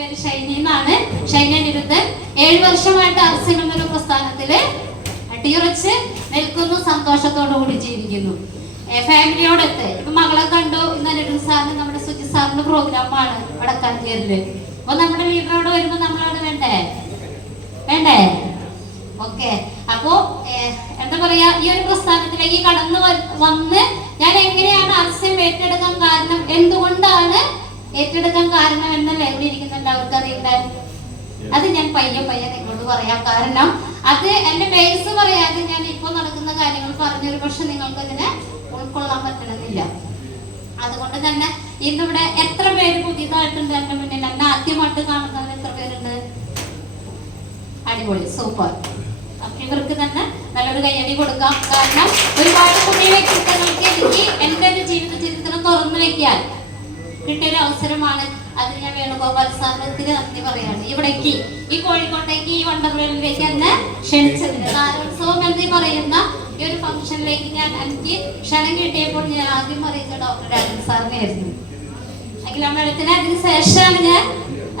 പേര് ഷൈനി എന്നാണ്. ഷൈനി അനിരുദ്ധ് 7 വർഷമായിട്ട് RCM എന്നൊരു പ്രസ്ഥാനത്തില് അടിയുറച്ച് നിൽക്കുന്നു, സന്തോഷത്തോടു കൂടി ജീവിക്കുന്നു. ഫാമിലിയോടൊത്ത് ഇപ്പൊ മകളെ കണ്ടു. ഇന്ന് അനിരുദ്ധ് സാറിന് നമ്മുടെ സുജി സാറിന്റെ പ്രോഗ്രാമാണ് വടക്കാഞ്ചേരിയില്. അപ്പൊ നമ്മുടെ ലീഡറോട് വരുമ്പോ നമ്മളവിടെ വേണ്ടേ? ഓക്കെ. അപ്പോ എന്താ പറയാ, ഈ ഒരു പ്രസ്ഥാനത്തിലേക്ക് കടന്നു വന്ന് ഞാൻ എങ്ങനെയാണ് RCM ഏറ്റെടുക്കാൻ കാരണം, എന്തുകൊണ്ടാണ് ഏറ്റെടുക്കാൻ കാരണം എന്നല്ലേ ഇവിടെ ഇരിക്കുന്നുണ്ട് അവർക്ക് അറിയണ്ടേ. അത് ഞാൻ പയ്യെ നിങ്ങളോട് പറയാം. കാരണം അത് എന്റെ ബേസ് പറയാതെ ഞാൻ ഇപ്പൊ നടക്കുന്ന കാര്യങ്ങൾ പറഞ്ഞൊരു പക്ഷെ നിങ്ങൾക്ക് അതിനെ ഉൾക്കൊള്ളാൻ പറ്റണമെന്നില്ല. അതുകൊണ്ട് തന്നെ ഇന്നിവിടെ എത്ര പേര് പുതിയതായിട്ടുണ്ട് എന്റെ മുന്നിൽ? എന്നെ ആദ്യമായിട്ട് കാണുന്നവർ എത്ര പേരുണ്ട്? അടിപൊളി, സൂപ്പർ. അപ്പൊ ഇവർക്ക് തന്നെ നല്ലൊരു കയ്യടി കൊടുക്കാം. കാരണം ഒരുപാട് പുതിയ വ്യക്തിത്വങ്ങൾക്ക് എനിക്ക് എന്റെ ഒരു ജീവിത ചരിത്രം തുറന്നു വെക്കാൻ കിട്ടിയൊരു അവസരമാണ്. അതിന് ഞാൻ വേണുഗോപാൽ സാറിന് നന്ദി പറയാണ്. ഇവിടേക്ക് ഈ കോഴിക്കോട്ടേക്ക് ഈ വണ്ടർവേളിലേക്ക് എന്നെ ക്ഷണിച്ചതിന്, താരോത്സവം എന്ന് പറയുന്ന ഈ ഒരു ഫംഗ്ഷനിലേക്ക് എനിക്ക് ക്ഷണം കിട്ടിയപ്പോൾ ഞാൻ ആദ്യം അറിയിച്ച ഡോക്ടർ രാജൻ സാറിനെ ആയിരുന്നു. അഖിലമേളത്തിന് അതിന് ശേഷമാണ് ഞാൻ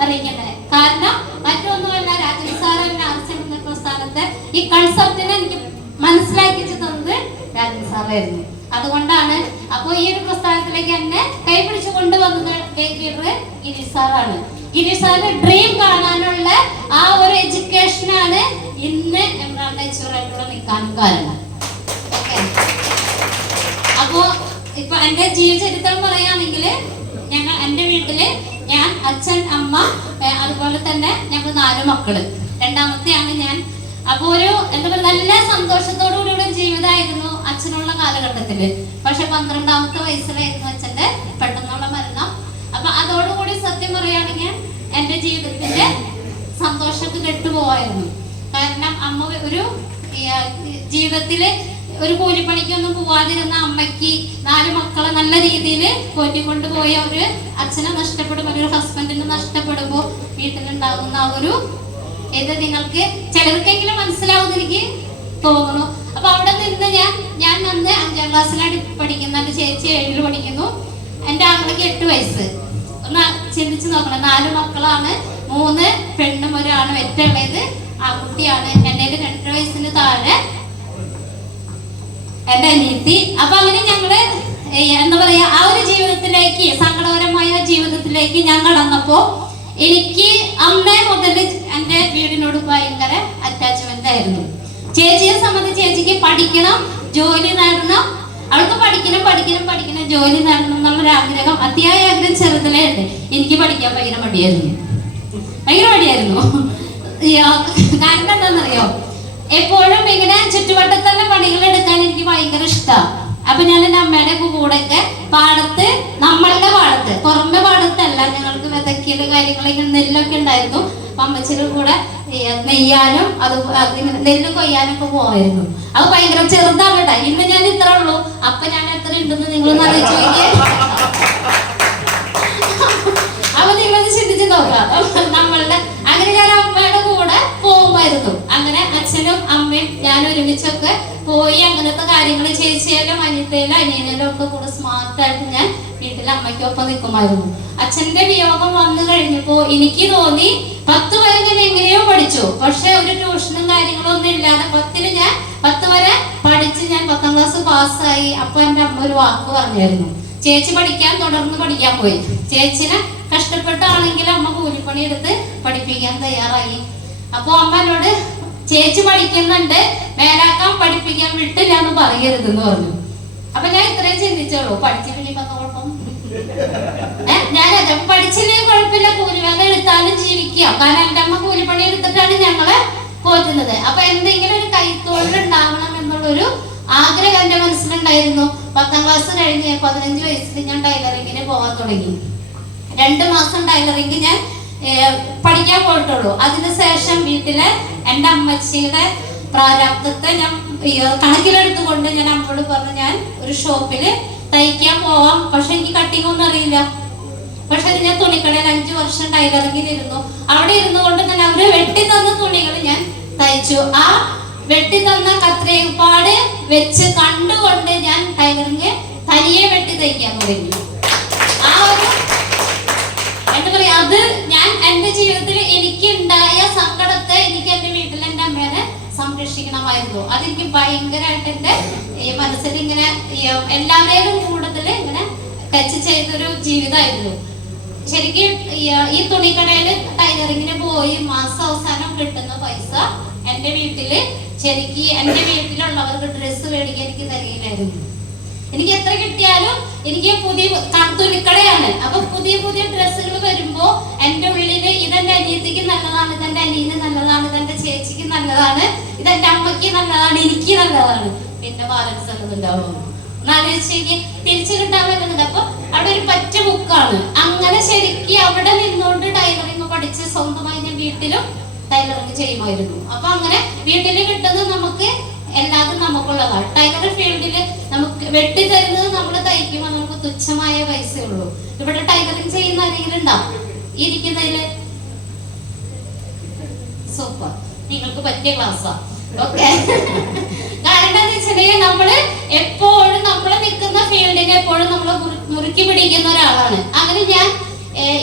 അറിയിക്കുന്നത്. കാരണം മറ്റൊന്നുമല്ല, രാജൻ സാർ എന്നെ RCM എന്ന പ്രസ്ഥാനത്തെ ഈ കൺസെപ്റ്റിനെ എനിക്ക് മനസ്സിലാക്കിച്ചു തന്നത് രാജൻ സാറായിരുന്നു. അതുകൊണ്ടാണ് അപ്പൊ ഈ ഒരു പ്രസ്ഥാനത്തിലേക്ക് എന്നെ കൈപിടിച്ചു കൊണ്ടുവന്നത് ഗിരീഷ് സാറാണ്. ഗിരീഷ് സാറിന്റെ ഡ്രീം കാണാനുള്ള ആ ഒരു എഡ്യൂക്കേഷനാണ് ഇന്ന് എംബ്രാൻഡ് അച്ചൂറായിട്ടുള്ള നിൽക്കാനും കാരണം. ഓക്കെ. അപ്പോ ഇപ്പൊ എന്റെ ജീവചരിത്രം പറയുകയാണെങ്കിൽ എന്റെ വീട്ടില് ഞാൻ, അച്ഛൻ, അമ്മ, അതുപോലെ തന്നെ ഞങ്ങൾ 4 മക്കള്. രണ്ടാമത്തെയാണ് ഞാൻ. അപ്പൊ ഒരു എന്താ പറയുക, നല്ല സന്തോഷത്തോടു കൂടിയുള്ള ജീവിതമായിരുന്നു അച്ഛനുള്ള കാലഘട്ടത്തില്. പക്ഷെ 12ാമത്തെ വയസ്സിലായിരുന്നു അച്ഛന്റെ പെട്ടെന്നുള്ള മരണം. അപ്പൊ അതോടുകൂടി സത്യം പറയുകയാണെങ്കിൽ എന്റെ ജീവിതത്തിന്റെ സന്തോഷമൊക്കെ കെട്ടുപോവായിരുന്നു. കാരണം അമ്മ ഒരു ജീവിതത്തില് ഒരു കൂലിപ്പണിക്കൊന്നും പോവാതിരുന്ന അമ്മയ്ക്ക് 4 മക്കളെ നല്ല രീതിയിൽ പോറ്റിക്കൊണ്ടുപോയ ഒരു അച്ഛനെ നഷ്ടപ്പെടുമ്പോൾ, ഒരു ഹസ്ബൻഡിനെ നഷ്ടപ്പെടുമ്പോൾ വീട്ടിലുണ്ടാകുന്ന ആ ഒരു ഇത് നിങ്ങൾക്ക് ചിലർക്കെങ്കിലും മനസ്സിലാവുന്ന എനിക്ക് തോന്നുന്നു. അപ്പൊ അവിടെ നിന്ന് ഞാൻ അന്ന് 5ാം ക്ലാസ്സിലാണ് പഠിക്കുന്നത്. എന്റെ ചേച്ചി 7ൽ പഠിക്കുന്നു. എന്റെ ആങ്ങളയ്ക്ക് 8 വയസ്സ്. ഒന്ന് ചിന്തിച്ചു നോക്കണം. 4 മക്കളാണ്, 3 പെണ്ണും 1 ആണും. ഏറ്റവും ഇളയത് ആൺകുട്ടിയാണ്. എന്റെ 2 വയസ്സിന് താഴെ എന്റെ അനിയത്തി. അപ്പൊ അങ്ങനെ ഞങ്ങള് എന്താ പറയാ, ആ ഒരു ജീവിതത്തിലേക്ക്, സങ്കടകരമായ ജീവിതത്തിലേക്ക് ഞാൻ കടന്നപ്പോ എനിക്ക് അമ്മയെ മുതൽ എന്റെ വീടിനോട് ഭയങ്കര അറ്റാച്ച്മെന്റ് ആയിരുന്നു. ചേച്ചിയെ സംബന്ധിച്ച് ചേച്ചിക്ക് പഠിക്കണം, ജോലി നേടണം. അവൾക്ക് പഠിക്കണം, ജോലി നേടണം എന്നുള്ളൊരു ആഗ്രഹം, അതിയായ ആഗ്രഹം ചെറുതിലേ ഉണ്ട്. എനിക്ക് പഠിക്കാൻ ഭയങ്കര മടിയായിരുന്നു. കാരണം എന്താണെന്നറിയോ, എപ്പോഴും ഇങ്ങനെ ചുറ്റുവട്ടത്തുള്ള പണികൾ എടുക്കാൻ എനിക്ക് ഭയങ്കര ഇഷ്ടമാണ്. അപ്പൊ ഞാൻ എൻ്റെ അമ്മയുടെ കൂടെയൊക്കെ പാടത്ത്, നമ്മളുടെ പാടത്ത്, പുറമെ പാടത്തല്ല, ഞങ്ങൾക്ക് വിതയ്ക്കല് കാര്യങ്ങളൊക്കെ നെല്ലൊക്കെ ഉണ്ടായിരുന്നു. അപ്പൊ അമ്മച്ചിയുടെ കൂടെ നെയ്യാനും നെല്ല് കൊയ്യാനൊക്കെ പോവായിരുന്നു. അത് ഭയങ്കര ചെറുതാകട്ടെ. ഇന്ന് ഞാൻ ഇത്ര ഉള്ളൂ, അപ്പൊ ഞാൻ എത്ര ഉണ്ടെന്ന് നിങ്ങളൊന്ന് അറിയിച്ചു നോക്കിയേ. അപ്പൊ നിങ്ങൾ ചിന്തിച്ച് നോക്കാം. നമ്മളുടെ അങ്ങനെ ഞാൻ അമ്മയുടെ കൂടെ പോകുമായിരുന്നു. അങ്ങനെ അച്ഛനും അമ്മയും ഞാൻ ഒരുമിച്ചൊക്കെ പോയി അങ്ങനത്തെ കാര്യങ്ങൾ ചേച്ചിയാലും അനിയത്തേലും അനിയനേലും ഒക്കെ കൂടെ സ്മാർട്ടായിട്ട് ഞാൻ വീട്ടിലെ അമ്മയ്ക്കൊപ്പം നിൽക്കുമായിരുന്നു. അച്ഛന്റെ വിയോഗം വന്നു കഴിഞ്ഞപ്പോ എനിക്ക് തോന്നി 10 വരെ ഞാൻ എങ്ങനെയോ പഠിച്ചു. പക്ഷെ ഒരു ട്യൂഷനും കാര്യങ്ങളും ഒന്നും ഇല്ലാതെ 10 വരെ പഠിച്ച് ഞാൻ 10ാം ക്ലാസ് പാസ്സായി. അപ്പൊ എന്റെ അമ്മ ഒരു വാക്ക് പറഞ്ഞായിരുന്നു, ചേച്ചി തുടർന്ന് പഠിക്കാൻ പോയി. ചേച്ചിനെ കഷ്ടപ്പെട്ടാണെങ്കിലും അമ്മ കൂലിപ്പണി എടുത്ത് പഠിപ്പിക്കാൻ തയ്യാറായി. അപ്പൊ അമ്മ എന്നോട്, ചേച്ചി പഠിക്കുന്നുണ്ട്, മേലാക്കാൻ പഠിപ്പിക്കാൻ വിട്ടില്ല എന്ന് പറയരുതെന്ന് പറഞ്ഞു. അപ്പൊ ഞാൻ ഇത്രയും ചിന്തിച്ചോളൂ, പഠിച്ചിട്ടില്ലെങ്കിൽ കുഴപ്പം, ഞാനത് പഠിച്ചില്ലെങ്കിൽ കുഴപ്പമില്ല, കൂലിവേല എടുത്താലും ജീവിക്കാം. കാരണം എന്റെ അമ്മ കൂലിപ്പണി എടുത്തിട്ടാണ് ഞങ്ങളെ പോറ്റുന്നത്. അപ്പൊ എന്തെങ്കിലും ഒരു കൈത്തൊഴിൽ ഉണ്ടാവണം എന്നുള്ളൊരു ആഗ്രഹം എന്റെ മനസ്സിലുണ്ടായിരുന്നു. 10ാം ക്ലാസ് കഴിഞ്ഞ് 15 വയസ്സിൽ ഞാൻ ടൈലറിങ്ങിന് പോകാൻ തുടങ്ങി. 2 മാസം ടൈലറിങ് ഞാൻ പഠിക്കാൻ പോയിട്ടുള്ളൂ. അതിനുശേഷം വീട്ടിലെ എൻ്റെ അമ്മച്ചിയുടെ പ്രാരാബ്ദത്തെ ഞാൻ കണക്കിലെടുത്തുകൊണ്ട് ഞാൻ അമ്മയോട് പറഞ്ഞു, ഞാൻ ഒരു ഷോപ്പില് തയ്ക്കാൻ പോവാം, പക്ഷെ എനിക്ക് കട്ടിങ് ഒന്നും അറിയില്ല. പക്ഷെ ഞാൻ തുണിക്കടയിൽ 5 വർഷം ടൈലറിങ്ങിലിരുന്നു. അവിടെ ഇരുന്നു കൊണ്ട് തന്നെ അവര് വെട്ടി തന്ന തുണികൾ ഞാൻ തയ്ച്ചു. ആ വെട്ടി തന്ന കത്രയപ്പാട് വെച്ച് കണ്ടുകൊണ്ട് ഞാൻ ടൈലറിങ് തനിയെ വെട്ടി തയ്ക്കാൻ തുടങ്ങി. ആ ഒരു എന്താ പറയാ, അത് ഞാൻ എന്റെ ഇഷ്ടമായിരുന്നു. അതെനിക്ക് ഭയങ്കരമായിട്ട് എൻ്റെ ഈ മനസ്സിൽ ഇങ്ങനെ എല്ലാവരെയും കൂടുതൽ ഇങ്ങനെ ടച്ച് ചെയ്തൊരു ജീവിതമായിരുന്നു. ശരിക്കും ഈ തുണിക്കടയിൽ ടൈലറിങ്ങിന് പോയി മാസം അവസാനം കിട്ടുന്ന പൈസ എൻ്റെ വീട്ടില് ശരിക്കും എൻ്റെ വീട്ടിലുള്ളവർക്ക് ഡ്രസ്സ് മേടിക്കാൻ എനിക്ക് തരികയില്ലായിരുന്നു. എനിക്ക് എത്ര കിട്ടിയാലും എനിക്ക് പുതിയ തുണിക്കടയാണ്, അപ്പൊ പുതിയ പുതിയ ഡ്രസ്സുകൾ വരുമ്പോ എൻ്റെ ഉള്ളില് ഇതെന്റെ അനിയത്തിക്ക് നല്ലതാണ്, ഇതെന്റെ അനിയന് നല്ലതാണ്, ഇതെന്റെ ചേച്ചിക്ക് നല്ലതാണ്, ഇതെന്റെ അമ്മയ്ക്ക് നല്ലതാണ്, എനിക്ക് നല്ലതാണ്, പിന്നെ ബാലൻസ് ഉണ്ടാവും. ആലോചിച്ചേക്ക് തിരിച്ചു കിട്ടാൻ പറ്റുന്നുണ്ട്. അപ്പൊ അവിടെ ഒരു പറ്റ ബുക്കാണ്. അങ്ങനെ ശരിക്കും അവിടെ നിന്നുകൊണ്ട് ടൈലറിങ് പഠിച്ച് സ്വന്തമായി ഞാൻ വീട്ടിലും ടൈലറിങ് ചെയ്യുമായിരുന്നു. അപ്പൊ അങ്ങനെ വീട്ടില് കിട്ടുന്നത് നമുക്ക് എല്ലാതും നമുക്കുള്ളതാണ്. ടൈലർ ഫീൽഡില് നമുക്ക് വെട്ടി തരുന്നത് നമ്മൾ തയ്ക്കുമ്പോൾ നമുക്ക് തുച്ഛമായ പൈസയുള്ളൂ. ഇവിടെ ടൈലറിങ് ചെയ്യുന്ന ആരെങ്കിലും ഉണ്ടാവും ഇരിക്കുന്നതില്? സൂപ്പർ, നിങ്ങൾക്ക് പറ്റിയ ക്ലാസ്സാ. ഓക്കെ, കാരണം എന്താ വെച്ചിട്ടുണ്ടെങ്കിൽ നമ്മള് എപ്പോഴും നമ്മള് നിൽക്കുന്ന ഫീൽഡിനെ എപ്പോഴും നമ്മൾ മുറുക്കി പിടിക്കുന്ന ഒരാളാണ്. അങ്ങനെ ഞാൻ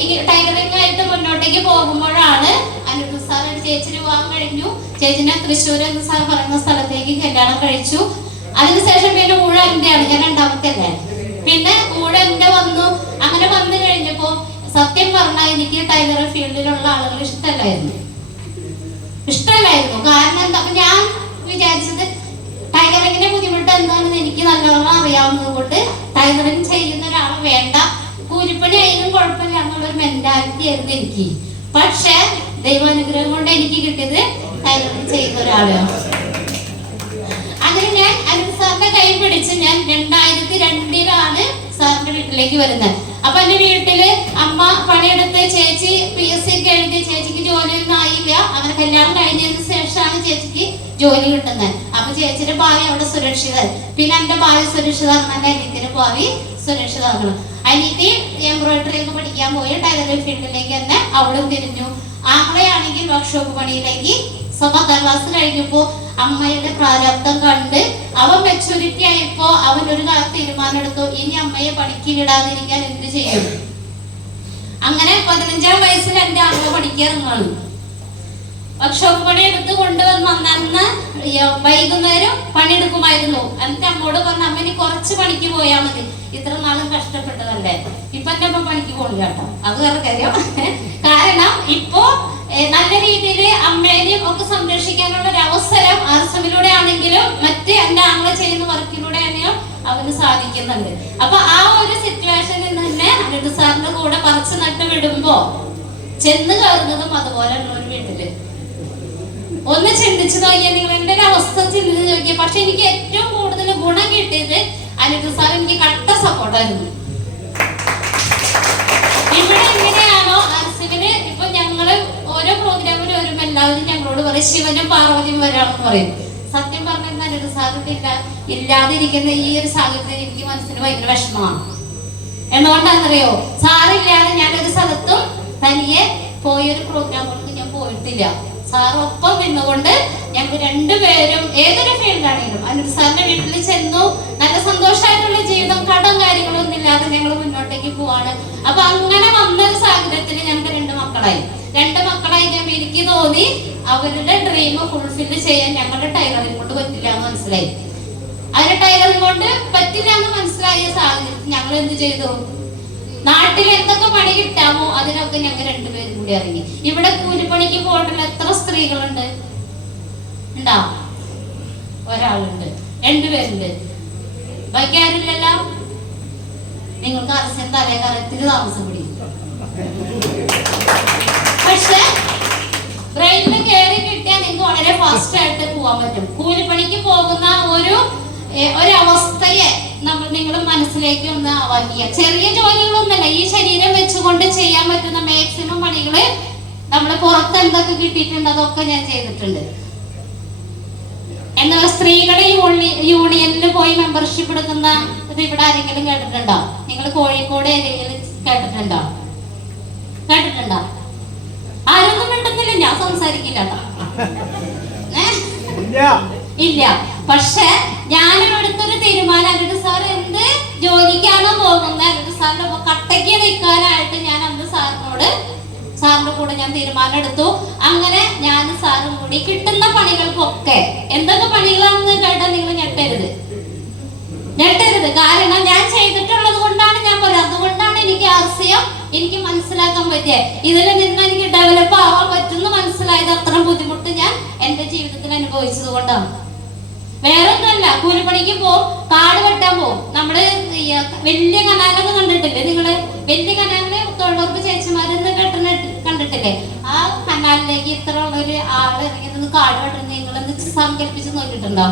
ഈ ടൈലറിംഗ് ആയിട്ട് മുന്നോട്ടേക്ക് പോകുമ്പോഴാണ് അനിരുദ്ധ സാർ ഒരു ചേച്ചിന് വിവാഹം കഴിഞ്ഞു. ചേച്ചിനെ തൃശ്ശൂർ എന്ന് സാർ പറയുന്ന സ്ഥലത്തേക്ക് കല്യാണം കഴിച്ചു. അതിനുശേഷം പിന്നെ ഊഴ എന്റെയാണ്, ഞാൻ രണ്ടാമത്തെ അല്ലേ. പിന്നെ ഊഴ എന്റെ വന്നു. അങ്ങനെ വന്നു കഴിഞ്ഞപ്പോ സത്യം പറഞ്ഞാൽ എനിക്ക് ടൈലർ ഫീൽഡിലുള്ള ആളുകൾ ഇഷ്ടമല്ലായിരുന്നു. കാരണം എന്താ, അപ്പൊ ഞാൻ വിചാരിച്ചത് ടൈലറിങ്ങിന്റെ ബുദ്ധിമുട്ട് എന്താണെന്ന് എനിക്ക് നല്ലോണം അറിയാവുന്നത് കൊണ്ട് ടൈലറിങ് ചെയ്യുന്ന ഒരാളെ വേണ്ട, കൂലിപ്പണി ആയാലും കുഴപ്പമില്ല എന്നുള്ളൊരു മെന്റാലിറ്റി ആയിരുന്നു എനിക്ക്. പക്ഷെ ദൈവാനുഗ്രഹം കൊണ്ട് എനിക്ക് കിട്ടിയത് ടൈലറിങ് ചെയ്യുന്ന ഒരാളാണ്. അങ്ങനെ ഞാൻ അനിൽ സാറിന്റെ കൈ പിടിച്ച് ഞാൻ 2002 സാറിന്റെ വീട്ടിലേക്ക് വരുന്നത്. അപ്പൊ എന്റെ വീട്ടില് അമ്മ പണിയെടുത്ത്, ചേച്ചി PSC ഒക്കെ എഴുതി, ചേച്ചിക്ക് ജോലിയൊന്നും ആയില്ല. അങ്ങനെ കല്യാണം കഴിഞ്ഞതിന് ശേഷമാണ് ചേച്ചിക്ക് ജോലി കിട്ടുന്നത്. അപ്പൊ ചേച്ചിയുടെ ഭാവി അവിടെ സുരക്ഷിത, പിന്നെ എന്റെ ഭാവി സുരക്ഷിത, എന്റെ അനിയത്തിന്റെ ഭാവി സുരക്ഷിതമാക്കണം. അനിയത്തി എംബ്രോയിഡറി ഒക്കെ പഠിക്കാൻ പോയി ടൈലറിംഗ് ഫീൽഡിലേക്ക് തന്നെ അവളും തിരിഞ്ഞു. ആങ്ങളെയാണെങ്കിൽ വർക്ക്ഷോപ്പ് പണിയിലേക്ക്. 10ാം ക്ലാസ് കഴിഞ്ഞപ്പോ അമ്മയുടെ പ്രാരാബ്ദം കണ്ട് അവൻ മെച്ചൂരിറ്റി ആയപ്പോ അവൻ ഒരു തീരുമാനം എടുത്തു, ഇനി അമ്മയെ പണിക്കിടാതിരിക്കാൻ എന്ത് ചെയ്യും. അങ്ങനെ 15ാം വയസ്സിൽ എന്റെ അമ്മ പണിക്കിറങ്ങാണ്. വർക്ക്ഷോപ്പ് പണി എടുത്ത് കൊണ്ടുവന്ന് അന്ന് വൈകുന്നേരം പണിയെടുക്കുമായിരുന്നു. എന്നിട്ട് അമ്മോട് പറഞ്ഞ, അമ്മ ഇനി കുറച്ച് പണിക്ക് പോയാൽ മതി, ഇത്ര നാളും കഷ്ടപ്പെട്ടതല്ലേ. ഇപ്പൊ എന്റെ അമ്മ പണിക്ക് പോണില്ല കേട്ടോ, അത് വേറെ കാര്യം. കാരണം ഇപ്പോ നല്ല രീതിയിൽ അമ്മേനെയും ഒക്കെ സംരക്ഷിക്കാനുള്ള ഒരു അവസരം RSMലൂടെ ആണെങ്കിലും മറ്റ് എന്റെ ആങ്ങളെ ചെയ്യുന്ന വർക്കിലൂടെ ആണെങ്കിലും അവന് സാധിക്കുന്നുണ്ട്. അപ്പൊ ആ ഒരു സിറ്റുവേഷനിൽ തന്നെ അനിരുദ്ധ സാറിന്റെ കൂടെ പറിച്ചു നട്ട് വിടുമ്പോ ചെന്ന് കയറുന്നതും അതുപോലെയുള്ള ഒരു വീട്ടില്. ഒന്ന് ചിന്തിച്ചു നോക്കിയാൽ, നിങ്ങൾ എന്റെ ഒരു അവസ്ഥ ചിന്തിച്ച് നോക്കിയാൽ. പക്ഷെ എനിക്ക് ഏറ്റവും കൂടുതൽ ഗുണം കിട്ടിയത് അനിരുദ്ധ സാർ എനിക്ക് കട്ട സപ്പോർട്ടായിരുന്നു. ഇവിടെ എങ്ങനെയാണോ RSMല് ഇപ്പൊ ഞങ്ങള് ഓരോ പ്രോഗ്രാമിന് വരുമ്പോ എല്ലാവരും ഞങ്ങളോട് പറയും ശിവനും പാർവതിയും വരാണെന്ന് പറയും. സത്യം പറഞ്ഞാൽ അനിരുദ്ധ സാറിന്റെ ഇല്ലാതിരിക്കുന്ന ഈ ഒരു സാഹചര്യം എനിക്ക് മനസ്സിന് ഭയങ്കര വിഷമമാണ്. എന്തുകൊണ്ടാണെന്നറിയോ, സാറില്ലാതെ ഞാനൊരു സ്ഥലത്തും തനിയെ പോയൊരു പ്രോഗ്രാമുകൾക്ക് ഞാൻ പോയിട്ടില്ല. സാറൊപ്പം നിന്നുകൊണ്ട് ഞങ്ങൾ രണ്ടുപേരും ഏതൊരു ഫീൽഡാണെങ്കിലും അനിരുദ്ധ സാറിന്റെ വീട്ടിൽ ചെന്നു. നല്ല സന്തോഷമായിട്ടുള്ള ജീവിതം, കടം കാര്യങ്ങളൊന്നും ഇല്ലാതെ ഞങ്ങൾ മുന്നോട്ടേക്ക് പോവാണ്. അപ്പൊ അങ്ങനെ വന്നൊരു സാഹചര്യത്തിൽ ഞങ്ങൾക്ക് 2 മക്കളായി. 2 മക്കളായി ഞാൻ എനിക്ക് തോന്നി അവരുടെ ഡ്രീം ഫുൾഫില്ല് ചെയ്യാൻ ഞങ്ങളുടെ ടൈലറിംഗ് കൊണ്ട് പറ്റില്ല എന്ന് മനസ്സിലായി. അവരുടെ ടൈലറിംഗ് കൊണ്ട് പറ്റില്ല എന്ന് മനസ്സിലായ സാഹചര്യത്തിൽ ഞങ്ങൾ എന്ത് ചെയ്തു, നാട്ടിൽ എന്തൊക്കെ പണി കിട്ടാമോ അതിനൊക്കെ ഞങ്ങൾ 2 പേരും കൂടി ഇറങ്ങി. ഇവിടെ കൂലിപ്പണിക്ക് പോയിട്ടുള്ള എത്ര സ്ത്രീകളുണ്ട്? ഉണ്ടാ, ഒരാളുണ്ട്, 2 പേരുണ്ട്, ബാക്കി ആരില്ലല്ലോ. നിങ്ങൾക്ക് RSM തലേക്കാലത്തിൽ താമസം പിടിക്കും. പക്ഷെ ബ്രെയിനിൽ കയറി കിട്ടിയാൽ നിങ്ങൾക്ക് വളരെ ഫാസ്റ്റ് ആയിട്ട് പോകാൻ പറ്റും. കൂലിപ്പണിക്ക് പോകുന്ന ഒരവസ്ഥയെ നിങ്ങൾ മനസ്സിലേക്ക് ഒന്ന് ആവാഹിക്കുക. ചെറിയ ജോലികളൊന്നുമല്ല, ഈ ശരീരം വെച്ചുകൊണ്ട് ചെയ്യാൻ പറ്റുന്ന മാക്സിമം പണികള് നമ്മൾ പുറത്ത് എന്തൊക്കെ കിട്ടിയിട്ടുണ്ട് അതൊക്കെ ഞാൻ ചെയ്തിട്ടുണ്ട്. എന്നാൽ സ്ത്രീകളെ യൂണിയനിൽ പോയി മെമ്പർഷിപ്പ് എടുക്കുന്ന ഇത് ഇവിടെ ആരെങ്കിലും കേട്ടിട്ടുണ്ടോ? നിങ്ങൾ കോഴിക്കോട് ഏരിയയിൽ കേട്ടിട്ടുണ്ടോ? ആരൊന്നും മിണ്ടുന്നില്ല, ഞാൻ സംസാരിക്കില്ല ഇല്ല. പക്ഷെ ഞാൻ എടുത്തൊരു തീരുമാനം, അനിരുദ്ധ സാർ എന്ത് ജോലിക്കാണോ പോകുന്നത്, അനിരുദ്ധ സാറിന്റെ കട്ടയ്ക്ക് നിൽക്കാനായിട്ട് ഞാൻ അന്ന് സാറിന്റെ കൂടെ ഞാൻ തീരുമാനം എടുത്തു. അങ്ങനെ ഞാൻ സാറും കൂടി കിട്ടുന്ന പണികൾക്കൊക്കെ, എന്തൊക്കെ പണികളാണെന്ന് കേട്ടാൽ നിങ്ങൾ ഞെട്ടരുത്. കാരണം ഞാൻ ചെയ്തിട്ടുള്ളത് കൊണ്ടാണ് ഞാൻ പറയാം. അതുകൊണ്ടാണ് എനിക്ക് ആർസിയം എനിക്ക് മനസ്സിലാക്കാൻ പറ്റിയത്. ഇതിൽ നിന്ന് എനിക്ക് ഡെവലപ്പ് ആവാൻ പറ്റുമെന്ന് മനസ്സിലായത് അത്ര ബുദ്ധിമുട്ട് ഞാൻ എന്റെ ജീവിതത്തിൽ അനുഭവിച്ചത് കൊണ്ടാണ്. വേറെ ഒന്നുമല്ല. കൂലിപ്പണിക്ക് പോവും, കാട് വെട്ടാൻ പോവും. നമ്മള് വലിയ കനാലൊക്കെ കണ്ടിട്ടില്ലേ നിങ്ങള്? വലിയ കനാലില് തൊഴിലുറപ്പ് ചേച്ചിമാരെന്ന് കണ്ടിട്ടില്ലേ? ആ കനാലിലേക്ക് ഇത്ര ഉള്ളൊരു ആള് ഇറങ്ങി നിന്ന് കാട് വെട്ടുന്നത് നിങ്ങളൊന്ന് സങ്കല്പിച്ച് നോക്കിയിട്ടുണ്ടോ?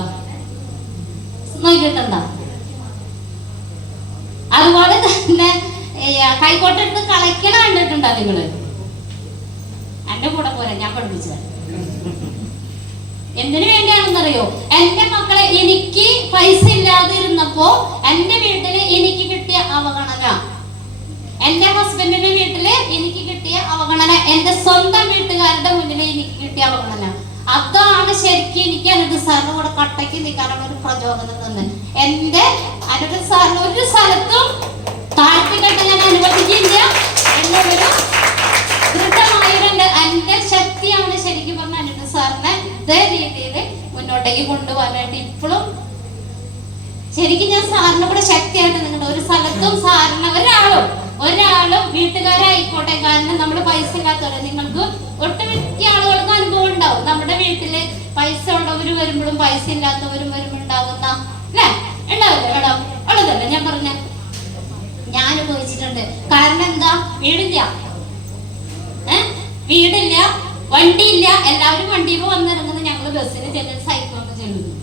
അതുപോലെ തന്നെ കൈക്കോട്ടെടുത്ത് കളയ്ക്കണ കണ്ടിട്ടുണ്ടോ നിങ്ങള്? എന്റെ കൂടെ പോരാ, ഞാൻ പഠിപ്പിച്ചത്. എന്തിനു വേണ്ടിയാണെന്നറിയോ? എന്റെ മക്കളെ, എനിക്ക് പൈസ ഇല്ലാതിരുന്നപ്പോ എന്റെ വീട്ടില് എനിക്ക് കിട്ടിയ അവഗണന, എന്റെ ഹസ്ബൻഡിന്റെ വീട്ടില് എനിക്ക് കിട്ടിയ അവഗണന, എന്റെ സ്വന്തം വീട്ടുകാരുടെ മുന്നിൽ എനിക്ക് കിട്ടിയ അവഗണന, അതാണ് ശരിക്കും എനിക്ക് അനിരുദ്ധ സാറിന് കൂടെ കട്ടയ്ക്ക് നിൽക്കാനുള്ള ഒരു പ്രചോദനം തന്നെ. എന്റെ അനിരുദ്ധ സാറിന് ഒരു സ്ഥലത്തും താഴ്ത്തിക്കെട്ട ഞാൻ അനുവദിക്കില്ല എന്നൊരു ദൃഢമായിട്ടുണ്ട്. എന്റെ ശക്തിയാണ് ശരിക്കും പറഞ്ഞ അനിരുദ്ധ സാറിനെ ഇതേ രീതിയിൽ മുന്നോട്ടേക്ക് കൊണ്ടുപോകാനായിട്ട് ഇപ്പോഴും ശരിക്കും ഞാൻ സാറിനെ കൂടെ ശക്തിയായിട്ട് നിങ്ങളുടെ ഒരു സ്ഥലത്തും സാറിന് ഒരാളും വീട്ടുകാരായിക്കോട്ടെ. കാരണം നമ്മൾ പൈസ ഇല്ലാത്തവരെ, നിങ്ങൾക്ക് ഒട്ടുമിക്ക ആളുകൾക്ക് അനുഭവം ഉണ്ടാവും. നമ്മുടെ വീട്ടില് പൈസ ഉള്ളവര് വരുമ്പോഴും പൈസ ഇല്ലാത്തവരും വരുമ്പോൾ ഉണ്ടാകുന്ന അല്ലേ? ഉണ്ടാവില്ല ഉള്ളതല്ല ഞാൻ പറഞ്ഞ. ഞാൻ അനുഭവിച്ചിട്ടുണ്ട്. കാരണം എന്താ? വീടില്ല, വണ്ടിയില്ല. എല്ലാവരും വണ്ടിയിൽ വന്നിറങ്ങുന്നത്, ഞങ്ങള് ബസ്സിന് ചെല്ലുന്ന, സൈക്കിളൊക്കെ ചെല്ലുന്നു.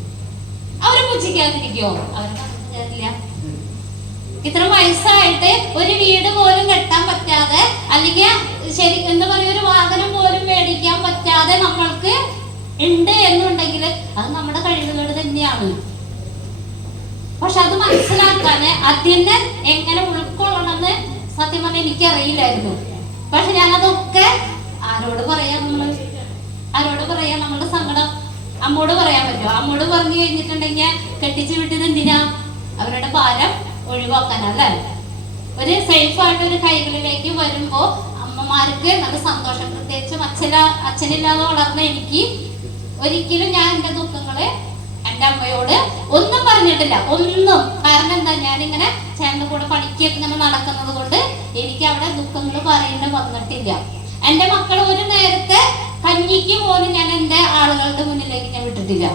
അവര് പൂജിക്കാതിരിക്കോ? അവരെ ഇത്ര വയസ്സായിട്ട് ഒരു വീട് പോലും കെട്ടാൻ പറ്റാതെ, അല്ലെങ്കിൽ ശരി എന്താ പറയാ, ഒരു വാഹനം പോലും മേടിക്കാൻ പറ്റാതെ നമ്മൾക്ക് ഉണ്ട് എന്നുണ്ടെങ്കിൽ അത് നമ്മുടെ കഴിവുകൾ തന്നെയാണ്. പക്ഷെ അത് മനസ്സിലാക്കാന് അതിനെ എങ്ങനെ ഉൾക്കൊള്ളണമെന്ന് സത്യം പറഞ്ഞാൽ എനിക്കറിയില്ലായിരുന്നു. പക്ഷെ ഞാനതൊക്കെ ആരോട് പറയാ? നമ്മളുടെ സങ്കടം അമ്മോട് പറയാൻ പറ്റുമോ? അമ്മോട് പറഞ്ഞു കഴിഞ്ഞിട്ടുണ്ടെങ്കിൽ കെട്ടിച്ചു വിട്ടത് എന്തിനാ? അവരുടെ ഭാരം ഒഴിവാക്കാനല്ലേ? ഒരു സേഫ് ആയിട്ട് ഒരു കൈകളിലേക്ക് വരുമ്പോ അമ്മമാർക്ക് നല്ല സന്തോഷം. പ്രത്യേകിച്ചും അച്ഛനില്ലാതെ വളർന്ന എനിക്ക് ഒരിക്കലും ഞാൻ എന്റെ ദുഃഖങ്ങള് എന്റെ അമ്മയോട് ഒന്നും പറഞ്ഞിട്ടില്ല, ഒന്നും. കാരണം എന്താ? ഞാനിങ്ങനെ ചേട്ടന്റെ കൂടെ പണിക്കൊക്കെ ഇങ്ങനെ നടക്കുന്നത് കൊണ്ട് എനിക്ക് അവിടെ ദുഃഖങ്ങൾ പറയേണ്ടി വന്നിട്ടില്ല. എന്റെ മക്കൾ ഒരു നേരത്തെ കഞ്ഞിക്ക് പോലും ഞാൻ എന്റെ ആളുകളുടെ മുന്നിലേക്ക് ഞാൻ വിട്ടിട്ടില്ല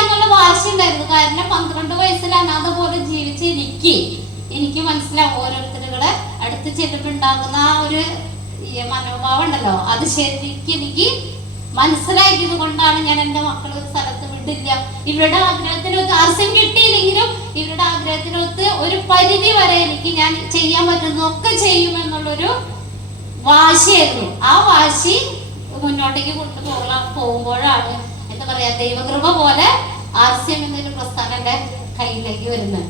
എന്നുള്ള വാശി ഉണ്ടായിരുന്നു. കാരണം 12 വയസ്സിൽ അനാഥ പോലെ ജീവിച്ച് എനിക്ക് മനസ്സിലാവും ഓരോരുത്തരുടെ അടുത്ത് ചെല്ലുമ്പോണ്ടാകുന്ന ആ ഒരു മനോഭാവം ഉണ്ടല്ലോ, അത് ശരിക്കും എനിക്ക് മനസ്സിലാക്കിയത് കൊണ്ടാണ് ഞാൻ എന്റെ മക്കൾ ഒരു സ്ഥലത്ത് വിടില്ല. ഇവരുടെ ആഗ്രഹത്തിനൊത്ത് ആർസ്യം കിട്ടിയില്ലെങ്കിലും ഇവരുടെ ആഗ്രഹത്തിനൊത്ത് ഒരു പരിധി വരെ എനിക്ക് ഞാൻ ചെയ്യാൻ പറ്റുന്നതൊക്കെ ചെയ്യുമെന്നുള്ളൊരു വാശിയായിരുന്നു. ആ വാശി മുന്നോട്ടേക്ക് പോകുമ്പോഴാണ് എന്താ പറയാ, ദൈവകൃപ പോലെ ആർസ്യം എന്നൊരു പ്രസ്ഥാനം എന്റെ കയ്യിലേക്ക് വരുന്നത്.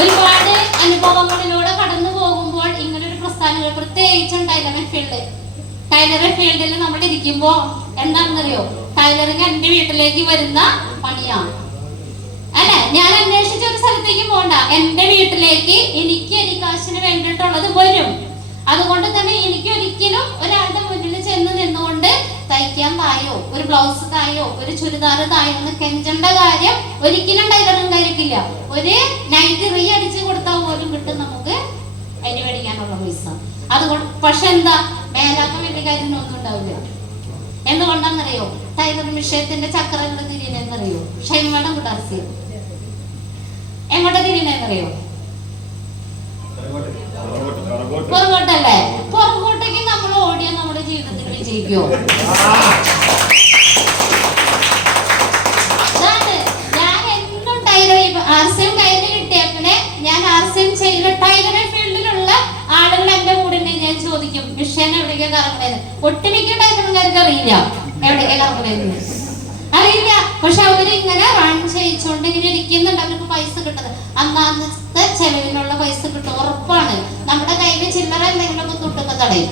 ഒരുപാട് അനുഭവങ്ങളിലൂടെ കടന്നു പോകുമ്പോൾ ഇങ്ങനൊരു പ്രസ്ഥാനങ്ങൾ, പ്രത്യേകിച്ചും ടൈലറിംഗ് ഫീൽഡിൽ നമ്മൾ ഇരിക്കുമ്പോ എന്താണെന്നറിയോ, ടൈലറിംഗ് എന്റെ വീട്ടിലേക്ക് വരുന്ന പണിയാണ് അല്ലെ? ഞാൻ അന്വേഷിച്ച ഒരു സ്ഥലത്തേക്ക് പോണ്ട, എന്റെ വീട്ടിലേക്ക് എനിക്ക് കാശിന് വേണ്ടിയിട്ടുള്ളത് വരും. അതുകൊണ്ട് തന്നെ എനിക്ക് ഒരിക്കലും ഒരാളുടെ മുന്നിൽ ചെന്ന് നിന്നുകൊണ്ട് തയ്ക്കാൻ തായോ, ഒരു ബ്ലൗസ് തായോ, ഒരു ചുരിദാർ തായോ എന്ന് കെഞ്ചേണ്ട കാര്യം ഒരിക്കലും ടൈലറിംഗുകാർക്കില്ല. ഒരു നൈറ്റ് റീ അടിച്ച് കൊടുത്താൽ പോലും കിട്ടും നമുക്ക് അരി മേടിക്കാനുള്ള പൈസ. അതുകൊണ്ട് പക്ഷെ എന്താ, മേലാക്കം വലിയ കാര്യമൊന്നും ഉണ്ടാവില്ല. എന്തുകൊണ്ടാന്നറിയോ? ടൈലറിംഗ് വിഷയത്തിന്റെ ചക്രങ്ങൾ തിരിയുന്നറിയോ? ക്ഷൈമണം കുടാർസി എങ്ങോട്ടാ തിരിയുന്നറിയോ? പുറകോട്ടല്ലേ? പുറകോട്ടേക്ക് നമ്മൾ ഓടിയാൽ നമ്മുടെ ജീവിതത്തിൽ വിജയിക്കോ? അതാണ് ഞാൻ എന്നും ടൈലറിംഗ് ആർസ്യം കയ്യിൽ കിട്ടിയപ്പിനെ ഞാൻ ആർസ്യം ചെയ്യുന്ന ടൈലറിംഗ് ഫീൽഡിലുള്ള ആളുകൾ എന്റെ കൂടെ ഞാൻ ചോദിക്കും, മിഷൻ എവിടേക്കാ കറങ്ങുന്നത്? ഒട്ടുമിക്ക ടൈലറിംഗുകാർക്ക് അറിയില്ല എവിടേക്കാ കറങ്ങുന്നത്, അറിയില്ല. പക്ഷെ അവരിങ്ങനെ റൺ ചെയ്യിച്ചോണ്ട് ഇങ്ങനെ ഇരിക്കുന്നുണ്ട്, അവർക്ക് പൈസ കിട്ടുന്നത്. അന്നത്തെ ചെലവിനുള്ള പൈസ കിട്ടും, ഉറപ്പാണ്. നമ്മുടെ കയ്യിൽ ചില്ലറ എന്തെങ്കിലുമൊക്കെ തുട്ടൊക്കെ തടയും,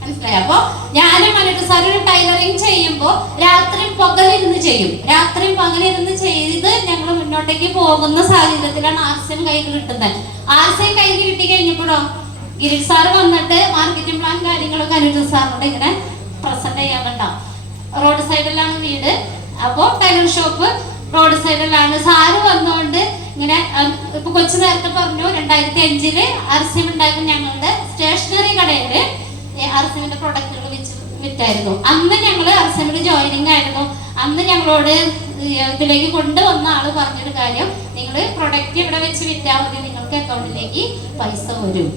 മനസ്സിലായി? അപ്പൊ ഞാനും മനിട്ട് സാർ ഒരു ടൈലറിംഗ് ചെയ്യുമ്പോ രാത്രി പകലിരുന്ന് ചെയ്യും. രാത്രി പകലിരുന്ന് ചെയ്ത് ഞങ്ങൾ ഞങ്ങൾ മുന്നോട്ടേക്ക് പോകുന്ന സാഹചര്യത്തിലാണ് RCM കയ്യിൽ കിട്ടുന്നത്. RCM കയ്യിൽ കിട്ടി കഴിഞ്ഞപ്പോഴോ ഗിരീഷ് സാറ് വന്നിട്ട് മാർക്കറ്റിംഗ് പ്ലാൻ കാര്യങ്ങളൊക്കെ അനുജ സാറിനോട് ഇങ്ങനെ പ്രസന്റ് ചെയ്യാനുണ്ടാവും. റോഡ് സൈഡിലാണ് വീട്. അപ്പോൾ ടൈലർ ഷോപ്പ് റോഡ് സൈഡിലാണ്. സാറ് വന്നുകൊണ്ട് ഇങ്ങനെ ഇപ്പൊ കൊച്ചു നേരത്തെ പറഞ്ഞു 2005 RCM ഉണ്ടായിരുന്ന ഞങ്ങളുടെ സ്റ്റേഷനറി കടയിൽ RCMന്റെ പ്രൊഡക്റ്റുകൾ വിറ്റായിരുന്നു. അന്ന് ഞങ്ങൾ RCM ജോയിനിങ് ആയിരുന്നു. അന്ന് ഞങ്ങളോട് ഇതിലേക്ക് കൊണ്ടുവന്ന ആള് പറഞ്ഞൊരു കാര്യം, നിങ്ങൾ പ്രൊഡക്റ്റ് ഇവിടെ വെച്ച് വിറ്റാൽ മതി, നിങ്ങൾക്ക് അക്കൗണ്ടിലേക്ക് പൈസ വരും.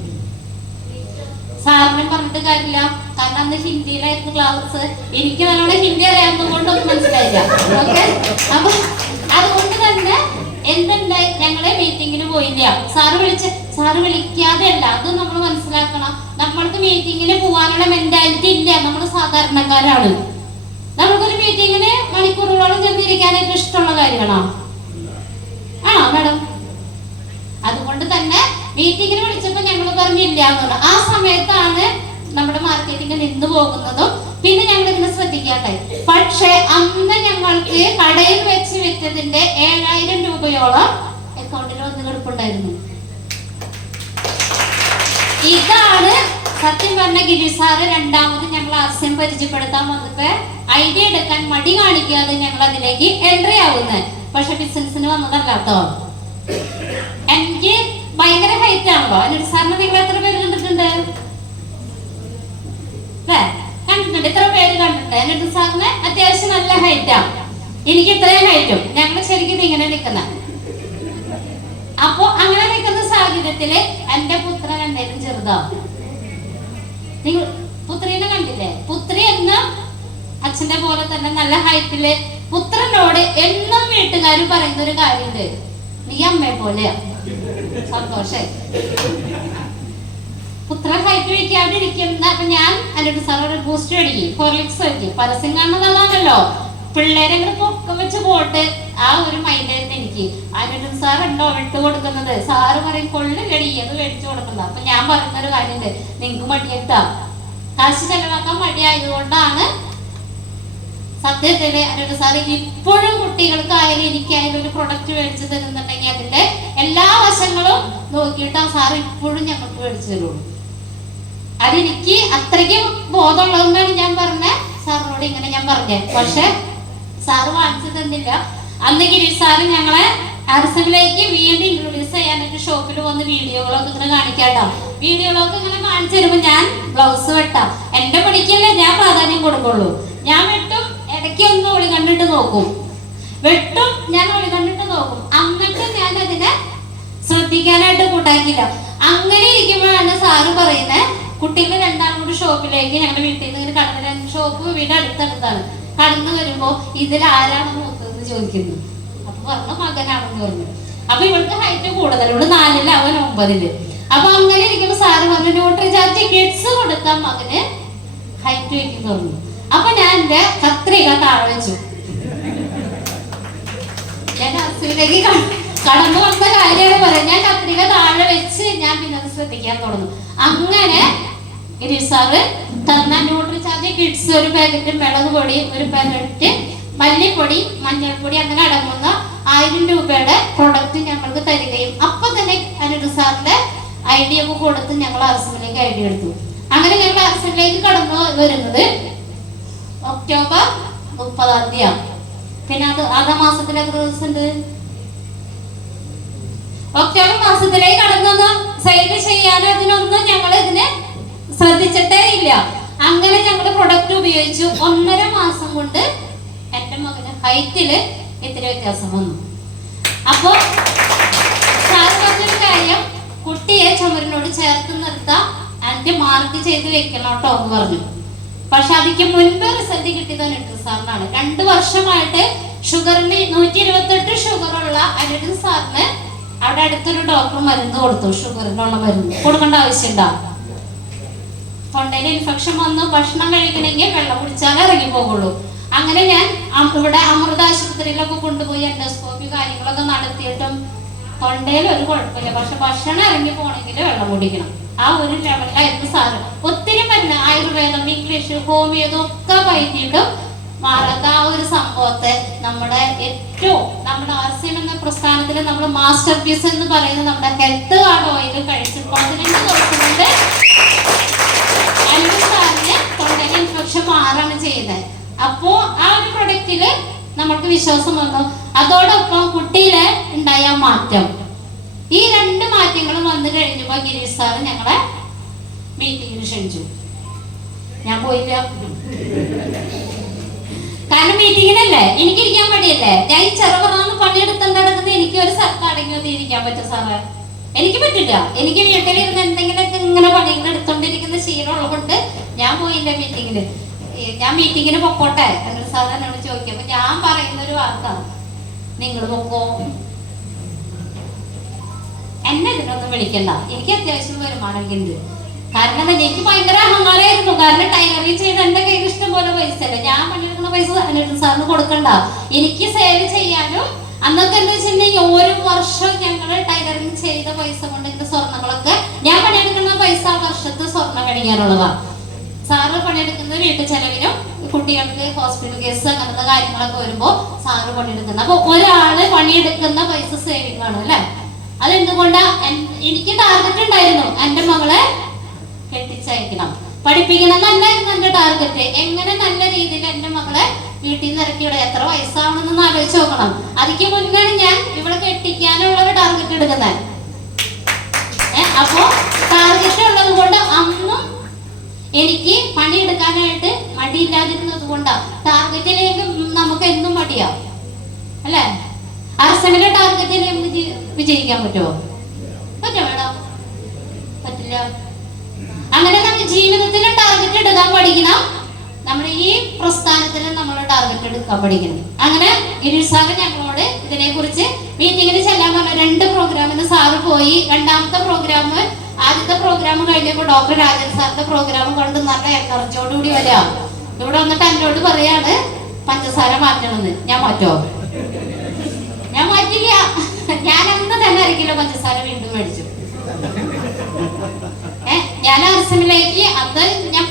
സാറിനും പറഞ്ഞിട്ട് കാര്യമില്ല, കാരണം അന്ന് ഹിന്ദിയിലായിരുന്നു ക്ലാസ്. എനിക്ക് നല്ലോണം ഹിന്ദി അറിയാവുന്നത് കൊണ്ടൊന്നും മനസ്സിലായില്ല. ഓക്കെ, അപ്പൊ അതുകൊണ്ട് തന്നെ എന്തുണ്ടായി, ഞങ്ങള് മീറ്റിങ്ങിന് പോയില്ല. സാറ് വിളിക്കാതെ അല്ല, അത് നമ്മൾ മനസ്സിലാക്കണം. നമ്മൾക്ക് മീറ്റിങ്ങിന് പോകാനുള്ള മെന്റാലിറ്റി ഇല്ല. നമ്മൾ സാധാരണക്കാരാണ്. നമുക്കൊരു മീറ്റിങ്ങിന് മണിക്കൂറുകളോളം ചെന്നിരിക്കാനായിട്ട് ഇഷ്ടമുള്ള കാര്യമാണോ? ആണോ മാഡം? അതുകൊണ്ട് തന്നെ മീറ്റിങ്ങിന് വിളിച്ചപ്പോ ഞങ്ങൾ പറഞ്ഞില്ല എന്നുള്ള ആ സമയത്താണ് നമ്മുടെ മാർക്കറ്റിംഗ് നിന്ന് പോകുന്നതും പിന്നെ ഞങ്ങൾ ഇതിനെ ശ്രദ്ധിക്കാണ്ടായി. പക്ഷെ അന്ന് ഞങ്ങൾക്ക് കടയിൽ വെച്ച് വിറ്റതിന്റെ 7000 രൂപയോളം അക്കൗണ്ടിൽ വന്ന് കിടപ്പുണ്ടായിരുന്നു. ഇതാണ് സത്യം പറഞ്ഞ ഗിരീഷ് സാറ് രണ്ടാമത് ഞങ്ങൾ RCM പരിചയപ്പെടുത്താൻ വന്നപ്പോ ഐഡിയ എടുക്കാൻ മടി കാണിക്കാതെ ഞങ്ങൾ അതിലേക്ക് എൻട്രി ആവുന്നത്. പക്ഷെ ബിസിനസിന് വന്നതല്ലാട്ടോ. എനിക്ക് ഭയങ്കര ഹൈറ്റ് ആണല്ലോ. അനുജ സാറിന് നിങ്ങൾ എത്ര പേര് കണ്ടിട്ടുണ്ട്? കണ്ടിട്ടുണ്ട്, എത്ര പേര് കണ്ടിട്ടുണ്ട്? അനുജ സാറിന് അത്യാവശ്യം നല്ല ഹൈറ്റാ. എനിക്ക് ഇത്രയും ഹൈറ്റും. ഞങ്ങൾ ശരിക്കും ഇങ്ങനെ നിൽക്കുന്ന. അപ്പൊ അങ്ങനെ നിൽക്കുന്ന സാഹചര്യത്തില് എന്റെ പുത്രൻ എന്തായാലും ചെറുതാ. നിങ്ങൾ പുത്രീനെ കണ്ടില്ലേ? പുത്രി എന്ന അച്ഛന്റെ പോലെ തന്നെ നല്ല ഹൈറ്റില്. പുത്രനോട് എന്നും വീട്ടുകാർ പറയുന്ന ഒരു കാര്യമുണ്ട്, നീ അമ്മയെ പോലെയാ. സന്തോഷായി. പുത്രൻ ഹൈറ്റ് വയ്ക്കാതെ ഇരിക്കുന്ന. അപ്പൊ ഞാൻ അനുജ സാറോട് ബൂസ്റ്റ് മേടിക്കും, ഹോർലിക്സ് വയ്ക്കും. പരസ്യം കാണുന്നതാണല്ലോ, പിള്ളേരെ പൊക്കം വെച്ച് പോട്ട്. ആ ഒരു മൈൻഡായിരുന്നു എനിക്ക്. അനുജ സാർ ഉണ്ടോ വിട്ടു കൊടുക്കുന്നത്? സാറ് പറയും കൊള്ളില്ലടി, അത് മേടിച്ചു കൊടുക്കുന്നത്. അപ്പൊ ഞാൻ പറയുന്നൊരു കാര്യമുണ്ട്, നിങ്ങക്ക് മടിയെത്താ, കാശ് ചെലവാക്കാൻ മടിയായതുകൊണ്ടാണ് സത്യത്തില് അനുജ സാറ് ഇപ്പോഴും കുട്ടികൾക്കായാലും എനിക്കായാലും ഒരു പ്രൊഡക്റ്റ് മേടിച്ചു തരുന്നുണ്ടെങ്കിൽ അതിന്റെ എല്ലാ വശങ്ങളും നോക്കിയിട്ട് ആ സാറ് ഇപ്പോഴും ഞങ്ങൾക്ക് മേടിച്ചു തരുള്ളൂ. അതെനിക്ക് അത്രയ്ക്കും ബോധമുള്ളതുകൊണ്ടാണ് ഞാൻ പറഞ്ഞ സാറിനോട് ഇങ്ങനെ ഞാൻ പറഞ്ഞേ. പക്ഷെ സാറ് വാങ്ങിച്ചു തന്നില്ല. അന്ന് ഗിരീഷ് സാറ് ഞങ്ങളെ RCMലേക്ക് വീണ്ടും ഇൻട്രൊഡ്യൂസ് ചെയ്യാനായിട്ട് ഷോപ്പിൽ വന്ന് വീഡിയോകളൊക്കെ ഇങ്ങനെ കാണിക്കാട്ടോ. വീഡിയോകളൊക്കെ ഇങ്ങനെ കാണിച്ചു തരുമ്പോ ഞാൻ ബ്ലൗസ് വെട്ടാം. എന്റെ പണിക്കല്ലേ ഞാൻ പ്രാധാന്യം കൊടുക്കുള്ളൂ. ഞാൻ വെട്ടും, ഇടയ്ക്ക് ഒന്ന് ഒളി കണ്ടിട്ട് നോക്കും, വെട്ടും, ഞാൻ ഒളി കണ്ടിട്ട് നോക്കും. എന്നിട്ട് ഞാൻ അതിനെ ശ്രദ്ധിക്കാനായിട്ട് കൂട്ടാക്കില്ല. അങ്ങനെ ഇരിക്കുമ്പോഴാണ് സാറ് പറയുന്നത്, കുട്ടികൾ രണ്ടാളും കൂടി ഷോപ്പിലേക്ക് ഞങ്ങളുടെ വീട്ടിൽ നിന്ന് ഇങ്ങനെ കടന്നു. ഷോപ്പ് വീട് അടുത്തടുത്താണ്. കടന്നു വരുമ്പോ ഇതിൽ ആരാണ് മൂത്തതെന്ന് ചോദിക്കുന്നു. അപ്പൊ പറഞ്ഞു മകനാണെന്ന് പറഞ്ഞു. അപ്പൊ ഇവൾക്ക് ഹൈറ്റ് കൂടുതൽ, ഇവിടെ 4-ല് അവൻ 9-ല്. അപ്പൊ അങ്ങനെ ഇരിക്കുമ്പോ സാറ് പറഞ്ഞു ന്യൂട്രിചാർജ് കിഡ്സ് കൊടുക്കാൻ മകന് ഹൈറ്റ് വയ്ക്കുന്നു പറഞ്ഞു. അപ്പൊ ഞാൻ എന്റെ കത്രിക താഴെ വെച്ചു. ഞാൻ RCMലേക്ക് കടന്നു വന്ന കാര്യമാണ് പറയാം. ഞാൻ കത്രിക താഴെ വെച്ച് ഞാൻ പിന്നെ അത് ശ്രദ്ധിക്കാൻ തുടങ്ങും. അങ്ങനെ ഗിരീഷ് സാറ് തന്ന ന്യൂട്രിചാർജ് കിഡ്സ് ഒരു പാക്കറ്റ് മുളക് പൊടി, ഒരു പാക്കറ്റ് മല്ലിപ്പൊടി, മഞ്ഞൾപ്പൊടി അങ്ങനെ അടങ്ങുന്ന 1000 രൂപയുടെ പ്രൊഡക്റ്റ് ഞങ്ങൾക്ക് തരികയും അപ്പൊ തന്നെ അനുജ സാറിന്റെ ഐഡിയ ഒക്കെ കൊടുത്ത് ഞങ്ങൾ RCMലേക്ക് ഐഡിയ എടുത്തു. അങ്ങനെ ഞങ്ങൾ RCMലേക്ക് കടന്നു വരുന്നത് ഒക്ടോബർ 30-ാം തീയതി. പിന്നെ അതാ മാസത്തിൽ എത്ര ദിവസം ഉണ്ട്? ഒക്ടോബർ മാസത്തിലേക്ക് കടന്നു. സെയിൽ ചെയ്യാനോ അതിനൊന്നും ഞങ്ങൾ ഇതിനെ ശ്രദ്ധിച്ചിട്ടേ ഇല്ല. അങ്ങനെ ഞങ്ങൾ പ്രൊഡക്റ്റ് ഉപയോഗിച്ചു. 1.5 മാസം കൊണ്ട് എന്റെ മകന് ഹൈറ്റില് ഇത്തിരി വ്യത്യാസം വന്നു. അപ്പോ സാർ പറഞ്ഞൊരു കാര്യം, കുട്ടിയെ ചുമരിനോട് ചേർത്ത് നിർത്താം, അതിന്റെ മാർക്ക് ചെയ്ത് വെക്കണം കേട്ടോ എന്ന് പറഞ്ഞു. പക്ഷെ അതിക്ക് മുൻപ് റിസൾട്ട് കിട്ടിയത് അനുജ സാറിനാണ്. 2 വർഷമായിട്ട് ഷുഗറിന് 128 ഷുഗറുള്ള അനുജ സാറിന് അവിടെ അടുത്തൊരു ഡോക്ടർ മരുന്ന് കൊടുത്തു. ഷുഗറിനുള്ള മരുന്ന് കൊടുക്കേണ്ട ആവശ്യമുണ്ടോ? തൊണ്ടയിൽ ഇൻഫെക്ഷൻ വന്നു, ഭക്ഷണം കഴിക്കണമെങ്കിൽ വെള്ളം കുടിച്ചാലേ ഇറങ്ങി പോകുള്ളൂ. അങ്ങനെ ഞാൻ ഇവിടെ അമൃത ആശുപത്രിയിലൊക്കെ കൊണ്ടുപോയി എൻഡോസ്കോപ്പി കാര്യങ്ങളൊക്കെ നടത്തിയിട്ടും തൊണ്ടയിൽ ഒരു കുഴപ്പമില്ല. പക്ഷെ ഭക്ഷണം ഇറങ്ങി പോകണമെങ്കിൽ വെള്ളം കുടിക്കണം. ആ ഒരു ലെവലിലായിരുന്നു സാറ്. ഒത്തിരി മരുന്ന്, ആയുർവേദം, ഇംഗ്ലീഷ്, ഹോമിയോ ഇതൊക്കെ പയറ്റിയിട്ടും മാറാത്ത ആ ഒരു സംഭവത്തെ നമ്മുടെ ഏറ്റവും നമ്മുടെ RCM എന്ന പ്രസ്ഥാനത്തിൽ നമ്മൾ മാസ്റ്റർ പീസ് എന്ന് പറയുന്നത് നമ്മുടെ ഹെൽത്ത് കാർഡ് ഓയിൽ കഴിച്ച് 15 ദിവസം കൊണ്ട് അനിൽ സാറിന് തൊണ്ടയിൽ ഇൻഫെക്ഷൻ മാറാണ് ചെയ്യുന്നത്. അപ്പോ ആ ഒരു പ്രൊഡക്റ്റില് നമുക്ക് വിശ്വാസം വന്നു. അതോടൊപ്പം കുട്ടിയിലെ ഉണ്ടായ മാറ്റം, ഈ 2 മാറ്റങ്ങളും വന്നു കഴിഞ്ഞപ്പോ ഗിരീഷ് സാറ് ഞങ്ങളെ മീറ്റിങ്ങിന് ക്ഷണിച്ചു. ഞാൻ പോയില്ല, കാരണം മീറ്റിങ്ങിനല്ലേ, എനിക്കിരിക്കാൻ മടിയല്ലേ. ഞാൻ ഈ ചെറുപറാന്ന് പണിയെടുത്തോണ്ട് നടക്കുന്നത് എനിക്ക് ഒരു സ്ഥലത്ത് അടങ്ങി ഇരിക്കാൻ പറ്റും സാറേ? എനിക്ക് പറ്റില്ല. എനിക്ക് വീട്ടിലിരുന്ന് എന്തെങ്കിലുമൊക്കെ ഇങ്ങനെ പണികൾ എടുത്തോണ്ടിരിക്കുന്ന ശീലമുള്ളത് കൊണ്ട് ഞാൻ പോയില്ല മീറ്റിങ്ങിന്. ഞാൻ മീറ്റിങ്ങിന് പൊക്കോട്ടെ എന്നൊരു സാർ എന്നോട് ചോദിക്കും. അപ്പൊ ഞാൻ പറയുന്ന ഒരു വാർത്ത, നിങ്ങൾ പൊക്കോ, എന്നെ ഇതിനൊന്നും വിളിക്കണ്ട, എനിക്ക് അത്യാവശ്യം വരുമാനമൊക്കെ ഉണ്ട്. കാരണം എനിക്ക് ഭയങ്കര അഹങ്കാരമായിരുന്നു. കാരണം ടൈലറിങ് ചെയ്ത് എന്റെ കയ്യിൽ ഇഷ്ടം പോലെ പൈസ അല്ല, ഞാൻ പണിയെടുക്കുന്ന പൈസ അനിൽ സാറിന് കൊടുക്കണ്ട, എനിക്ക് സേവ് ചെയ്യാനും. അന്നൊക്കെ എന്താ വെച്ചിട്ടുണ്ടെങ്കിൽ ഒരു വർഷം ഞങ്ങള് ടൈലറിങ് ചെയ്ത പൈസ കൊണ്ട് എന്റെ സ്വർണ്ണങ്ങളൊക്കെ, ഞാൻ പണിയെടുക്കുന്ന പൈസ വർഷത്തെ സ്വർണ്ണം മേടിക്കാനുള്ളതാ. സാറ് പണിയെടുക്കുന്നത് വീട്ടു ചെലവിനും കുട്ടികൾക്ക് ഹോസ്പിറ്റൽ കേസ് അങ്ങനത്തെ കാര്യങ്ങളൊക്കെ വരുമ്പോ സാറ് പണിയെടുക്കുന്നത്. അപ്പൊ ഒരാള് പണിയെടുക്കുന്ന പൈസ സേവിങ് ആണ് അല്ലെ. അതെന്തുകൊണ്ടാ? എനിക്ക് ടാർഗറ്റ് ഉണ്ടായിരുന്നു, എന്റെ മകളെ കെട്ടിച്ചയക്കണം, പഠിപ്പിക്കണം എന്നല്ലായിരുന്നു എന്റെ ടാർഗറ്റ്. എങ്ങനെ നല്ല രീതിയിൽ എന്റെ മകളെ വീട്ടിൽ നിന്ന് ഇറക്കിവിടെ, എത്ര വയസ്സാവണമെന്ന് ആലോചിച്ച് നോക്കണം. അതിക്ക് മുന്നാണ് ഞാൻ ഇവിടെ കെട്ടിക്കാനുള്ള ഒരു ടാർഗറ്റ് എടുക്കുന്നത്. അപ്പോ ടാർഗറ്റ് ഉള്ളത് കൊണ്ട് അന്നും എനിക്ക് പണിയെടുക്കാനായിട്ട് മടിയില്ലാതിരുന്നത് കൊണ്ടാ. ടാർഗറ്റിലേക്ക് നമുക്ക് എന്തും മടിയാ അല്ലെ. RCMന്റെ ടാർഗറ്റിൽ നമുക്ക് വിജയിക്കാൻ പറ്റുമോ? പറ്റുമോ മേഡം? പറ്റില്ല. അങ്ങനെ നമ്മൾ ജീവിതത്തിൽ ടാർഗറ്റ് എടുക്കാൻ പഠിക്കണം. നമ്മൾ ഈ പ്രസ്ഥാനത്തിൽ നമ്മൾ ടാർഗറ്റ് എടുക്കാൻ പഠിക്കണം. അങ്ങനെ ഗിരീഷ് സാറ് ഞങ്ങളോട് ഇതിനെ കുറിച്ച് മീറ്റിങ്ങിന് ചെല്ലാൻ പറഞ്ഞ 2 പ്രോഗ്രാമിന് സാറ് പോയി. രണ്ടാമത്തെ പ്രോഗ്രാം, ആദ്യത്തെ പ്രോഗ്രാം കഴിഞ്ഞപ്പോൾ ഡോക്ടർ രാജൻ സാറിന്റെ പ്രോഗ്രാം കണ്ട് നല്ല എനർജിയോടുകൂടി വരിക. ഇവിടെ വന്നിട്ട് എന്നോട് പറയാണ് പഞ്ചസാര മാറ്റണമെന്ന്. ഞാൻ മാറ്റോ? ഞാൻ മാറ്റില്ല. ഞാൻ അന്ന് തന്നെ 1 കിലോ പഞ്ചസാര വീണ്ടും മേടിച്ചു. ഞാൻ RCMലേക്ക്, അത് ഞാൻ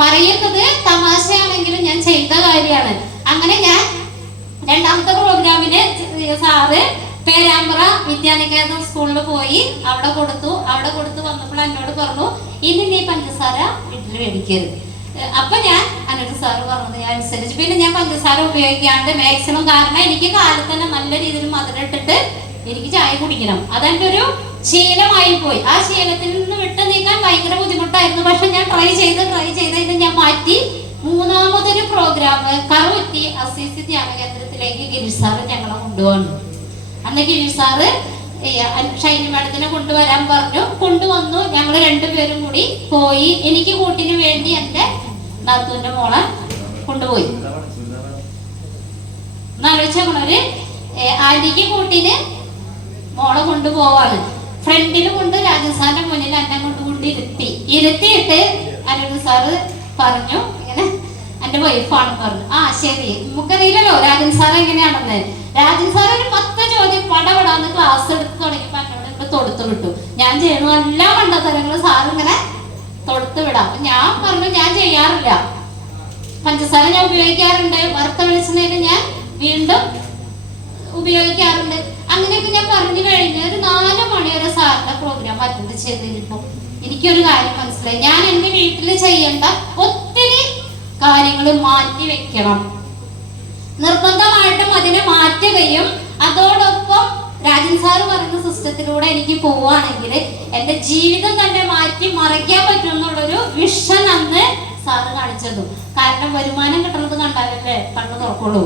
പറയുന്നത് തമാശയാണെങ്കിലും ഞാൻ ചെയ്ത കാര്യമാണ്. അങ്ങനെ ഞാൻ രണ്ടാമത്തെ പ്രോഗ്രാമിന് സാറ് പേരാമ്പ്ര വിദ്യാനികേതൻ സ്കൂളിൽ പോയി അവിടെ കൊടുത്തു വന്നപ്പോൾ എന്നോട് പറഞ്ഞു, ഇനി നീ പഞ്ചസാര വീട്ടിൽ മേടിക്കരുത്. അപ്പൊ ഞാൻ അനിൽ സാറ് പറഞ്ഞത് ഞാൻ അനുസരിച്ച്. പിന്നെ ഞാൻ പഞ്ചസാര ഉപയോഗിക്കാണ്ട് മാക്സിമം, കാരണം എനിക്ക് കാലത്ത് തന്നെ നല്ല രീതിയിൽ മധുരം ഇട്ടിട്ട് എനിക്ക് ചായ കുടിക്കണം. അതെന്റെ ഒരു ശീലമായി പോയി. ആ ശീലത്തിൽ നിന്ന് വിട്ടു നീക്കാൻ ഭയങ്കര ബുദ്ധിമുട്ടായിരുന്നു. പക്ഷെ ഞാൻ ട്രൈ ചെയ്ത് ഇത് ഞാൻ മാറ്റി. 3ാമതൊരു പ്രോഗ്രാം കറുവറ്റി അസീസി ധ്യാന കേന്ദ്രത്തിലേക്ക് ഗിരീഷ് സാറ് ഞങ്ങളെ കൊണ്ടുവന്നു. അന്ന് ഗിരീഷ് സാറ് ഷൈനി മാഡത്തിനെ കൊണ്ടുവരാൻ പറഞ്ഞു. കൊണ്ടുവന്നു. ഞങ്ങൾ 2 പേരും കൂടി പോയി. എനിക്ക് കൂട്ടിന് വേണ്ടി എന്റെ നാത്തൂന്റെ മോളെ കൊണ്ടുപോയി. എന്നാലോചിച്ചോളൊരു ആന്റിക്ക് കൂട്ടിന് മോളെ കൊണ്ടുപോവാണ്. ഫ്രണ്ടിൽ കൊണ്ട് രാജൻ സാറിന്റെ മുന്നിൽ എന്നെ കൊണ്ട് ഇരുത്തിയിട്ട് അനിൽ സാറ് പറഞ്ഞു, ഇങ്ങനെ എന്റെ വൈഫാണെന്ന് പറഞ്ഞു. ആ ശരി, നമുക്കറിയില്ലല്ലോ രാജൻ സാർ എങ്ങനെയാണെന്ന്. രാജൻ സാർ ഒരു 10 ചോദ്യം പടപടാന്ന് ക്ലാസ് എടുത്ത് തുടങ്ങിയപ്പോ എന്നോട് ഇവിടെ തൊടുത്തു വിട്ടു. ഞാൻ ചെയ്യുന്ന എല്ലാ മണ്ടത്തരങ്ങളും സാറിങ്ങനെ തൊടുത്തു വിടാം. അപ്പൊ ഞാൻ പറഞ്ഞു, ഞാൻ ചെയ്യാറില്ല, പഞ്ചസാര ഞാൻ ഉപയോഗിക്കാറുണ്ട്, വറുത്ത വെളിച്ചെണ്ണയിൽ ഞാൻ വീണ്ടും ഉപയോഗിക്കാറുണ്ട്. അങ്ങനെയൊക്കെ ഞാൻ പറഞ്ഞു കഴിഞ്ഞ് ഒരു 4 മണി വരെ സാറിന്റെ പ്രോഗ്രാം അറ്റൻഡ് ചെയ്ത് കഴിഞ്ഞപ്പോൾ എനിക്കൊരു കാര്യം മനസ്സിലായി. ഞാൻ എന്റെ വീട്ടിൽ ചെയ്യേണ്ട ഒത്തിരി കാര്യങ്ങൾ മാറ്റി വെക്കണം. നിർബന്ധമായിട്ടും അതിനെ മാറ്റുകയും അതോടൊപ്പം രാജൻ സാറ് പറയുന്ന സിസ്റ്റത്തിലൂടെ എനിക്ക് പോവുകയാണെങ്കിൽ എന്റെ ജീവിതം തന്നെ മാറ്റി മറിക്കാൻ പറ്റും എന്നുള്ളൊരു വിഷൻ അന്ന് സാറ് കാണിച്ചതു. കാരണം വരുമാനം കിട്ടുന്നത് കണ്ടാലല്ലേ കണ്ണു തുറക്കുള്ളൂ.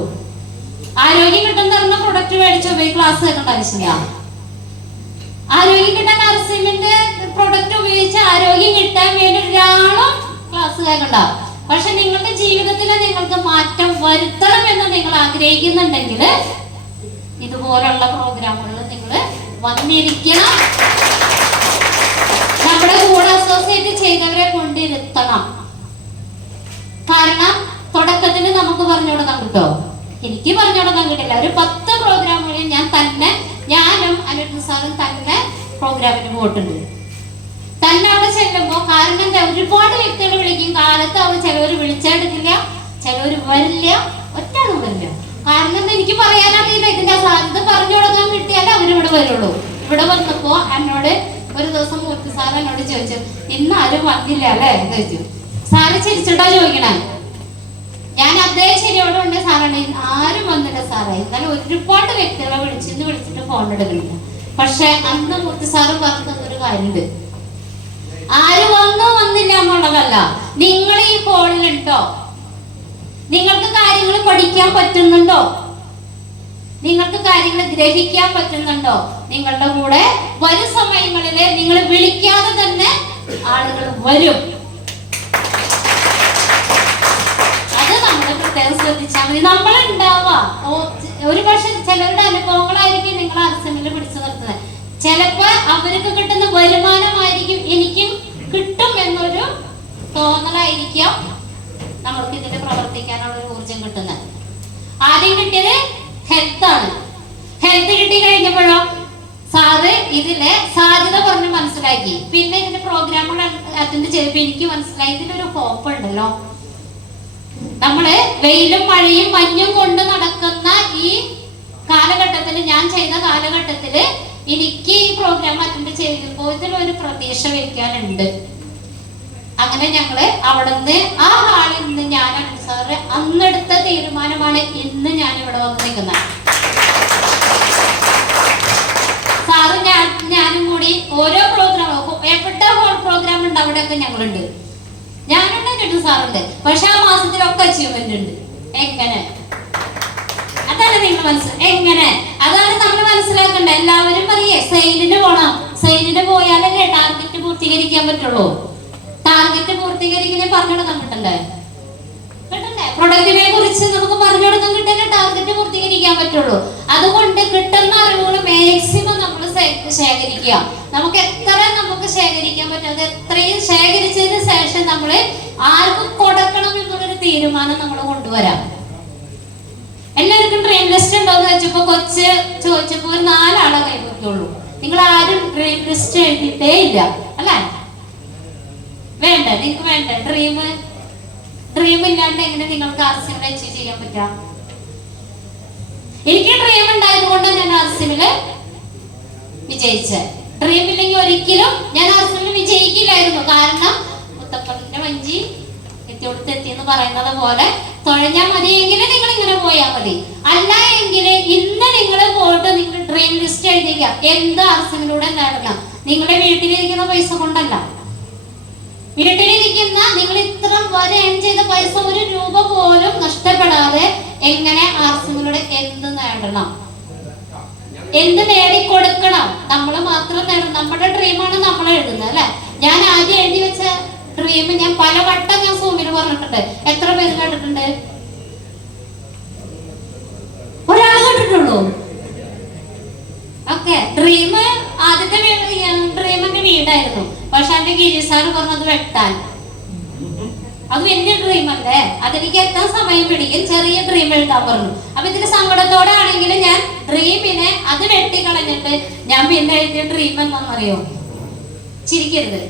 ആരോഗ്യം കിട്ടുന്ന പറഞ്ഞ പ്രൊഡക്റ്റ് മേടിച്ച് പോയി ക്ലാസ് കേൾക്കേണ്ട ആവശ്യമില്ല. ആരോഗ്യം കിട്ടാൻ RCMന്റെ പ്രൊഡക്റ്റ് ഉപയോഗിച്ച് ആരോഗ്യം കിട്ടാൻ വേണ്ടി ഒരാളും ക്ലാസ് കേൾക്കണ്ട. പക്ഷെ നിങ്ങളുടെ ജീവിതത്തിൽ നിങ്ങൾക്ക് മാറ്റം വരുത്തണം എന്ന് നിങ്ങൾ ആഗ്രഹിക്കുന്നുണ്ടെങ്കിൽ ഇതുപോലുള്ള പ്രോഗ്രാമുകളിൽ നിങ്ങൾ വന്നിരിക്കണം. നമ്മുടെ കൂടെ അസോസിയേറ്റ് ചെയ്തവരെ കൊണ്ടിരുത്തണം. കാരണം തുടക്കത്തിൽ നമുക്ക് പറഞ്ഞു കൊടുക്കാൻ കിട്ടോ? എനിക്ക് പറഞ്ഞു കൊടുക്കാൻ കിട്ടില്ല. ഒരു 10 പ്രോഗ്രാമുകളിൽ ഞാനും അനിൽ സാറും തന്നെ പ്രോഗ്രാമിന് പോയിട്ടുണ്ട്. തന്നെ അവിടെ ചെല്ലുമ്പോ കാരണം എന്താ, ഒരുപാട് വ്യക്തികൾ വിളിക്കും. കാലത്ത് അവർ ചിലവർ വിളിച്ചെടുക്കില്ല, ചിലവർ വരില്ല, ഒറ്റ ആളുമില്ല. കാരണം എനിക്ക് പറയാനറിയില്ല. ഇതിന്റെ സാധ്യത പറഞ്ഞു കൊടുക്കാൻ കിട്ടിയാൽ അവരിവിടെ വരുള്ളൂ. ഇവിടെ വന്നപ്പോ എന്നോട് ഒരു ദിവസം മൂർത്തി സാർ എന്നോട് ചോദിച്ചു, ഇന്ന് ആരും വന്നില്ല അല്ലേ എന്ന് ചോദിച്ചു. സാറ് ചിരിച്ചിട്ടാ ചോദിക്കണേ. ഞാൻ അതേ ശരിയോടുണ്ട് സാറാണ്, ആരും വന്നില്ല സാറേ. എന്നാലും ഒരുപാട് വ്യക്തികളെ വിളിച്ചിട്ട് ഫോൺ എടുക്കുന്നില്ല. പക്ഷെ അന്ന് മൂർത്തി സാറ് പറഞ്ഞൊരു കാര്യമുണ്ട്, ആര് വന്നില്ല എന്നുള്ളതല്ല, നിങ്ങൾ ഈ ഫോണിലുണ്ടോ, നിങ്ങൾക്ക് കാര്യങ്ങൾ പഠിക്കാൻ പറ്റുന്നുണ്ടോ, നിങ്ങൾക്ക് കാര്യങ്ങൾ ഗ്രഹിക്കാൻ പറ്റുന്നുണ്ടോ, നിങ്ങളുടെ കൂടെ വരും സമയങ്ങളില് നിങ്ങൾ വിളിക്കാതെ തന്നെ ആളുകൾ വരും. അത് നമ്മൾ പ്രത്യേകം ശ്രദ്ധിച്ചാൽ മതി. നമ്മളുണ്ടാവാ ഒരു പക്ഷെ ചിലരുടെ അനുഭവങ്ങളായിരിക്കും നിങ്ങൾ അർസമിൽ പിടിച്ചു നിർത്തുന്നത്. ചിലപ്പോ അവർക്ക് കിട്ടുന്ന വരുമാനമായിരിക്കും എനിക്കും കിട്ടും എന്നൊരു തോന്നലായിരിക്കാം നമ്മൾക്ക് ഇതിൽ പ്രവർത്തിക്കാനുള്ള ഒരു ഊർജം കിട്ടുന്നത്. ആദ്യം കിട്ടിയത് ഹെൽത്താണ്. ഹെൽത്ത് കിട്ടി കഴിഞ്ഞപ്പോഴോ സാറ് ഇതിലെ സാധ്യത പറഞ്ഞ് മനസ്സിലാക്കി. പിന്നെ ഇതിന്റെ പ്രോഗ്രാമുകൾ അറ്റൻഡ് ചെയ്തപ്പോ എനിക്ക് മനസ്സിലായി ഇതിലൊരു ഹോപ്പ് ഉണ്ടല്ലോ. നമ്മള് വെയിലും മഴയും മഞ്ഞും കൊണ്ട് നടക്കുന്ന ഈ കാലഘട്ടത്തിൽ, ഞാൻ ചെയ്ത കാലഘട്ടത്തില് എനിക്ക് ഈ പ്രോഗ്രാം അറ്റൻഡ് ചെയ്തപ്പോൾ ഇതിലൊരു പ്രതീക്ഷ വെക്കാനുണ്ട്. അങ്ങനെ ഞങ്ങള് അവിടുന്ന് ആ ഹാളിൽ നിന്ന് ഞാൻ സാറ് അന്നെടുത്ത തീരുമാനമാണ് ഇന്ന് ഞാൻ ഇവിടെ വന്ന് നിൽക്കുന്നത്. സാറ് ഞാനും കൂടി ഓരോ പ്രോഗ്രാം എവിടെ ഹോൾ പ്രോഗ്രാം ഉണ്ട് അവിടെയൊക്കെ ഞങ്ങളുണ്ട്. ഞാനുണ്ട്, എന്നിട്ട് സാറുണ്ട്. പക്ഷെ ആ മാസത്തിലൊക്കെ അച്ചീവ്മെന്റ് ഉണ്ട്. എങ്ങനെ? അതാണ് നിങ്ങൾ എങ്ങനെ? അതാണ് നമ്മൾ മനസ്സിലാക്കേണ്ടത്. എല്ലാവരും പറയേ സെയിലിന് പോണം, സെയിലിന് പോയാലല്ലേ ടാർഗറ്റ് പൂർത്തീകരിക്കാൻ പറ്റുള്ളൂ. ടാർഗറ്റ് പൂർത്തീകരിക്കുന്നേ പറഞ്ഞു കൊടുക്കാൻ കിട്ടണ്ടേ? പ്രൊഡക്റ്റിനെ കുറിച്ച് നമുക്ക് പറഞ്ഞു കൊടുക്കാൻ കിട്ടിയാലേ ടാർഗറ്റ് പൂർത്തീകരിക്കാൻ പറ്റുള്ളൂ. അതുകൊണ്ട് കിട്ടുന്ന അറിവുകൾ മാക്സിമം നമ്മൾ ശേഖരിക്കുക. നമുക്ക് എത്ര നമുക്ക് ശേഖരിക്കാൻ പറ്റും അത് എത്രയും ശേഖരിച്ചതിന് ശേഷം നമ്മൾ ആർക്കും കൊടുക്കണം എന്നുള്ളൊരു തീരുമാനം നമ്മൾ കൊണ്ടുവരാം. എല്ലാവർക്കും ഡ്രീം ലിസ്റ്റ് ഉണ്ടോന്ന് വെച്ചപ്പോ കൊച്ച് ചോദിച്ചപ്പോ ഒരു 4 ആളെ കൈവയ്ക്കുള്ളൂ. നിങ്ങൾ ആരും ഡ്രീം ലിസ്റ്റ് എഴുതിയിട്ടേ ഇല്ല അല്ലേ? വേണ്ട, നിങ്ങൾക്ക് വേണ്ട ഡ്രീം ഇല്ലാണ്ട് എങ്ങനെ നിങ്ങൾക്ക് ആർസിമിൽ അച്ചീവ് ചെയ്യാൻ പറ്റാ? എനിക്ക് ഡ്രീം ഉണ്ടായത് കൊണ്ടാണ് ഞാൻ ആർസിമില് വിജയിച്ചത്. ഡ്രീം ഇല്ലെങ്കിൽ ഒരിക്കലും ഞാൻ ആർസിമിൽ വിജയിക്കില്ലായിരുന്നു. കാരണം മുത്തപ്പന്റെ വഞ്ചി എത്തിയെന്ന് പറയുന്നത് പോലെ തുഴഞ്ഞാൽ മതിയെങ്കിൽ നിങ്ങൾ ഇങ്ങനെ പോയാൽ മതി. അല്ല എങ്കിൽ ഇന്ന് നിങ്ങൾ പോയിട്ട് നിങ്ങൾ ഡ്രീം ലിസ്റ്റ് എഴുതിക്കുക. എന്ത് ആർസിമിലൂടെ നേടണം? നിങ്ങളുടെ വീട്ടിലിരിക്കുന്ന പൈസ കൊണ്ടല്ല. വീട്ടിലിരിക്കുന്ന നിങ്ങൾ ഇത്ര വരെ ഏൺ ചെയ്ത പൈസ 1 രൂപ പോലും നഷ്ടപ്പെടാതെ എങ്ങനെ ആർസിമിലൂടെ എന്ത് നേടണം, എന്ത് നേടിക്കൊടുക്കണം, നമ്മൾ മാത്രം നേടണം. നമ്മുടെ ഡ്രീമാണ് നമ്മൾ എഴുതുന്നത് അല്ലെ? ഞാൻ ആദ്യം എഴുതി വെച്ച ഡ്രീം ഞാൻ പലവട്ടം ഞാൻ സൂമിൽ പറഞ്ഞിട്ടുണ്ട്. എത്ര പേര് കേട്ടിട്ടുണ്ട്? ഒരാൾ കേട്ടിട്ടുള്ളൂ. ഓക്കെ, ഡ്രീം ആദ്യത്തെ ഡ്രീം എന്റെ വീടായിരുന്നു. പക്ഷെ എന്റെ ഗിരി സാറ് പറഞ്ഞത് വെട്ടാൻ. അത് വലിയ ഡ്രീം അല്ലേ, അതെനിക്ക് എത്താൻ സമയം പിടിക്കും. ചെറിയ ഡ്രീം എഴുതാൻ പറഞ്ഞു. അപ്പൊ ഇതിന് സങ്കടത്തോടെ ആണെങ്കിലും ഞാൻ ഡ്രീമിനെ അത് വെട്ടിക്കളഞ്ഞിട്ട് ഞാൻ പിന്നെ എഴുതിയ ഡ്രീം എന്താണെന്നറിയോ? ചിരിക്കരുത്,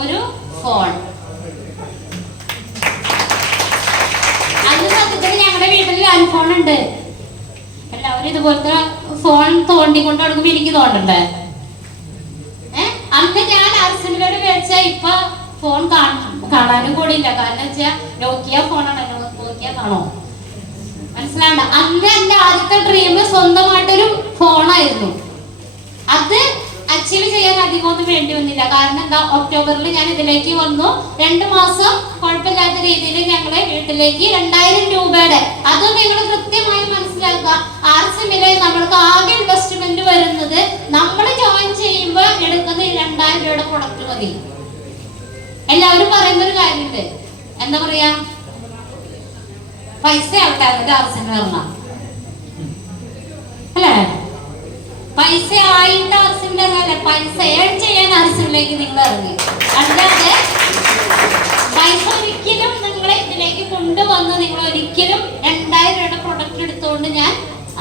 ഒരു ഫോൺ. അന്ന് സത്യത്തിൽ ഞങ്ങളുടെ വീട്ടിൽ ഐഫോൺ ഉണ്ട്. എല്ലാവരും ഇതുപോലത്തെ ഫോൺ തോണ്ടിക്കൊണ്ട് നടക്കുമ്പോ എനിക്ക് തോന്നണ്ടേ? അന്ന് ഞാൻ ആർസിമിലോട് മേടിച്ച ഇപ്പൊ ഫോൺ കാണാനും കൂടിയില്ല. കാരണം വെച്ചാൽ നോക്കിയ ഫോണാണ്. നോക്കിയ കാണോ? മനസ്സിലാവണ്ട. അന്ന് എന്റെ ആദ്യത്തെ ഡ്രീം സ്വന്തമായിട്ടൊരു ഫോണായിരുന്നു. അത് അച്ചീവ് ചെയ്യാൻ അധികമൊന്നും വേണ്ടി വന്നില്ല. കാരണം എന്താ, ഒക്ടോബറിൽ ഞാൻ ഇതിലേക്ക് വന്നു. 2 മാസം കുഴപ്പമില്ലാത്ത രീതിയിൽ ഞങ്ങളെ വീട്ടിലേക്ക് 2000 രൂപയുടെ, അതും നിങ്ങൾ കൃത്യമായി മനസ്സിലാക്കുക. ആർസിമിലെ നമ്മൾക്ക് ആകെ ഇൻവെസ്റ്റ്മെന്റ് വരുന്നത് നമ്മൾ ജോയിൻ ചെയ്യുമ്പോൾ എടുക്കുന്നത് 2000 രൂപയുടെ പ്രൊഡക്റ്റ് മതി. എല്ലാവരും പറയുന്ന ഒരു കാര്യമുണ്ട്, എന്താ പറയാ, പൈസ ആവട്ടെ ആർസിമിൽ പറഞ്ഞ അല്ലേ? പൈസ ആയിട്ട് ആർസിമിൽ ഇറങ്ങാല്ലേ, പൈസ ഏൺ ചെയ്യാൻ ആർസിമിലേക്ക് നിങ്ങൾ ഇറങ്ങി. അല്ലാതെ പൈസ ഒരിക്കലും നിങ്ങളെ ഇതിലേക്ക് കൊണ്ടുവന്ന് നിങ്ങൾ ഒരിക്കലും 2000 രൂപയുടെ പ്രൊഡക്റ്റ് എടുത്തുകൊണ്ട് ഞാൻ